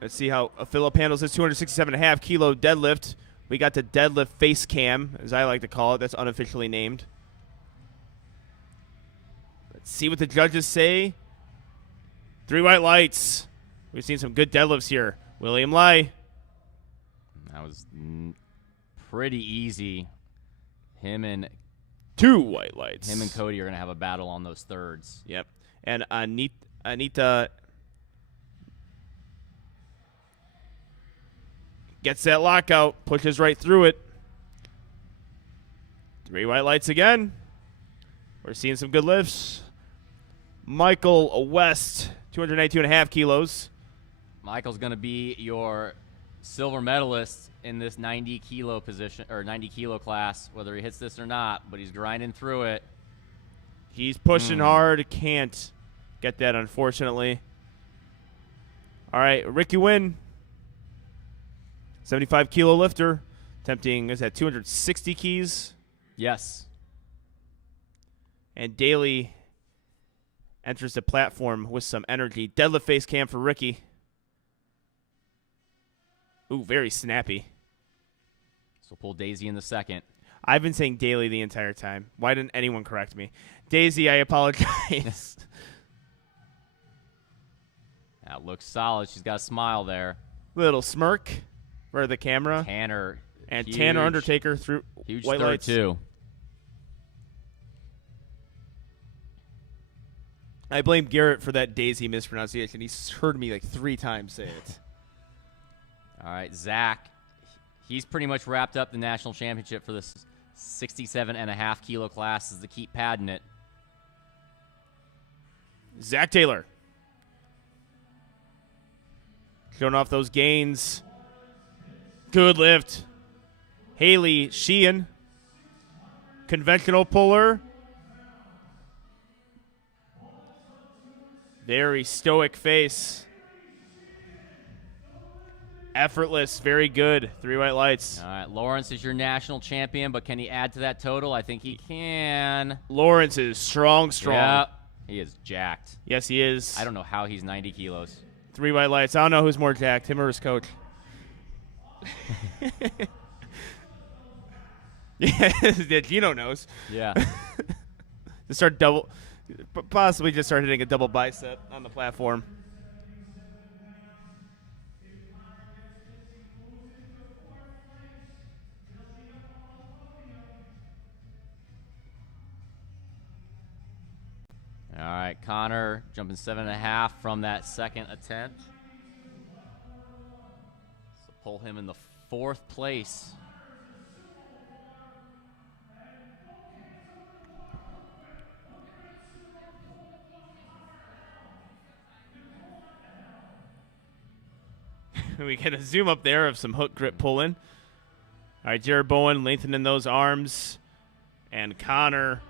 Let's see how Philip handles this 267.5 kilo deadlift. We got the deadlift face cam, as I like to call it. That's unofficially named. Let's see what the judges say. 3 white lights. We've seen some good deadlifts here. William Lai. That was pretty easy. Him and 2 white lights. Him and Cody are going to have a battle on those thirds. Yep. And Anita gets that lockout, pushes right through it. 3 white lights again. We're seeing some good lifts. Michael West, 292.5 kilos. Michael's going to be your silver medalist in this 90 kilo position or 90 kilo class, whether he hits this or not, but he's grinding through it. He's pushing hard. Can't get that, unfortunately. All right, Ricky Wynn, 75 kilo lifter, attempting, is that 260 keys? Yes. And Daly enters the platform with some energy. Deadlift face cam for Ricky. Ooh, very snappy. So pull Daisy in the second. I've been saying Daly the entire time. Why didn't anyone correct me? Daisy, I apologize. That looks solid. She's got a smile there. Little smirk for the camera. Tanner. And huge, Tanner Undertaker through huge white third lights. too. I blame Garrett for that Daisy mispronunciation. He's heard me like 3 times say it. All right, Zach. He's pretty much wrapped up the national championship for this 67.5 kilo class is to keep padding it. Zach Taylor. Showing off those gains. Good lift. Haley Sheehan. Conventional puller. Very stoic face. Effortless, very good. 3 white lights. All right, Lawrence is your national champion, but can he add to that total? I think he can. Lawrence is strong. Yeah, he is jacked. Yes, he is. I don't know how he's 90 kilos. 3 white lights. I don't know who's more jacked, him or his coach. Yeah, Gino knows. Yeah. Possibly just start hitting a double bicep on the platform. All right, Connor jumping 7.5 from that second attempt. So pull him in the 4th place. We get a zoom up there of some hook grip pulling. All right, Jared Bowen lengthening those arms. And Connor.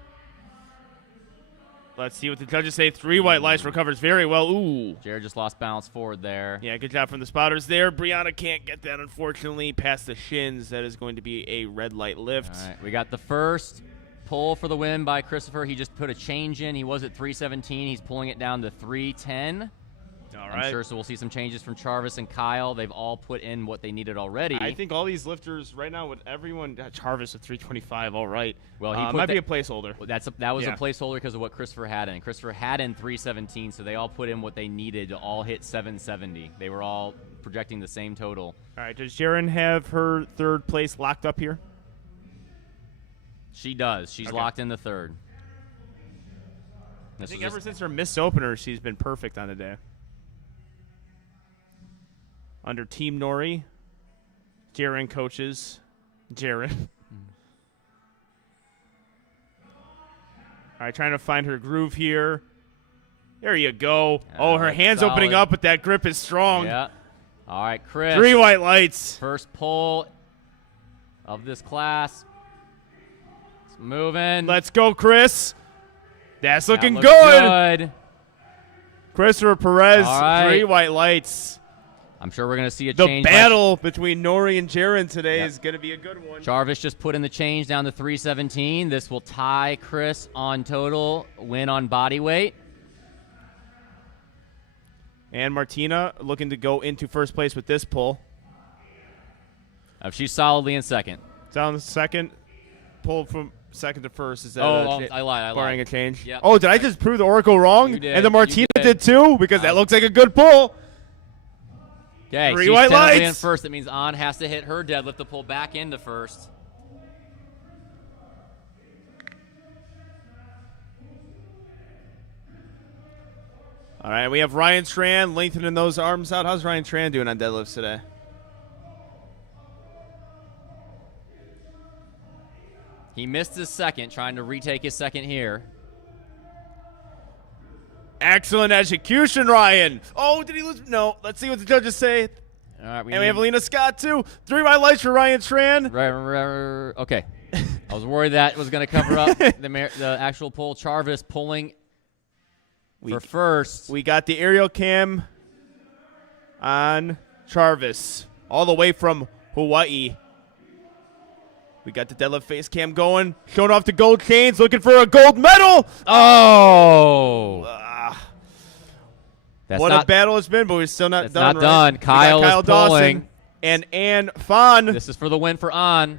Let's see what the judges say. 3 white lights, recovers very well. Ooh. Jared just lost balance forward there. Yeah, good job from the spotters there. Brianna can't get that, unfortunately, past the shins. That is going to be a red light lift. All right, we got the first pull for the win by Christopher. He just put a change in. He was at 317. He's pulling it down to 310. All right. I'm sure, so we'll see some changes from Charvis and Kyle. They've all put in what they needed already. I think all these lifters right now, with everyone, Charvis at 325, all right. Well, he might be a placeholder. That was a placeholder because of what Christopher had in. Christopher had in 317, so they all put in what they needed to all hit 770. They were all projecting the same total. All right, does Sharon have her 3rd place locked up here? She does. She's locked in the 3rd. I think ever since her missed opener, she's been perfect on the day. Under Team Nori, Jaren coaches Jaren. All right, trying to find her groove here. There you go. Oh, her hand's solid. opening up, but that grip is strong. Yeah. All right, Chris. 3 white lights. First pull of this class. It's moving. Let's go, Chris. That's looking looks good. good. Christopher Perez, All right. 3 white lights. I'm sure we're going to see a The change. battle between Nori and Jaron today Yep. is going to be a good one. Jarvis just put in the change down to 317. This will tie Chris on total, win on body weight. And Martina looking to go into first place with this pull. She's solidly in second. Down the second. Pull from second to first. Is that I lied. barring a change? Yep. Oh, did I just prove the Oracle wrong? You did. And the You Martina did. did too? Because that looks like a good pull. Okay, Three she's white technically in lights. first. That means An has to hit her deadlift to pull back into first. All right, we have Ryan Tran lengthening those arms out. How's Ryan Tran doing on deadlifts today? He missed his second, trying to retake his second here. Excellent execution, Ryan. Oh, did he lose? No. Let's see what the judges say. All right, And we have Alina Scott, too. 3 white lights for Ryan Tran. Okay. I was worried that was going to cover up the actual pull. Jarvis pulling for first. We got the aerial cam on Jarvis, all the way from Hawaii. We got the deadlift face cam going, showing off the gold chains, looking for a gold medal. Oh! That's What not a battle it's been, but we're still not It's done. not right? done. We got Kyle is Dawson pulling. and Ann Fon This is for the win for An.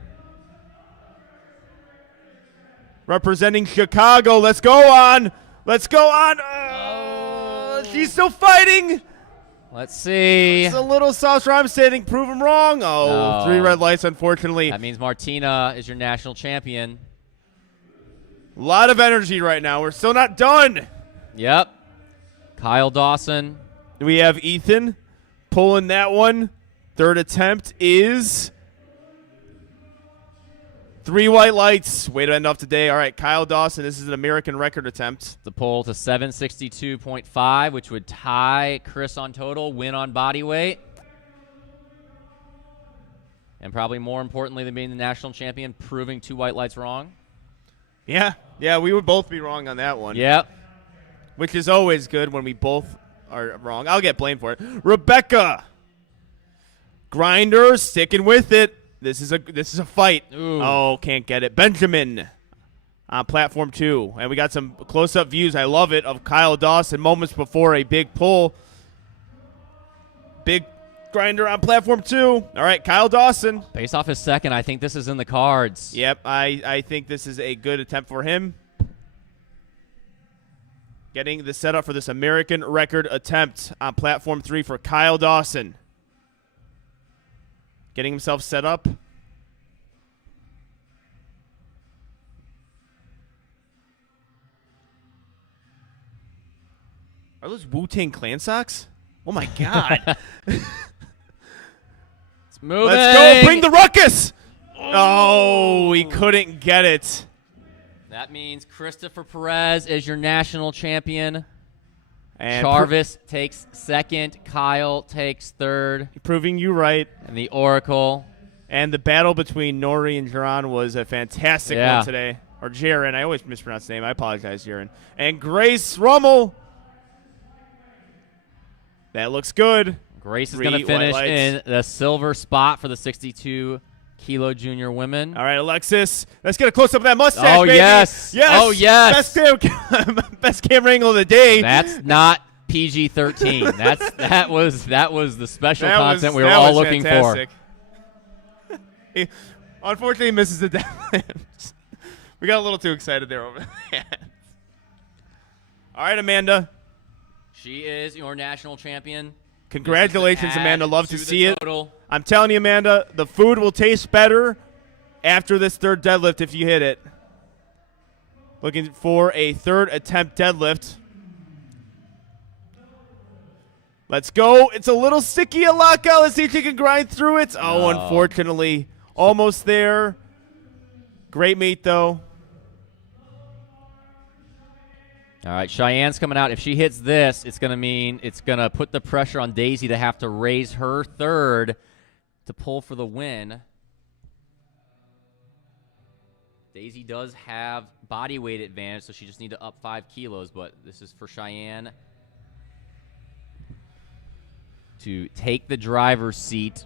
representing Chicago. Let's go on. Let's go on. Oh, she's still fighting. Let's see. It's a little soft for I'm standing. Prove him wrong. Oh, No. 3 red lights, unfortunately. That means Martina is your national champion. A lot of energy right now. We're still not done. Yep. Kyle Dawson. We have Ethan pulling that one. Third attempt is 3 white lights. Way to end off today. All right, Kyle Dawson. This is an American record attempt. The pull to 762.5, which would tie Chris on total, win on body weight. And probably more importantly than being the national champion, proving 2 white lights wrong. Yeah, we would both be wrong on that one. Yep. Which is always good when we both are wrong. I'll get blamed for it. Rebecca Grinder sticking with it. This is a fight. Ooh. Oh, can't get it. Benjamin on platform 2. And we got some close-up views. I love it, of Kyle Dawson moments before a big pull. Big Grinder on platform 2. All right, Kyle Dawson. Based off his second, I think this is in the cards. Yep, I think this is a good attempt for him. Getting the setup for this American record attempt on platform 3 for Kyle Dawson. Getting himself set up. Are those Wu-Tang Clan socks? Oh my God. It's moving. Let's go. Bring the ruckus. Oh, he couldn't get it. That means Christopher Perez is your national champion. And Jarvis takes second. Kyle takes third. proving you right. And the Oracle. And the battle between Nori and Jaron was a fantastic Yeah. one today. Or Jaron. I always mispronounce his name. I apologize, Jaron. And Grace Rummel. That looks good. Grace is 3 going to white finish lights. in the silver spot for the 62-kilo junior women. All right, Alexis. Let's get a close-up of that mustache, Oh, baby. yes. Yes. Oh, yes. Best camera angle of the day. That's not PG-13. that was the special That was- content we were that all was looking fantastic. for. He, unfortunately, he misses the deadlift. We got a little too excited there over that. All right, Amanda. She is your national champion. Congratulations, This is to Amanda. add Love to the see it. total. I'm telling you, Amanda, the food will taste better after this third deadlift if you hit it. Looking for a third attempt deadlift. Let's go. It's a little sticky at lockout. Let's see if you can grind through it. Oh, unfortunately. Almost there. Great meet, though. All right, Cheyenne's coming out. If she hits this, it's going to mean it's going to put the pressure on Daisy to have to raise her third to pull for the win. Daisy does have body weight advantage, so she just need to up 5 kilos, but this is for Cheyenne. to take the driver's seat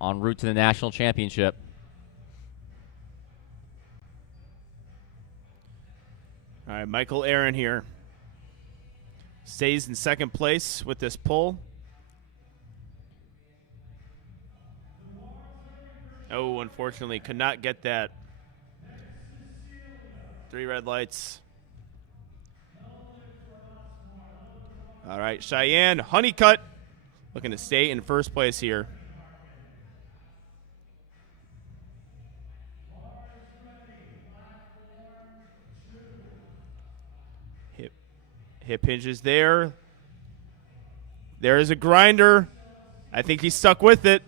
en route to the national championship. All right, Michael Aaron here. Stays in second place with this pull. Oh, unfortunately, could not get that. 3 red lights. All right, Cheyenne Honeycutt looking to stay in first place here. Hip hinges there. There is a grinder. I think he's stuck with it.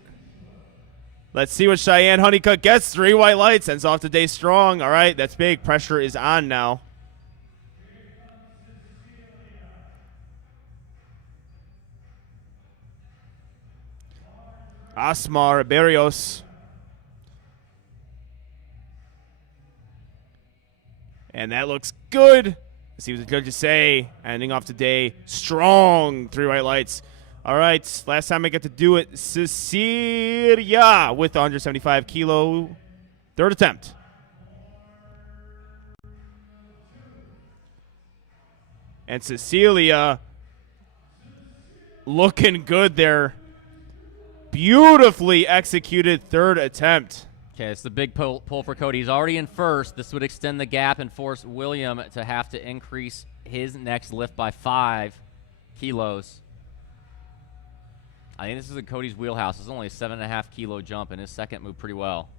Let's see what Cheyenne Honeycutt gets. 3 white lights. Ends off the day strong. All right, that's big. Pressure is on now. Asmar Berrios. And that looks good. Let's see what the judges say. Ending off today strong. 3 white lights. All right, last time I get to do it, Cecilia with the 175 kilo. 3rd attempt. And Cecilia looking good there. Beautifully executed 3rd attempt. Okay, it's the big pull for Cody. He's already in first. This would extend the gap and force William to have to increase his next lift by 5 kilos. I think this is in Cody's wheelhouse. It's only a 7.5 kilo jump, and his second moved pretty well.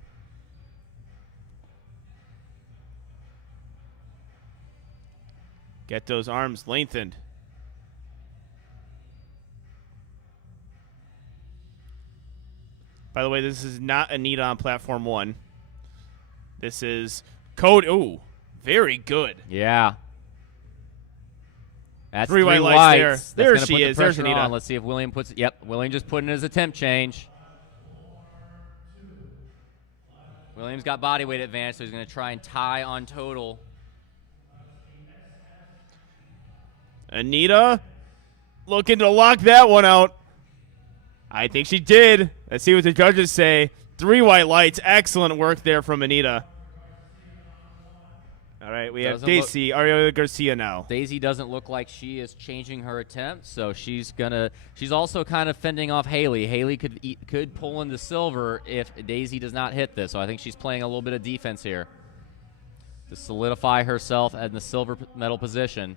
Get those arms lengthened. By the way, this is not Anita on platform 1. This is Cody. Ooh, very good. Yeah. That's 3 white lights whites. there. That's There gonna she put the is. There's pressure Anita. on. Let's see if William puts it. Yep, William just put in his attempt change. William's got body weight advantage, so he's going to try and tie on total. Anita looking to lock that one out. I think she did. Let's see what the judges say. 3 white lights. Excellent work there from Anita. All right, we have Daisy Ariola Garcia now. Daisy doesn't look like she is changing her attempt, so she's also kind of fending off Haley. Haley could pull into silver if Daisy does not hit this, so I think she's playing a little bit of defense here to solidify herself in the silver medal position.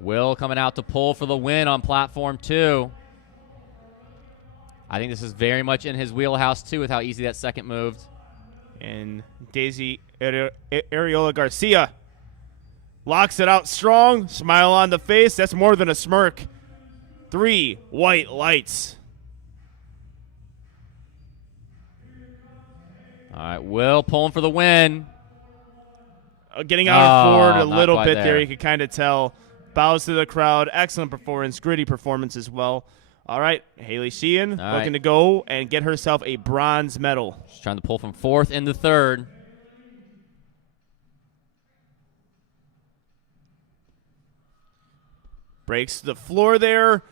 Will coming out to pull for the win on platform 2. I think this is very much in his wheelhouse, too, with how easy that second moved. And Daisy Ariola Garcia locks it out strong. Smile on the face. That's more than a smirk. 3 white lights. All right, Will pulling for the win. Getting out forward a not little quite bit there. there. You could kind of tell. Bows to the crowd. Excellent performance. Gritty performance as well. All right, Haley Sheehan looking to go and get herself a bronze medal. She's trying to pull from 4th into 3rd. Breaks the floor there.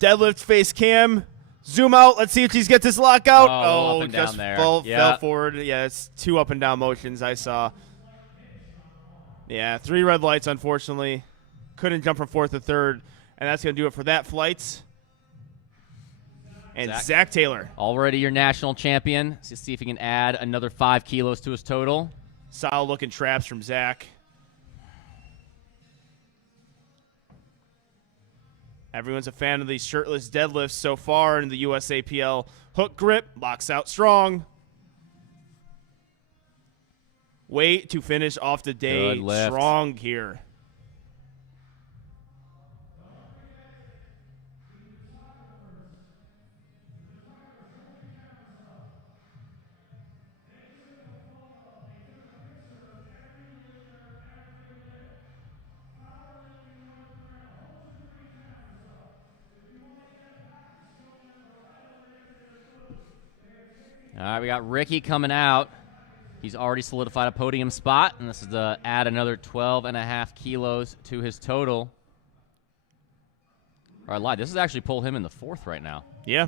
Deadlift face cam. Zoom out. Let's see if she gets this lockout. Up and just down there. fell forward. Yeah, it's 2 up and down motions I saw. Yeah, 3 red lights, unfortunately. Couldn't jump from 4th to 3rd. And that's going to do it for that flight. And Zach Taylor. Already your national champion. Let's see if he can add another 5 kilos to his total. Solid looking traps from Zach. Everyone's a fan of these shirtless deadlifts so far in the USAPL. Hook grip, locks out strong. Way to finish off the day Good lift. strong here. All right, we got Ricky coming out. He's already solidified a podium spot, and this is to add another 12.5 kilos to his total. Or I lied. This has actually pulled him in the 4th right now. Yeah.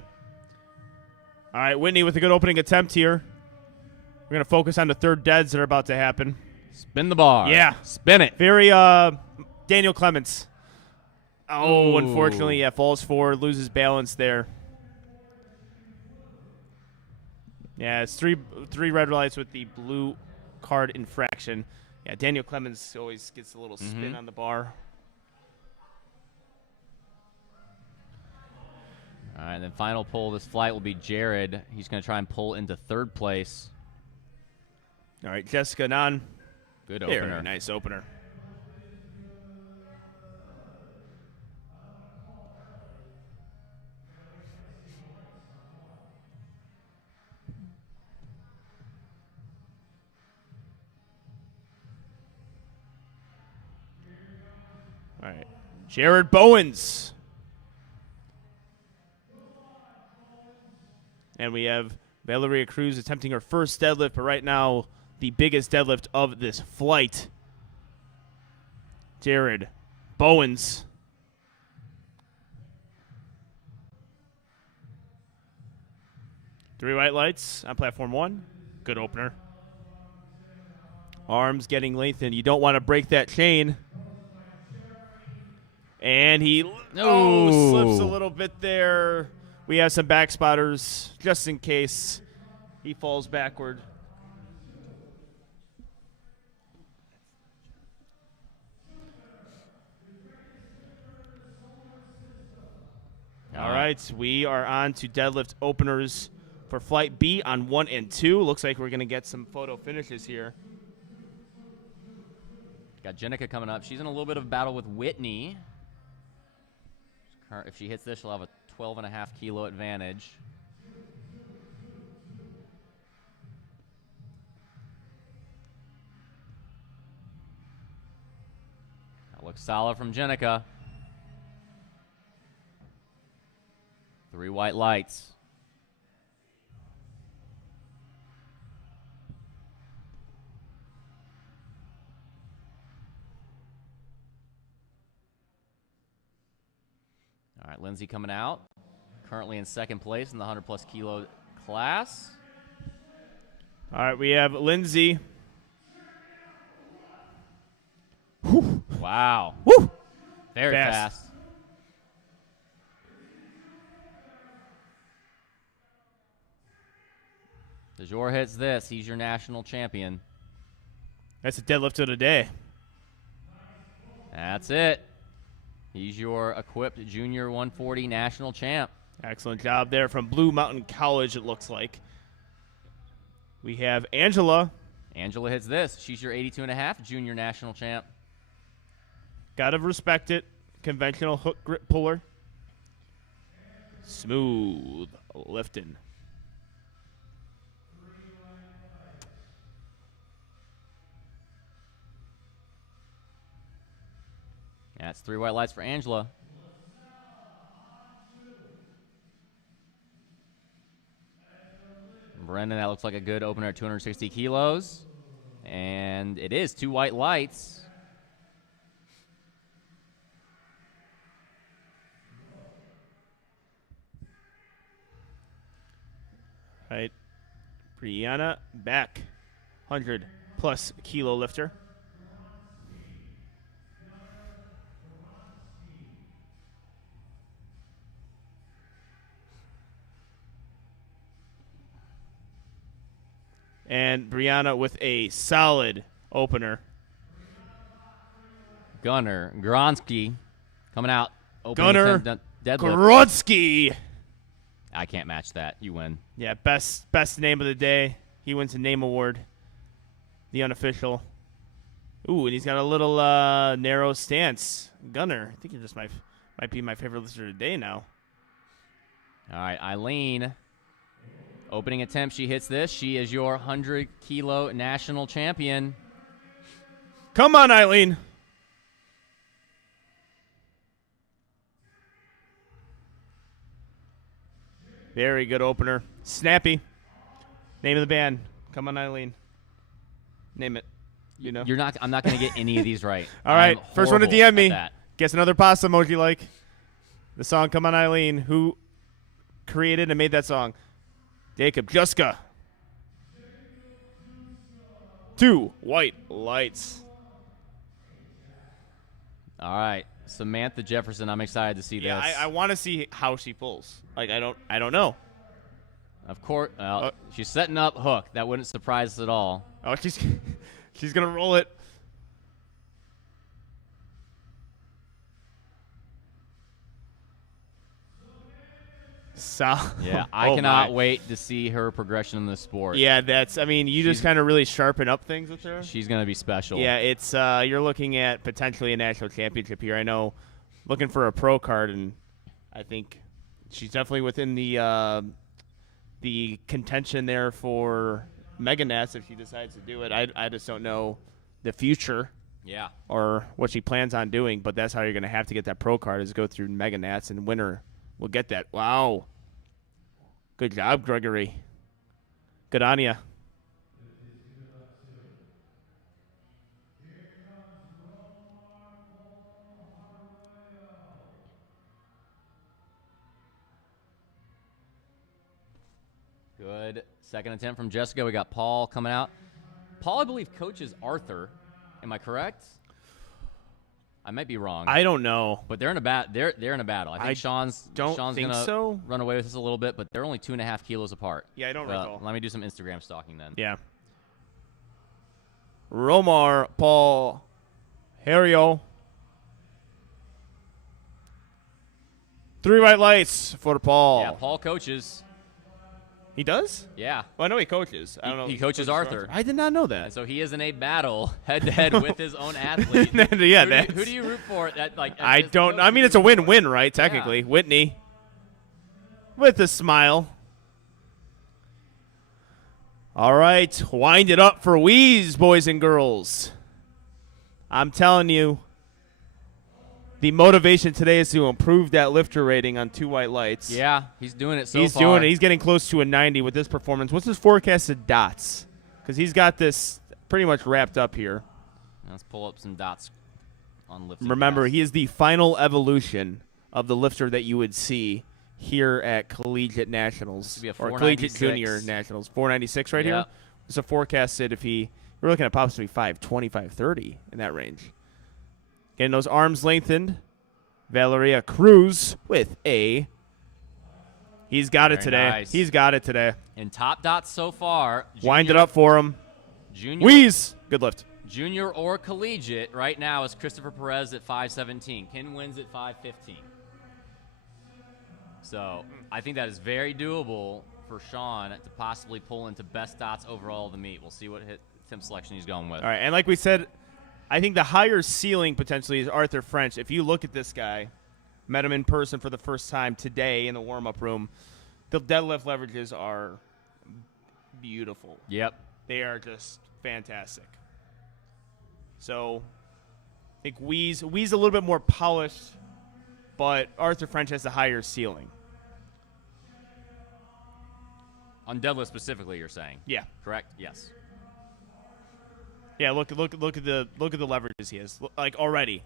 All right, Whitney with a good opening attempt here. We're going to focus on the third deads that are about to happen. Spin the bar. Yeah. Spin it. Very Daniel Clements. Oh, Ooh. unfortunately, yeah, falls forward, loses balance there. Yeah, it's three red lights with the blue card infraction. Yeah, Daniel Clements always gets a little spin on the bar. All right, and then final pull of this flight will be Jared. He's going to try and pull into 3rd place. All right, Jessica Nan. Good Very opener. nice opener. All right, Jared Bowens. And we have Valeria Cruz attempting her first deadlift, but right now the biggest deadlift of this flight. Jared Bowens. Three white lights on platform 1. Good opener. Arms getting lengthened. You don't want to break that chain. And he slips a little bit there. We have some back spotters just in case he falls backward. All right, we are on to deadlift openers for Flight B on 1 and 2. Looks like we're going to get some photo finishes here. Got Jenica coming up. She's in a little bit of a battle with Whitney. If she hits this, she'll have a 12.5 kilo advantage. That looks solid from Jenica. 3 white lights. All right, Lindsay coming out. Currently in 2nd place in the 100-plus kilo class. All right, we have Lindsay. Wow. Woo! Very fast. DeJour hits this. He's your national champion. That's a deadlift of the day. That's it. He's your equipped junior 140 national champ. Excellent job there from Blue Mountain College, it looks like. We have Angela. Angela hits this. She's your 82.5 junior national champ. Gotta respect it. Conventional hook grip puller. Smooth lifting. That's 3 white lights for Angela. Brendan, that looks like a good opener at 260 kilos. And it is 2 white lights. All right. Brianna back. 100-plus kilo lifter. And Brianna with a solid opener. Gunnar Gronsky coming out. Gunnar Deadlift. Grodsky. I can't match that. You win. Yeah, best name of the day. He wins a name award. The unofficial. Ooh, and he's got a little narrow stance. Gunnar, I think he just might be my favorite listener today now. All right, Eileen. Opening attempt, she hits this. She is your 100-kilo national champion. Come on, Eileen. Very good opener. Snappy. Name of the band. Come on, Eileen. Name it. You know. I'm not going to get any of these right. All right, I'm first one to horrible DM me. at that. Guess another pasta emoji like. The song Come On Eileen. Who created and made that song? Jacob Juska. 2 white lights. All right, Samantha Jefferson. I'm excited to see Yeah, this. I want to see how she pulls. Like, I don't know. Of course, she's setting up hook. That wouldn't surprise us at all. Oh, she's gonna roll it. Yeah, I cannot wait to see her progression in this sport. Yeah, you just kind of really sharpen up things with her. She's going to be special. Yeah, it's you're looking at potentially a national championship here. I know, looking for a pro card, and I think she's definitely within the contention there for Mega Nats if she decides to do it. I just don't know the future. Yeah. Or what she plans on doing, but that's how you're going to have to get that pro card is go through Mega Nats, and winner will get that. Wow. Good job, Gregory. Good on ya. Good second attempt from Jessica. We got Paul coming out. Paul, I believe, coaches Arthur. Am I correct? I might be wrong. I don't know. But they're in a they're in a battle. I think Sean's think gonna so. run away with this a little bit, but they're only 2.5 kilos apart. Yeah, I don't recall. Let me do some Instagram stalking then. Yeah. Romar Paul Hario. 3 white lights for Paul. Yeah, Paul coaches. He does? Yeah. Well, I know he coaches. I don't know. He coaches Arthur. I did not know that. And so he is in a battle head-to-head with his own athlete. Yeah, who do you root for? I don't. I mean, it's a win-win, right? Technically, yeah. Whitney with a smile. All right, wind it up for Wheeze, boys and girls. I'm telling you, the motivation today is to improve that lifter rating on 2 white lights. Yeah, he's doing it so far. He's doing it. He's getting close to a 90 with this performance. What's his forecasted dots? Because he's got this pretty much wrapped up here. Let's pull up some dots on lifting. Remember, he is the final evolution of the lifter that you would see here at Collegiate Nationals or Collegiate Junior Nationals. 496 right here. It's a forecasted if we're looking at possibly 520, 530 in that range. Getting those arms lengthened. Valeria Cruz with a. He's got it today. Nice. He's got it today. And top dots so far. Wind it up for him. Junior. Wheeze. Good lift. Junior or collegiate right now is Christopher Perez at 517. Ken wins at 515. So I think that is very doable for Sean to possibly pull into best dots overall of the meet. We'll see what Tim selection he's going with. All right, and like we said, I think the higher ceiling potentially is Arthur French. If you look at this guy, met him in person for the first time today in the warm-up room, the deadlift leverages are beautiful. Yep. They are just fantastic. So I think Wheeze a little bit more polished, but Arthur French has the higher ceiling. On deadlift specifically, you're saying? Yeah. Correct? Yes. Yeah, look at the leverages he has. Like already.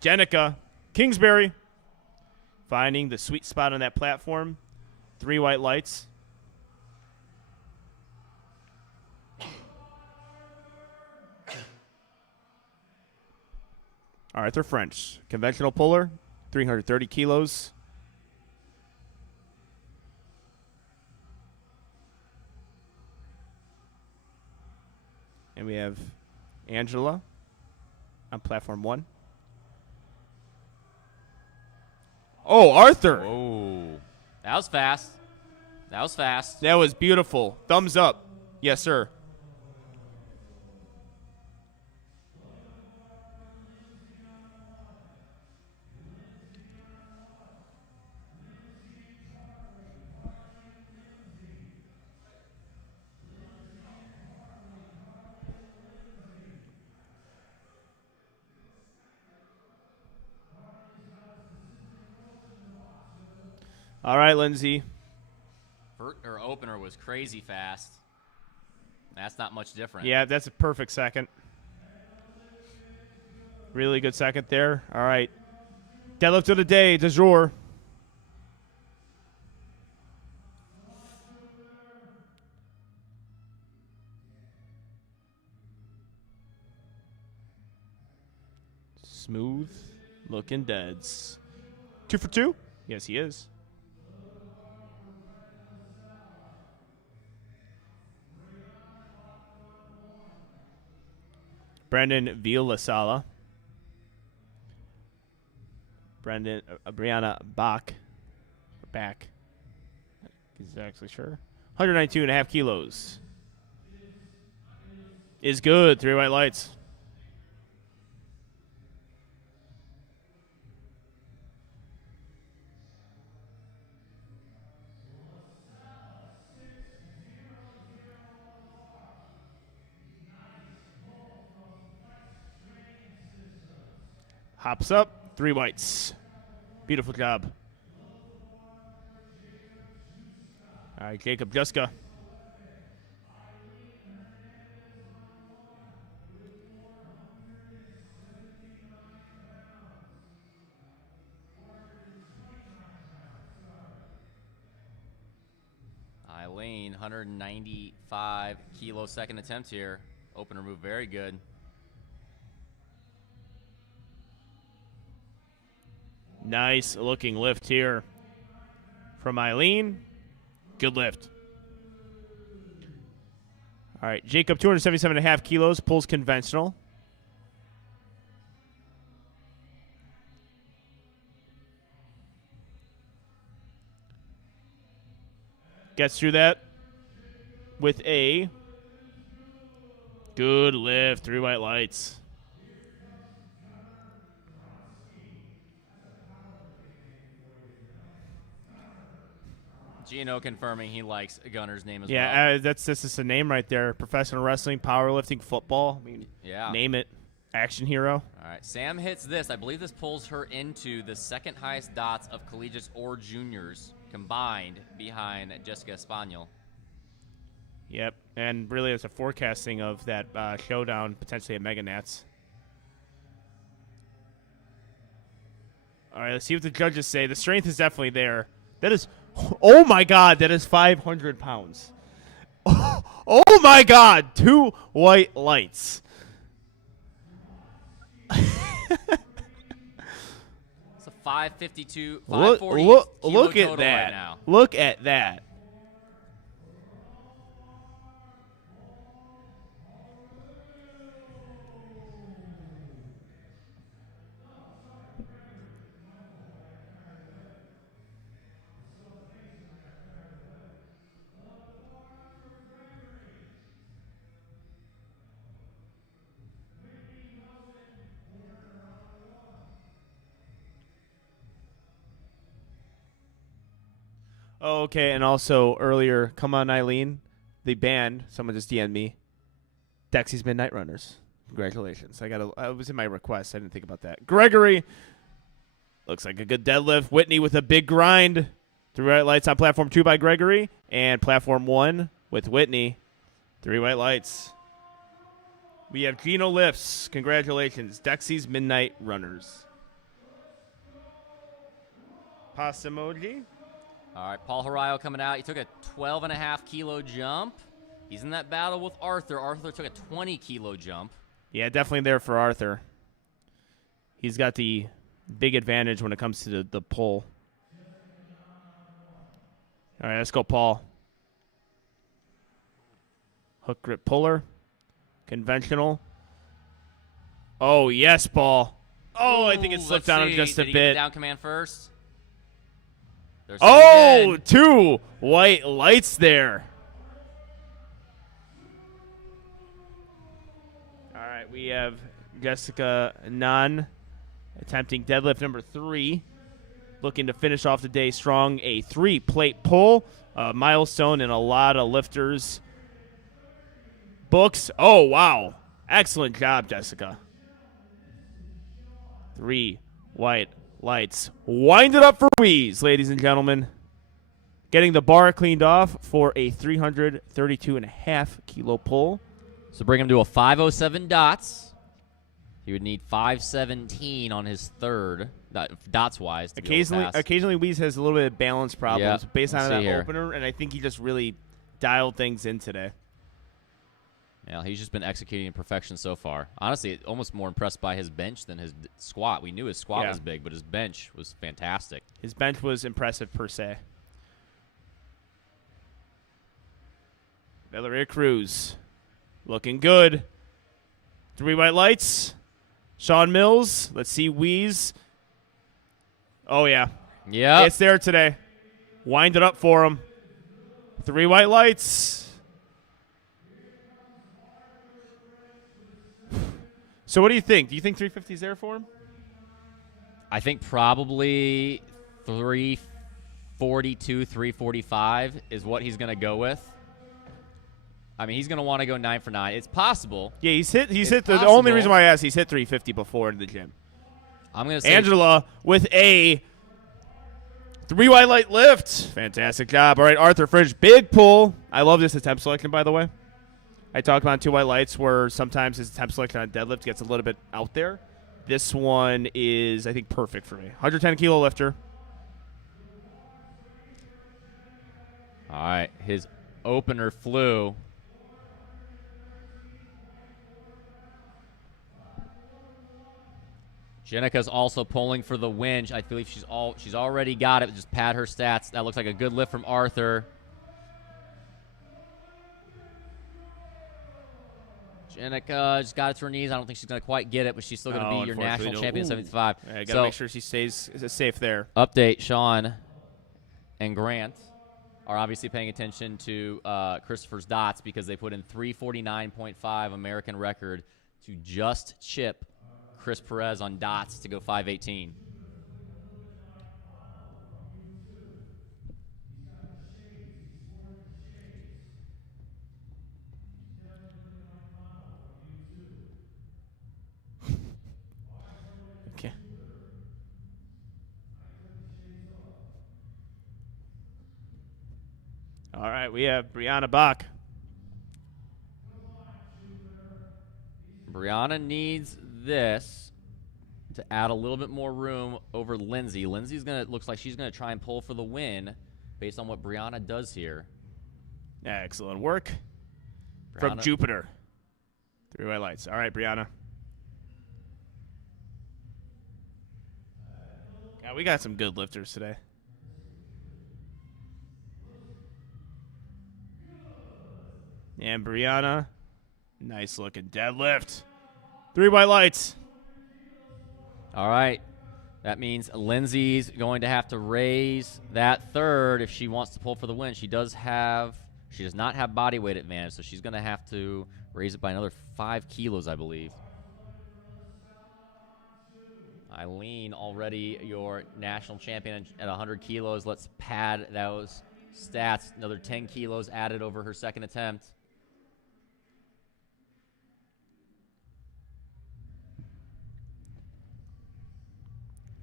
Jenica Kingsbury finding the sweet spot on that platform. 3 white lights. Arthur French, conventional puller, 330 kilos. And we have Angela on platform 1. Oh, Arthur. Oh, that was fast. That was fast. That was beautiful. Thumbs up. Yes, sir. All right, Lindsay. Her opener was crazy fast. That's not much different. Yeah, that's a perfect second. Really good second there. All right. Deadlift of the day, du jour. Smooth looking deads. 2 for 2? Yes, he is. Brandon Villasala. Brianna Bach. Back. He's actually sure. 192.5 kilos. Is good. 3 white lights. Hops up. 3 whites. Beautiful job. All right, Jacob Juska. Eileen, 195 kilo second attempt here. Opener move, very good. Nice looking lift here from Eileen. Good lift. All right, Jacob, 277.5 kilos, pulls conventional. Gets through that with a good lift. 3 white lights. Gino confirming he likes Gunner's name as well. Yeah, that's just a name right there. Professional wrestling, powerlifting, football. I mean, Yeah. name it. Action hero. All right, Sam hits this. I believe this pulls her into the second highest dots of collegiates or juniors combined behind Jessica Espaniel. Yep, and really it's a forecasting of that showdown potentially at Mega Nats. All right, let's see what the judges say. The strength is definitely there. That is, oh my God, that is 500 pounds. Oh my God, 2 white lights. It's a 552, Look, 540 look, kilo look at total that. right now. Look at that. Oh, okay, and also earlier, Come On Eileen, the band, someone just DM'd me, Dexy's Midnight Runners. Congratulations. I was in my request. I didn't think about that. Gregory, looks like a good deadlift. Whitney with a big grind. 3 white lights on platform 2 by Gregory, and platform 1 with Whitney. 3 white lights. We have Gino lifts. Congratulations. Dexy's Midnight Runners. Pasta emoji. All right, Paul Harayo coming out. He took a 12.5 kilo jump. He's in that battle with Arthur. Arthur took a 20 kilo jump. Yeah, definitely there for Arthur. He's got the big advantage when it comes to the pull. All right, let's go, Paul. Hook grip puller. Conventional. Oh, yes, Paul. Oh, I think it slipped Let's on him see. just Did a he get bit. down command first? There's Oh, again. 2 white lights there. All right, we have Jessica Nunn attempting deadlift number 3, looking to finish off the day strong. A 3-plate pull, a milestone in a lot of lifters' books. Oh, wow. Excellent job, Jessica. 3 white lights. Wind it up for Ruiz, ladies and gentlemen. Getting the bar cleaned off for a 332.5 kilo pull. So bring him to a 507 dots. He would need 517 on his third. dots wise. Occasionally, Weeze has a little bit of balance problems based on that opener, and I think he just really dialed things in today. Yeah, he's just been executing in perfection so far. Honestly, almost more impressed by his bench than his squat. We knew his squat was big, but his bench was fantastic. His bench was impressive per se. Valeria Cruz looking good. 3 white lights. Sean Mills. Let's see Weeze. Oh, yeah. Yeah. It's there today. Wind it up for him. 3 white lights. So what do you think? Do you think 350 is there for him? I think probably 342, 345 is what he's going to go with. I mean, he's going to want to go 9 for 9. It's possible. Yeah, he's hit the only reason why I asked, he's hit 350 before in the gym. I'm going to say Angela with a 3 white light lift. Fantastic job. All right, Arthur Fringe, big pull. I love this attempt selection, by the way. I talked about 2 white lights where sometimes his attempt selection on deadlift gets a little bit out there. This one is, I think, perfect for me. 110 kilo lifter. All right, his opener flew. Jenica's also pulling for the win. I believe she's already got it. Just pad her stats. That looks like a good lift from Arthur. Jenica just got it to her knees. I don't think she's going to quite get it, but she's still going to be your national champion at 75. I got to make sure she stays safe there. Update, Sean and Grant are obviously paying attention to Christopher's dots because they put in 349.5 American record to just chip Chris Perez on dots to go 518. Okay. All right, we have Brianna Bach. Brianna needs this to add a little bit more room over Lindsay. Looks like she's gonna try and pull for the win based on what Brianna does here. Excellent work from Jupiter. 3 white lights. All right, Brianna. Yeah, we got some good lifters today. And Brianna, nice looking deadlift. 3 white lights. All right. That means Lindsay's going to have to raise that third if she wants to pull for the win. She does not have body weight advantage, so she's going to have to raise it by another 5 kilos, I believe. Eileen, already your national champion at 100 kilos. Let's pad those stats. Another 10 kilos added over her second attempt.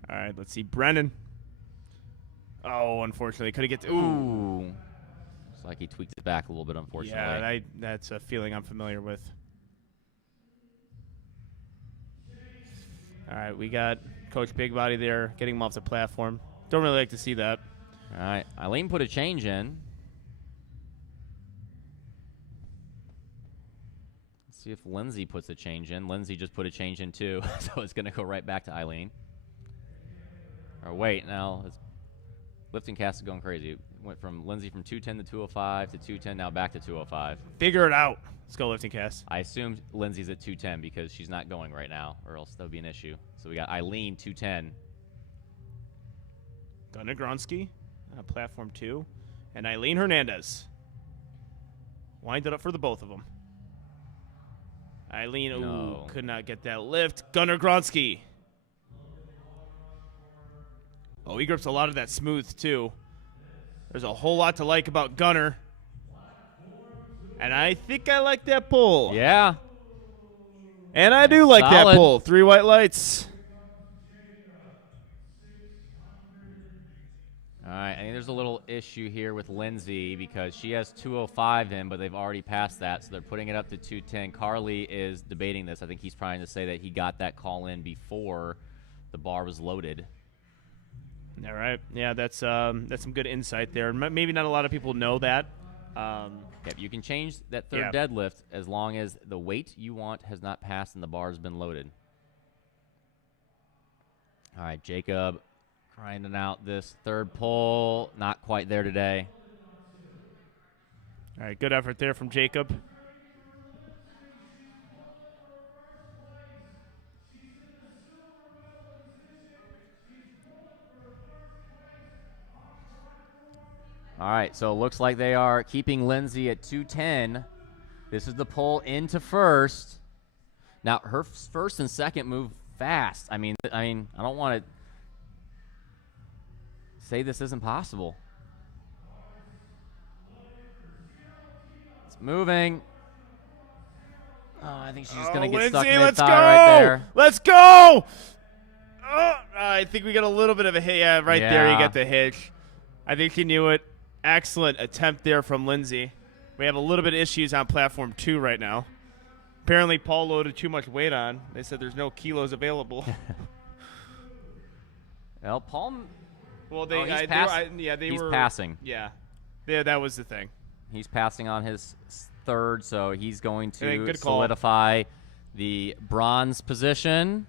All right, let's see. Brennan. Oh, unfortunately, couldn't get to. Ooh. Looks like he tweaked it back a little bit, unfortunately. Yeah, that's a feeling I'm familiar with. All right, we got Coach Big Body there, getting him off the platform. Don't really like to see that. All right, Eileen put a change in. Let's see if Lindsay puts a change in. Lindsay just put a change in too, so it's going to go right back to Eileen. Or wait, now lifting cast is going crazy. It went from Lindsay from 210 to 205 to 210, now back to 205. Figure it out. Let's go lifting cast. I assumed Lindsay's at 210 because she's not going right now, or else that would be an issue. So we got Eileen 210. Gunnar Gronsky, platform 2, and Eileen Hernandez. Wind it up for the both of them. Eileen, could not get that lift. Gunnar Gronsky. Oh, he grips a lot of that smooth, too. There's a whole lot to like about Gunnar. And I think I like that pull. Yeah. And I do like that pull. 3 white lights. All right, I think there's a little issue here with Lindsay because she has 205 in, but they've already passed that, so they're putting it up to 210. Carly is debating this. I think he's trying to say that he got that call in before the bar was loaded. All right. Yeah, that's some good insight there. Maybe not a lot of people know that. Yep, you can change that third Yeah. deadlift as long as the weight you want has not passed and the bar has been loaded. All right, Jacob grinding out this third pull. Not quite there today. All right, good effort there from Jacob. All right, so it looks like they are keeping Lindsay at 210. This is the pull into first. Now, her first and second move fast. I mean, I don't want to say this isn't possible. It's moving. Oh, I think she's just going to get stuck Lindsay, let's go! mid-thigh right there. Let's go! Oh, I think we got a little bit of a hit. Yeah, right there you get the hitch. I think she knew it. Excellent attempt there from Lindsay. We have a little bit of issues on platform 2 right now. Apparently, Paul loaded too much weight on. They said there's no kilos available. Well, Paul. Well, he's passing. Yeah, that was the thing. He's passing on his third, so he's going to good call. solidify the bronze position.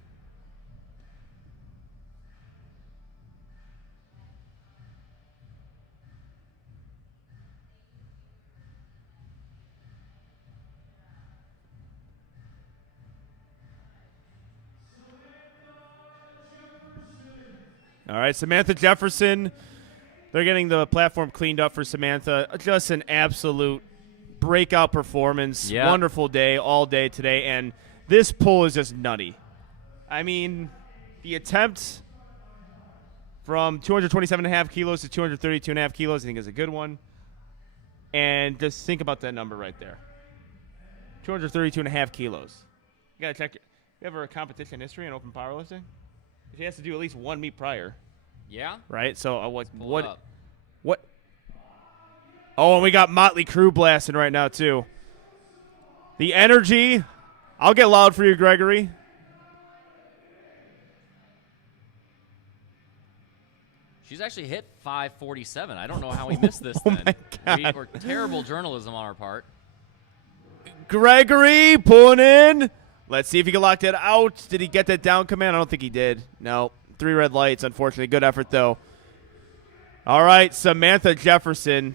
All right, Samantha Jefferson. They're getting the platform cleaned up for Samantha. Just an absolute breakout performance. Yeah. Wonderful day all day today. And this pull is just nutty. I mean, the attempt from 227.5 kilos to 232.5 kilos, I think is a good one. And just think about that number right there. 232.5 kilos. You got to check. You have a competition history in open powerlifting? She has to do at least one meet prior. Yeah. Right? So Pull it up. what? Oh, and we got Motley Crue blasting right now too. The energy. I'll get loud for you, Gregory. She's actually hit 547. I don't know how we missed this Oh then. my God. Or terrible journalism on our part. Gregory pulling in. Let's see if he can lock that out. Did he get that down command? I don't think he did. No. 3 red lights, unfortunately. Good effort, though. All right, Samantha Jefferson.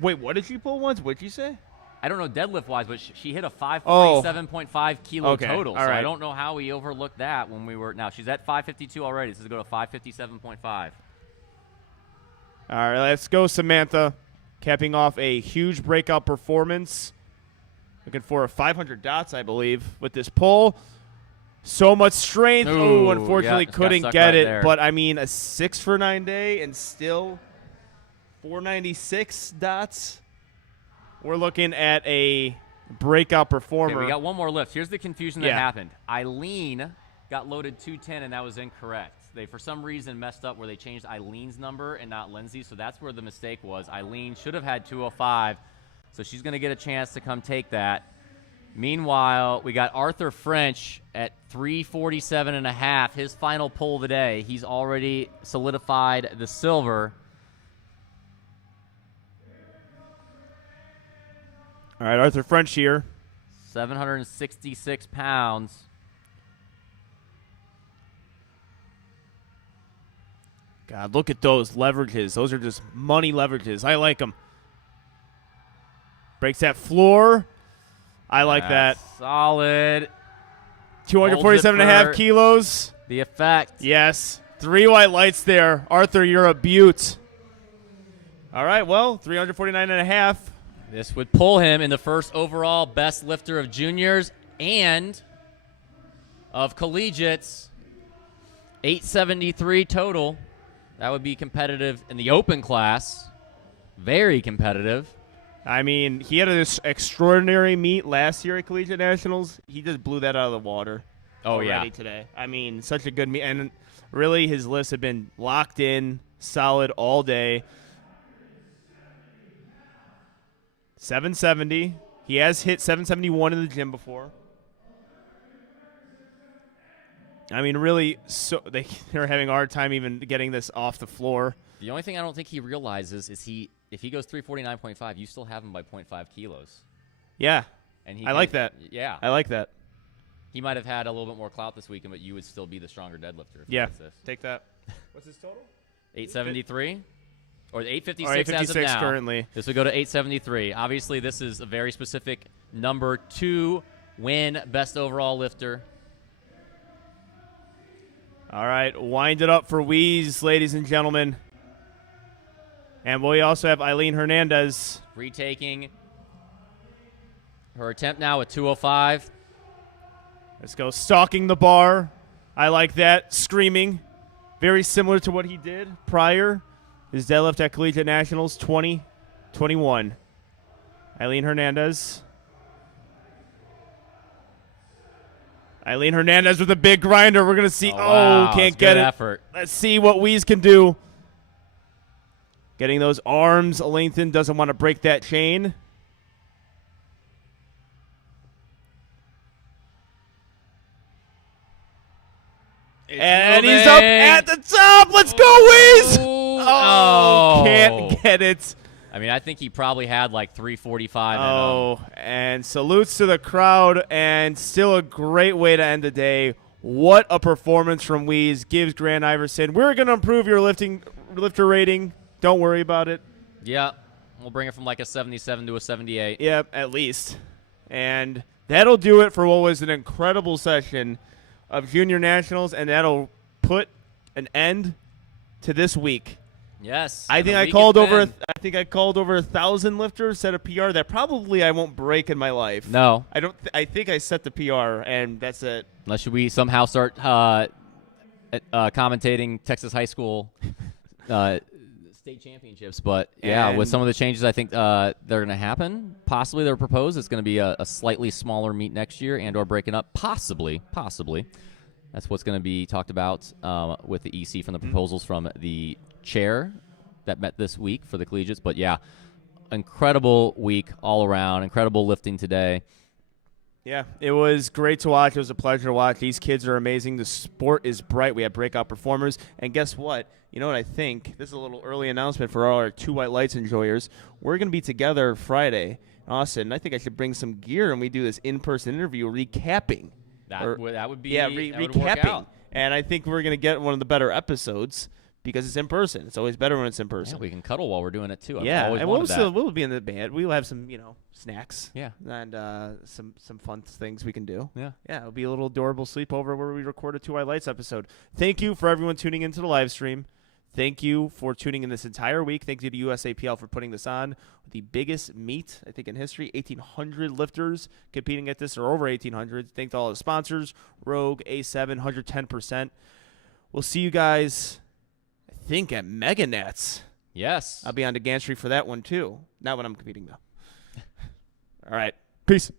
Wait, what did she pull once? What did you say? I don't know deadlift-wise, but she hit a 547.5 kilo Okay, total. all So right. I don't know how we overlooked that when we were – now, she's at 552 already. This is going to go to 557.5. All right, let's go, Samantha. Capping off a huge breakout performance. Looking for a 500 dots, I believe, with this pull. So much strength. Ooh, Oh, unfortunately yeah, couldn't got get stuck right it. there. But, I mean, a 6 for 9 day and still 496 dots. We're looking at a breakout performer. Okay, we got one more lift. Here's the confusion that Yeah. happened. Eileen got loaded 210, and that was incorrect. They, for some reason, messed up where they changed Eileen's number and not Lindsay, so that's where the mistake was. Eileen should have had 205, so she's going to get a chance to come take that. Meanwhile, we got Arthur French at 347.5, his final pull of the day. He's already solidified the silver. All right, Arthur French here. 766 pounds. God, look at those leverages. Those are just money leverages. I like them. Breaks that floor. I like that. Solid. 247.5 kilos. The effect. Yes. 3 white lights there. Arthur, you're a beaut. All right, well, 349.5. This would pull him in the first overall best lifter of juniors and of collegiates. 873 total. That would be competitive in the open class. Very competitive. I mean, he had this extraordinary meet last year at Collegiate Nationals. He just blew that out of the water. Oh, yeah. Already today. I mean, such a good meet. And really, his lists have been locked in, solid all day. 770. He has hit 771 in the gym before. I mean, really, so they're having a hard time even getting this off the floor. The only thing I don't think he realizes is if he goes 349.5, you still have him by 0.5 kilos. Yeah, And I like that. Yeah. I like that. He might have had a little bit more clout this weekend, but you would still be the stronger deadlifter. If Yeah, he does this. take that. What's his total? 873? Or 856, Or 856 as of now. currently. This would go to 873. Obviously, this is a very specific number to win best overall lifter. All right, wind it up for Wheeze, ladies and gentlemen. And we also have Eileen Hernandez. Retaking her attempt now with 205. Let's go. Stalking the bar. I like that. Screaming. Very similar to what he did prior. His deadlift at Collegiate Nationals, 2021. Eileen Hernandez. Eileen Hernandez with a big grinder. We're going to see. Wow. Can't It's get good it. effort. Let's see what Wheeze can do. Getting those arms lengthened. Doesn't want to break that chain. And he's up at the top. Let's go, Wheeze. Oh. Can't get it. I mean, I think he probably had like 345 in him. And salutes to the crowd, and still a great way to end the day. What a performance from Wheeze. Gives Grant Iverson. We're going to improve your lifter rating. Don't worry about it. Yeah. We'll bring it from like a 77 to a 78. Yep, at least. And that'll do it for what was an incredible session of Junior Nationals, and that'll put an end to this week. Yes. I think I called over 1,000 lifters, set a PR that probably I won't break in my life. No. I don't. I think I set the PR, and that's it. Unless we somehow start commentating Texas high school state championships. But, yeah, with some of the changes I think they're going to happen, possibly they're proposed. It's going to be a slightly smaller meet next year and or breaking up, possibly. That's what's going to be talked about with the EC from the proposals from the chair that met this week for the collegiates. But, yeah, incredible week all around, incredible lifting today. Yeah, it was great to watch. It was a pleasure to watch. These kids are amazing. The sport is bright. We have breakout performers. And guess what? You know what I think? This is a little early announcement for all our Two White Lights enjoyers. We're going to be together Friday in Austin. I think I should bring some gear, and we do this in-person interview recapping. That would be recapping. And I think we're going to get one of the better episodes because it's in person. It's always better when it's in person. Yeah, we can cuddle while we're doing it, too. Yeah, always and wanted we'll be in the band. We'll have some, snacks. Yeah. And some fun things we can do. Yeah. Yeah, it'll be a little adorable sleepover where we record a Two White Lights episode. Thank you for everyone tuning into the live stream. Thank you for tuning in this entire week. Thank you to USAPL for putting this on. The biggest meet, I think, in history. 1,800 lifters competing at this, or over 1,800. Thank to all the sponsors, Rogue, A7, 110%. We'll see you guys, I think, at Mega Nats. Yes. I'll be on to Gantry for that one, too. Not when I'm competing, though. All right. Peace.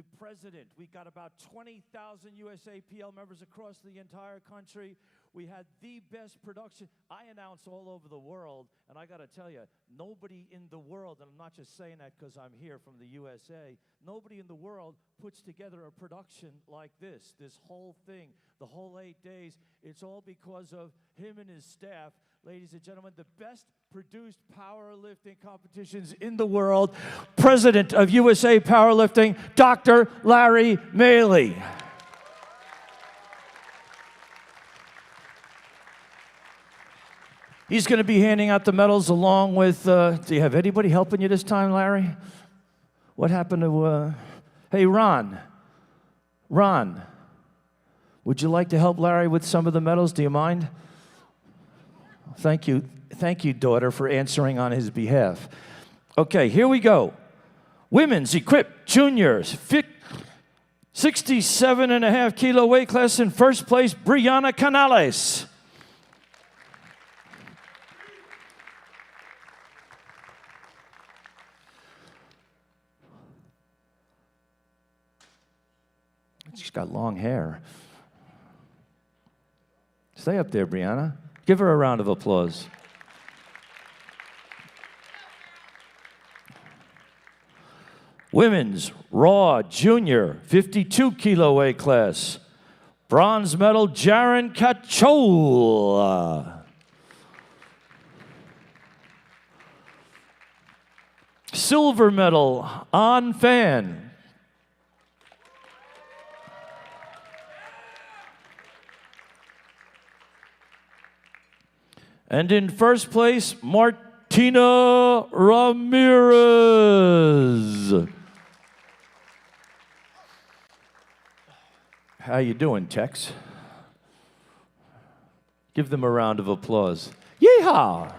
the president. We got about 20,000 USAPL members across the entire country. We had the best production. I announce all over the world, and I got to tell you, nobody in the world, and I'm not just saying that because I'm here from the USA, nobody in the world puts together a production like this whole thing, the whole 8 days. It's all because of him and his staff. Ladies and gentlemen, the best produced powerlifting competitions in the world, President of USA Powerlifting, Dr. Larry Maley. He's going to be handing out the medals along with, do you have anybody helping you this time, Larry? What happened to, hey, Ron, would you like to help Larry with some of the medals? Do you mind? Thank you, daughter, for answering on his behalf. Okay, here we go. Women's equipped juniors, 67.5 kilo weight class. In first place, Brianna Canales. She's got long hair. Stay up there, Brianna. Give her a round of applause. Women's Raw Junior 52 kilo weight class. Bronze medal, Jaren Cachola. Silver medal, An Fan. And in first place, Martina Ramirez. How you doing, Tex? Give them a round of applause. Yeehaw!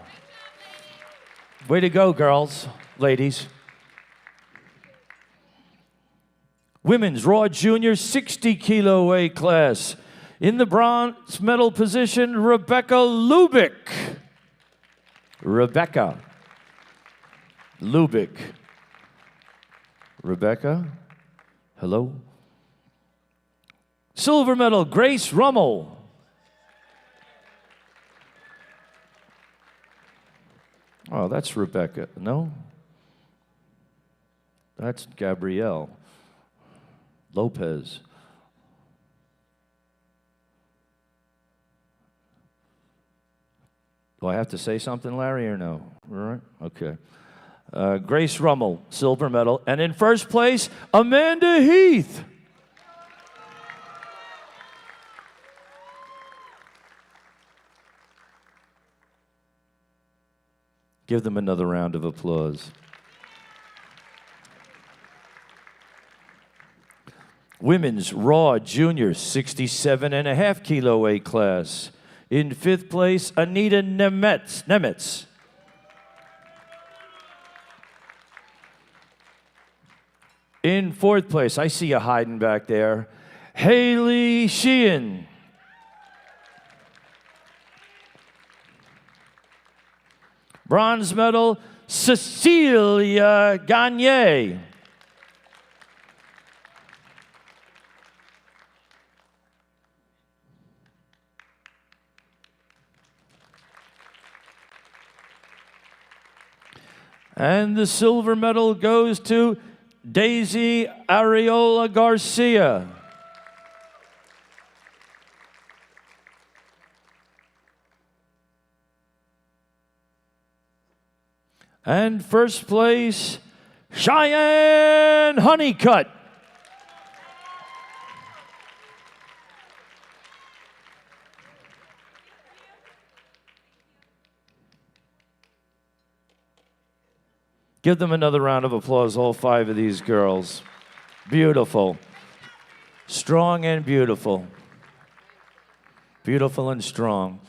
Way to go, girls, ladies. Women's Raw Junior 60 kilo weight class. In the bronze medal position, Rebecca Lubick. Rebecca Lubick. Rebecca, hello. Silver medal, Grace Rummel. Oh, that's Rebecca. No? That's Gabrielle Lopez. Do I have to say something, Larry, or no? All right, okay. Grace Rummel, silver medal. And in first place, Amanda Heath. Give them another round of applause. Women's Raw Junior 67.5 kilo weight class. In fifth place, Anita Nemetz. In fourth place, I see you hiding back there, Haley Sheehan. Bronze medal, Cecilia Gagne. And the silver medal goes to Daisy Areola Garcia. And first place, Cheyenne Honeycutt. Give them another round of applause, all five of these girls. Beautiful. Strong and beautiful. Beautiful and strong.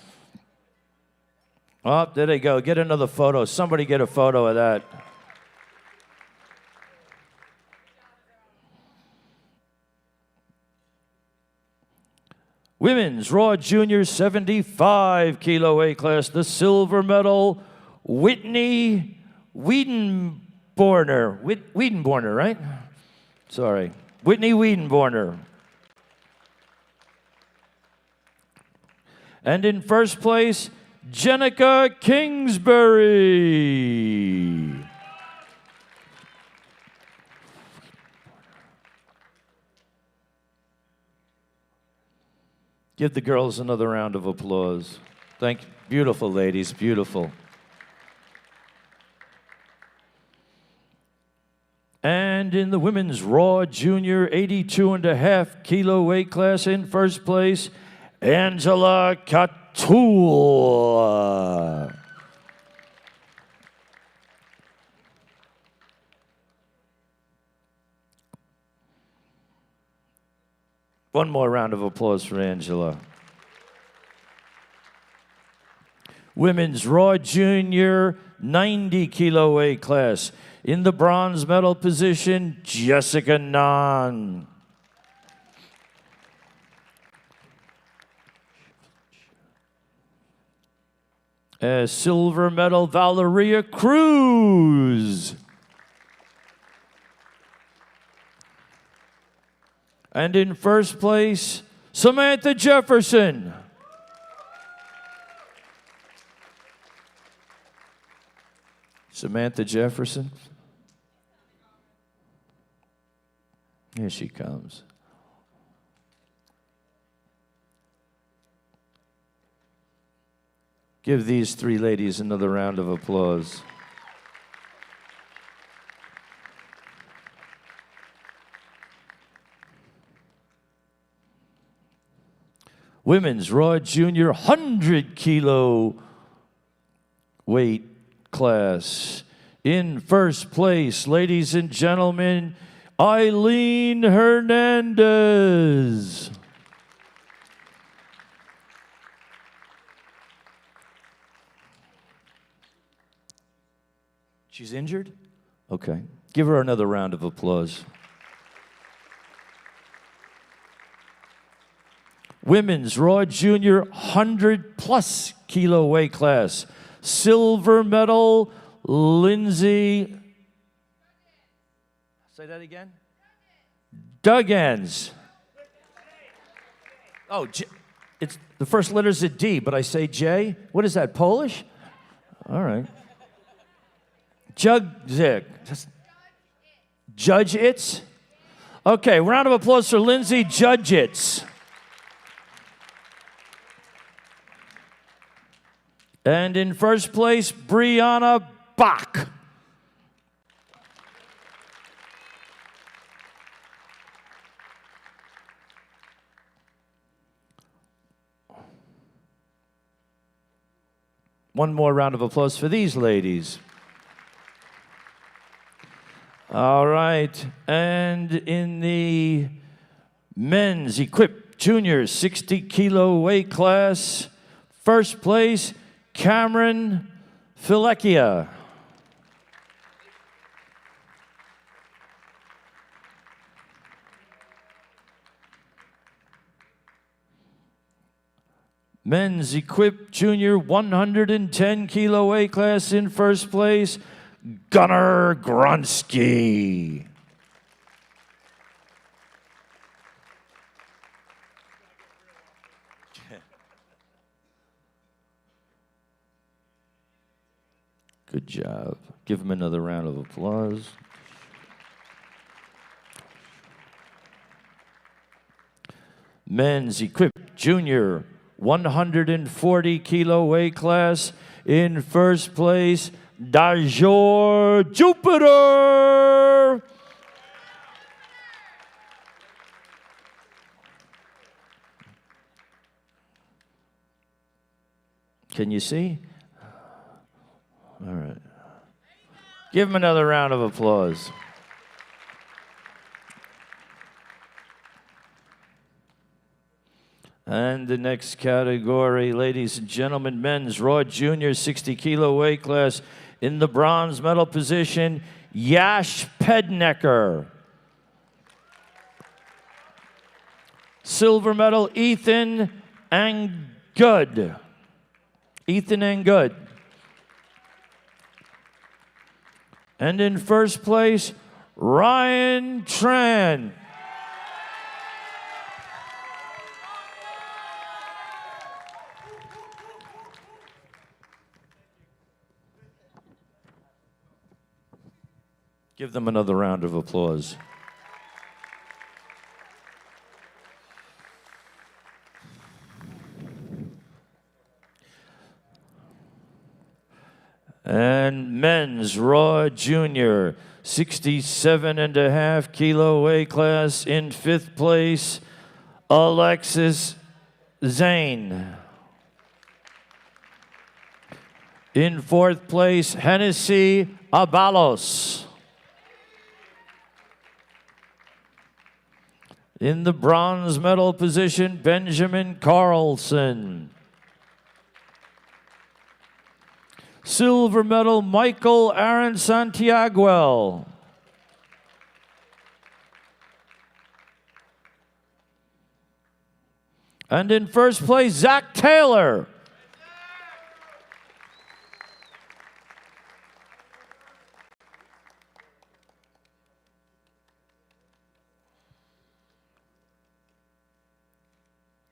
Oh, there they go. Get another photo. Somebody get a photo of that. Women's Raw Junior 75 kilo weight class. The silver medal, Whitney Wiedenborner, right? Sorry. Whitney Wiedenborner. And in first place, Jenica Kingsbury. Give the girls another round of applause. Thank you. Beautiful, ladies, beautiful. And in the women's Raw Junior 82.5 kilo weight class, in first place, Angela Catul. One more round of applause for Angela. Women's Raw Junior 90 kilo weight class. In the bronze medal position, Jessica Nahn. Silver medal, Valeria Cruz. And in first place, Samantha Jefferson. Samantha Jefferson. Here she comes. Give these three ladies another round of applause. Women's Raw Junior 100 kilo weight class. In first place, ladies and gentlemen, Eileen Hernandez. She's injured? Okay. Give her another round of applause. Women's Raw Junior 100+ kilo weight class. Silver medal, Lindsay. Say that again? Duggins. Oh, it's the first letter's a D, but I say J. What is that, Polish? All right. Judge It's? Okay, round of applause for Lindsay Judge It's. And in first place, Brianna Bach. One more round of applause for these ladies. All right, and in the men's equipped junior 60 kilo weight class, first place, Cameron Filecchia. Men's equipped junior 110 kilo weight class, in first place, Gunnar Gronsky. Good job. Give him another round of applause. Men's equipped junior 140 kilo weight class, in first place, Dajor Jupiter. Can you see? All right. Give him another round of applause. And the next category, ladies and gentlemen, men's Raw Junior 60 kilo weight class. In the bronze medal position, Yash Pednecker. Silver medal, Ethan Angud. Ethan Angud. And in first place, Ryan Tran. Give them another round of applause. And men's raw junior, 67.5 kilo weight class. In 5th place, Alexis Zane. In 4th place, Hennessy Abalos. In the bronze medal position, Benjamin Carlson. Silver medal, Michael Aaron Santiago. And in 1st place, Zach Taylor.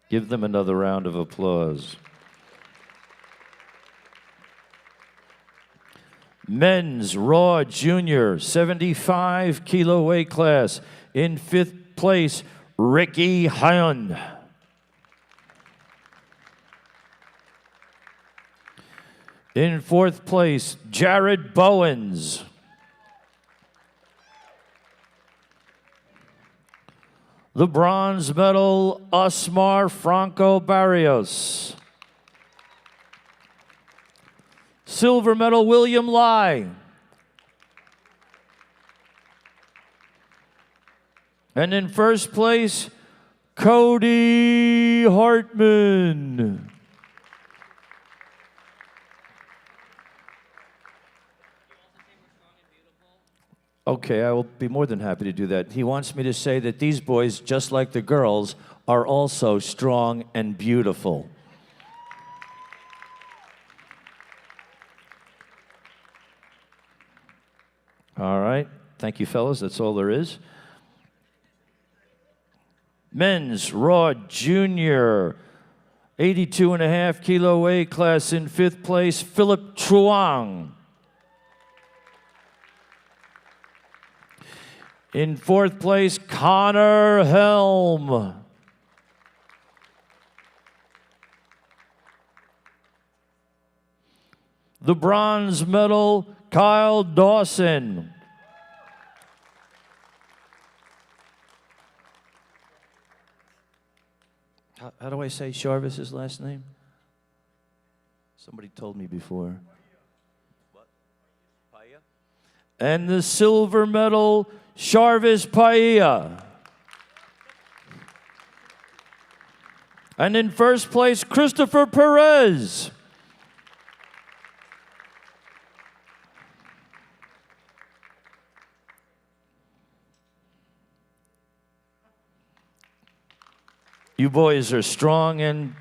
Give them another round of applause. Men's raw junior, 75 kilo weight class. In 5th place, Ricky Hyun. In 4th place, Jared Bowens. The bronze medal, Osmar Franco Barrios. Silver medal, William Lai. And in 1st place, Cody Hartman. Okay, I will be more than happy to do that. He wants me to say that these boys, just like the girls, are also strong and beautiful. All right. Thank you, fellas. That's all there is. Men's raw junior, 82.5 kilo weight class. In 5th place, Philip Truong. In 4th place, Connor Helm. The bronze medal, Kyle Dawson. How do I say Jarvis's last name? Somebody told me before. What? Paella? And the silver medal, Jarvis Paella. And in 1st place, Christopher Perez. You boys are strong and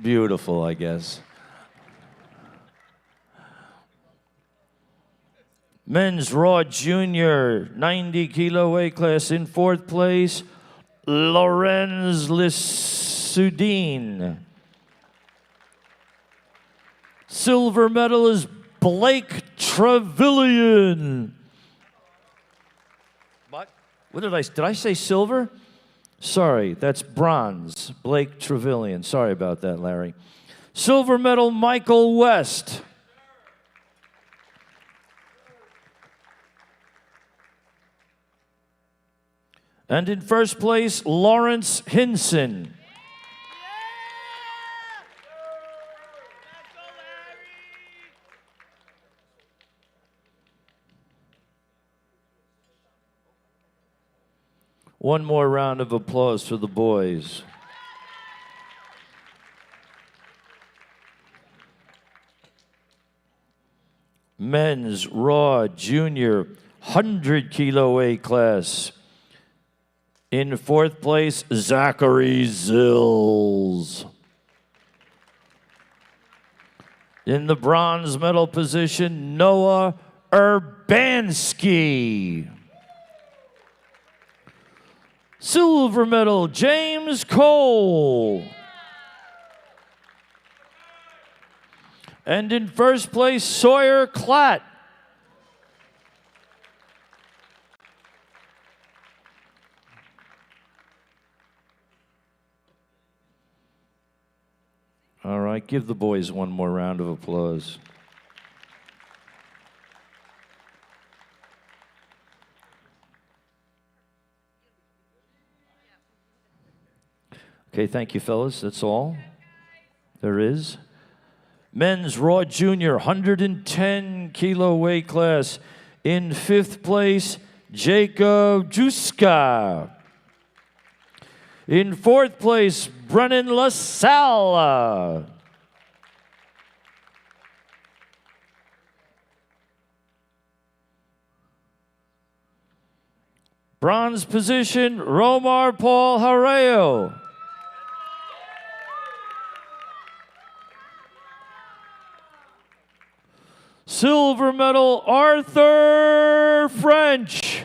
beautiful, I guess. Men's raw junior, 90 kilo weight class. In 4th place, Lorenz Lissoudin. Silver medal is Blake Trevelyan. What did I say silver? Sorry, that's bronze. Blake Trevelyan. Sorry about that, Larry. Silver medal, Michael West. And in 1st place, Lawrence Hinson. One more round of applause for the boys. Men's raw junior 100 kilo weight class. In 4th place, Zachary Zills. In the bronze medal position, Noah Urbanski. Silver medal, James Cole. And in 1st place, Sawyer Klatt. All right, give the boys one more round of applause. Okay, thank you, fellas. That's all there is. Men's Raw Junior 110 kilo weight class. In 5th place, Jacob Juska. In 4th place, Brennan LaSalle. Bronze position, Romar Paul Hareo. Silver medal, Arthur French.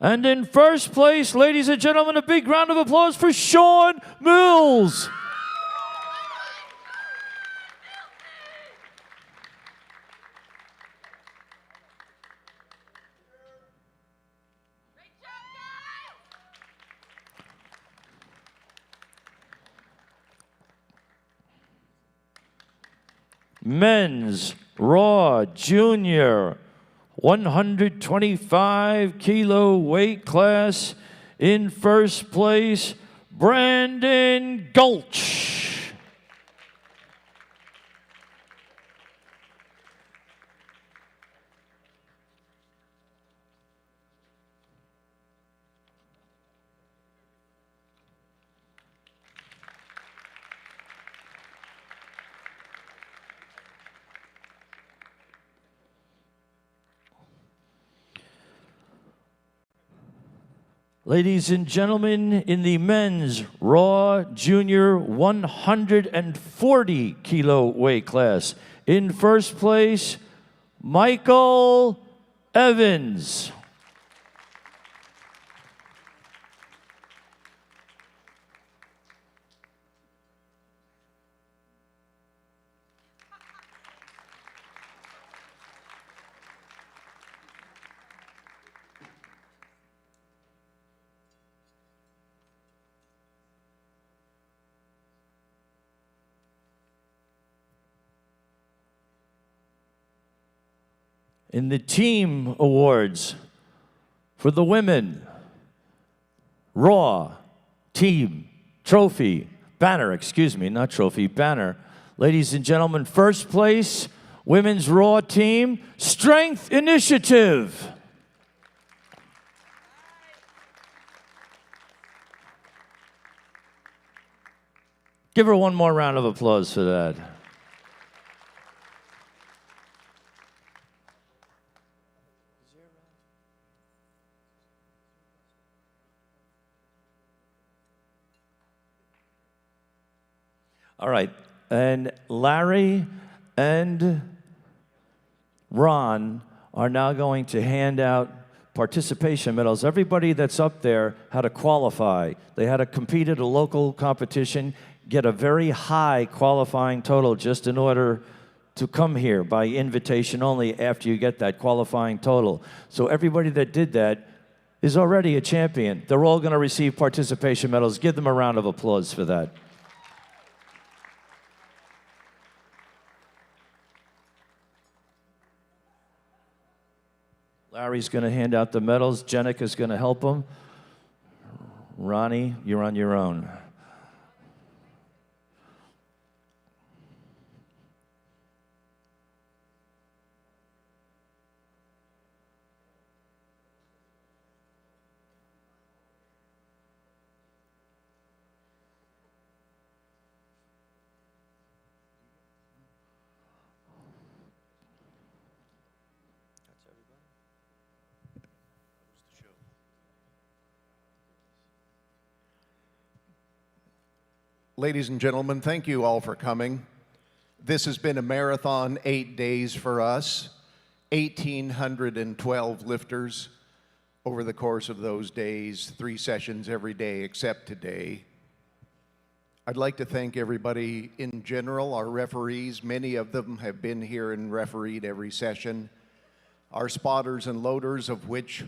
And in 1st place, ladies and gentlemen, a big round of applause for Sean Mills. Men's Raw Junior 125 kilo weight class. In 1st place, Brandon Gulch. Ladies and gentlemen, in the men's Raw Junior 140 kilo weight class, in 1st place, Michael Evans. In the team awards for the women, Raw Team Trophy, banner, not trophy, banner. Ladies and gentlemen, 1st place, Women's Raw Team, Strength Initiative. Give her one more round of applause for that. All right, and Larry and Ron are now going to hand out participation medals. Everybody that's up there had to qualify. They had to compete at a local competition, get a very high qualifying total just in order to come here by invitation only after you get that qualifying total. So everybody that did that is already a champion. They're all going to receive participation medals. Give them a round of applause for that. Larry's going to hand out the medals. Jenica's going to help him. Ronnie, you're on your own. Ladies and gentlemen, thank you all for coming. This has been a marathon 8 days for us, 1,812 lifters over the course of those days, 3 sessions every day except today. I'd like to thank everybody in general, our referees. Many of them have been here and refereed every session. Our spotters and loaders, of which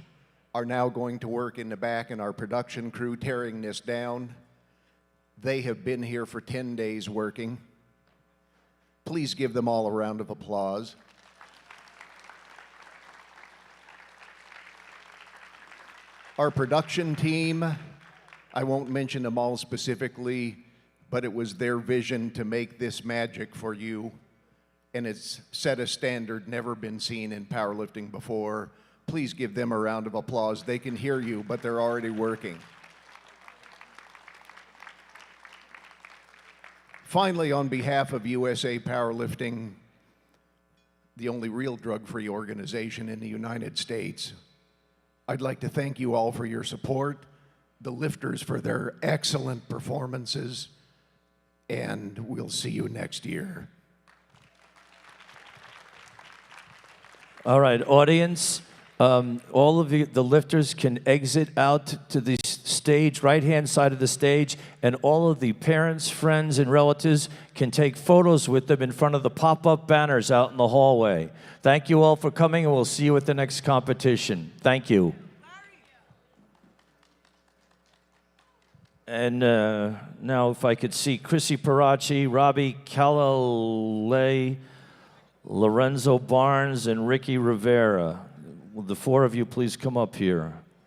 are now going to work in the back, and our production crew tearing this down. They have been here for 10 days working. Please give them all a round of applause. Our production team, I won't mention them all specifically, but it was their vision to make this magic for you, and it's set a standard never been seen in powerlifting before. Please give them a round of applause. They can hear you, but they're already working. Finally, on behalf of USA Powerlifting, the only real drug-free organization in the United States, I'd like to thank you all for your support, the lifters for their excellent performances, and we'll see you next year. All right, audience, all of the lifters can exit out to the stage, right-hand side of the stage, and all of the parents, friends, and relatives can take photos with them in front of the pop-up banners out in the hallway. Thank you all for coming, and we'll see you at the next competition. Thank you. And now if I could see Chrissy Paracci, Robbie Calalay, Lorenzo Barnes, and Ricky Rivera. Will the four of you please come up here?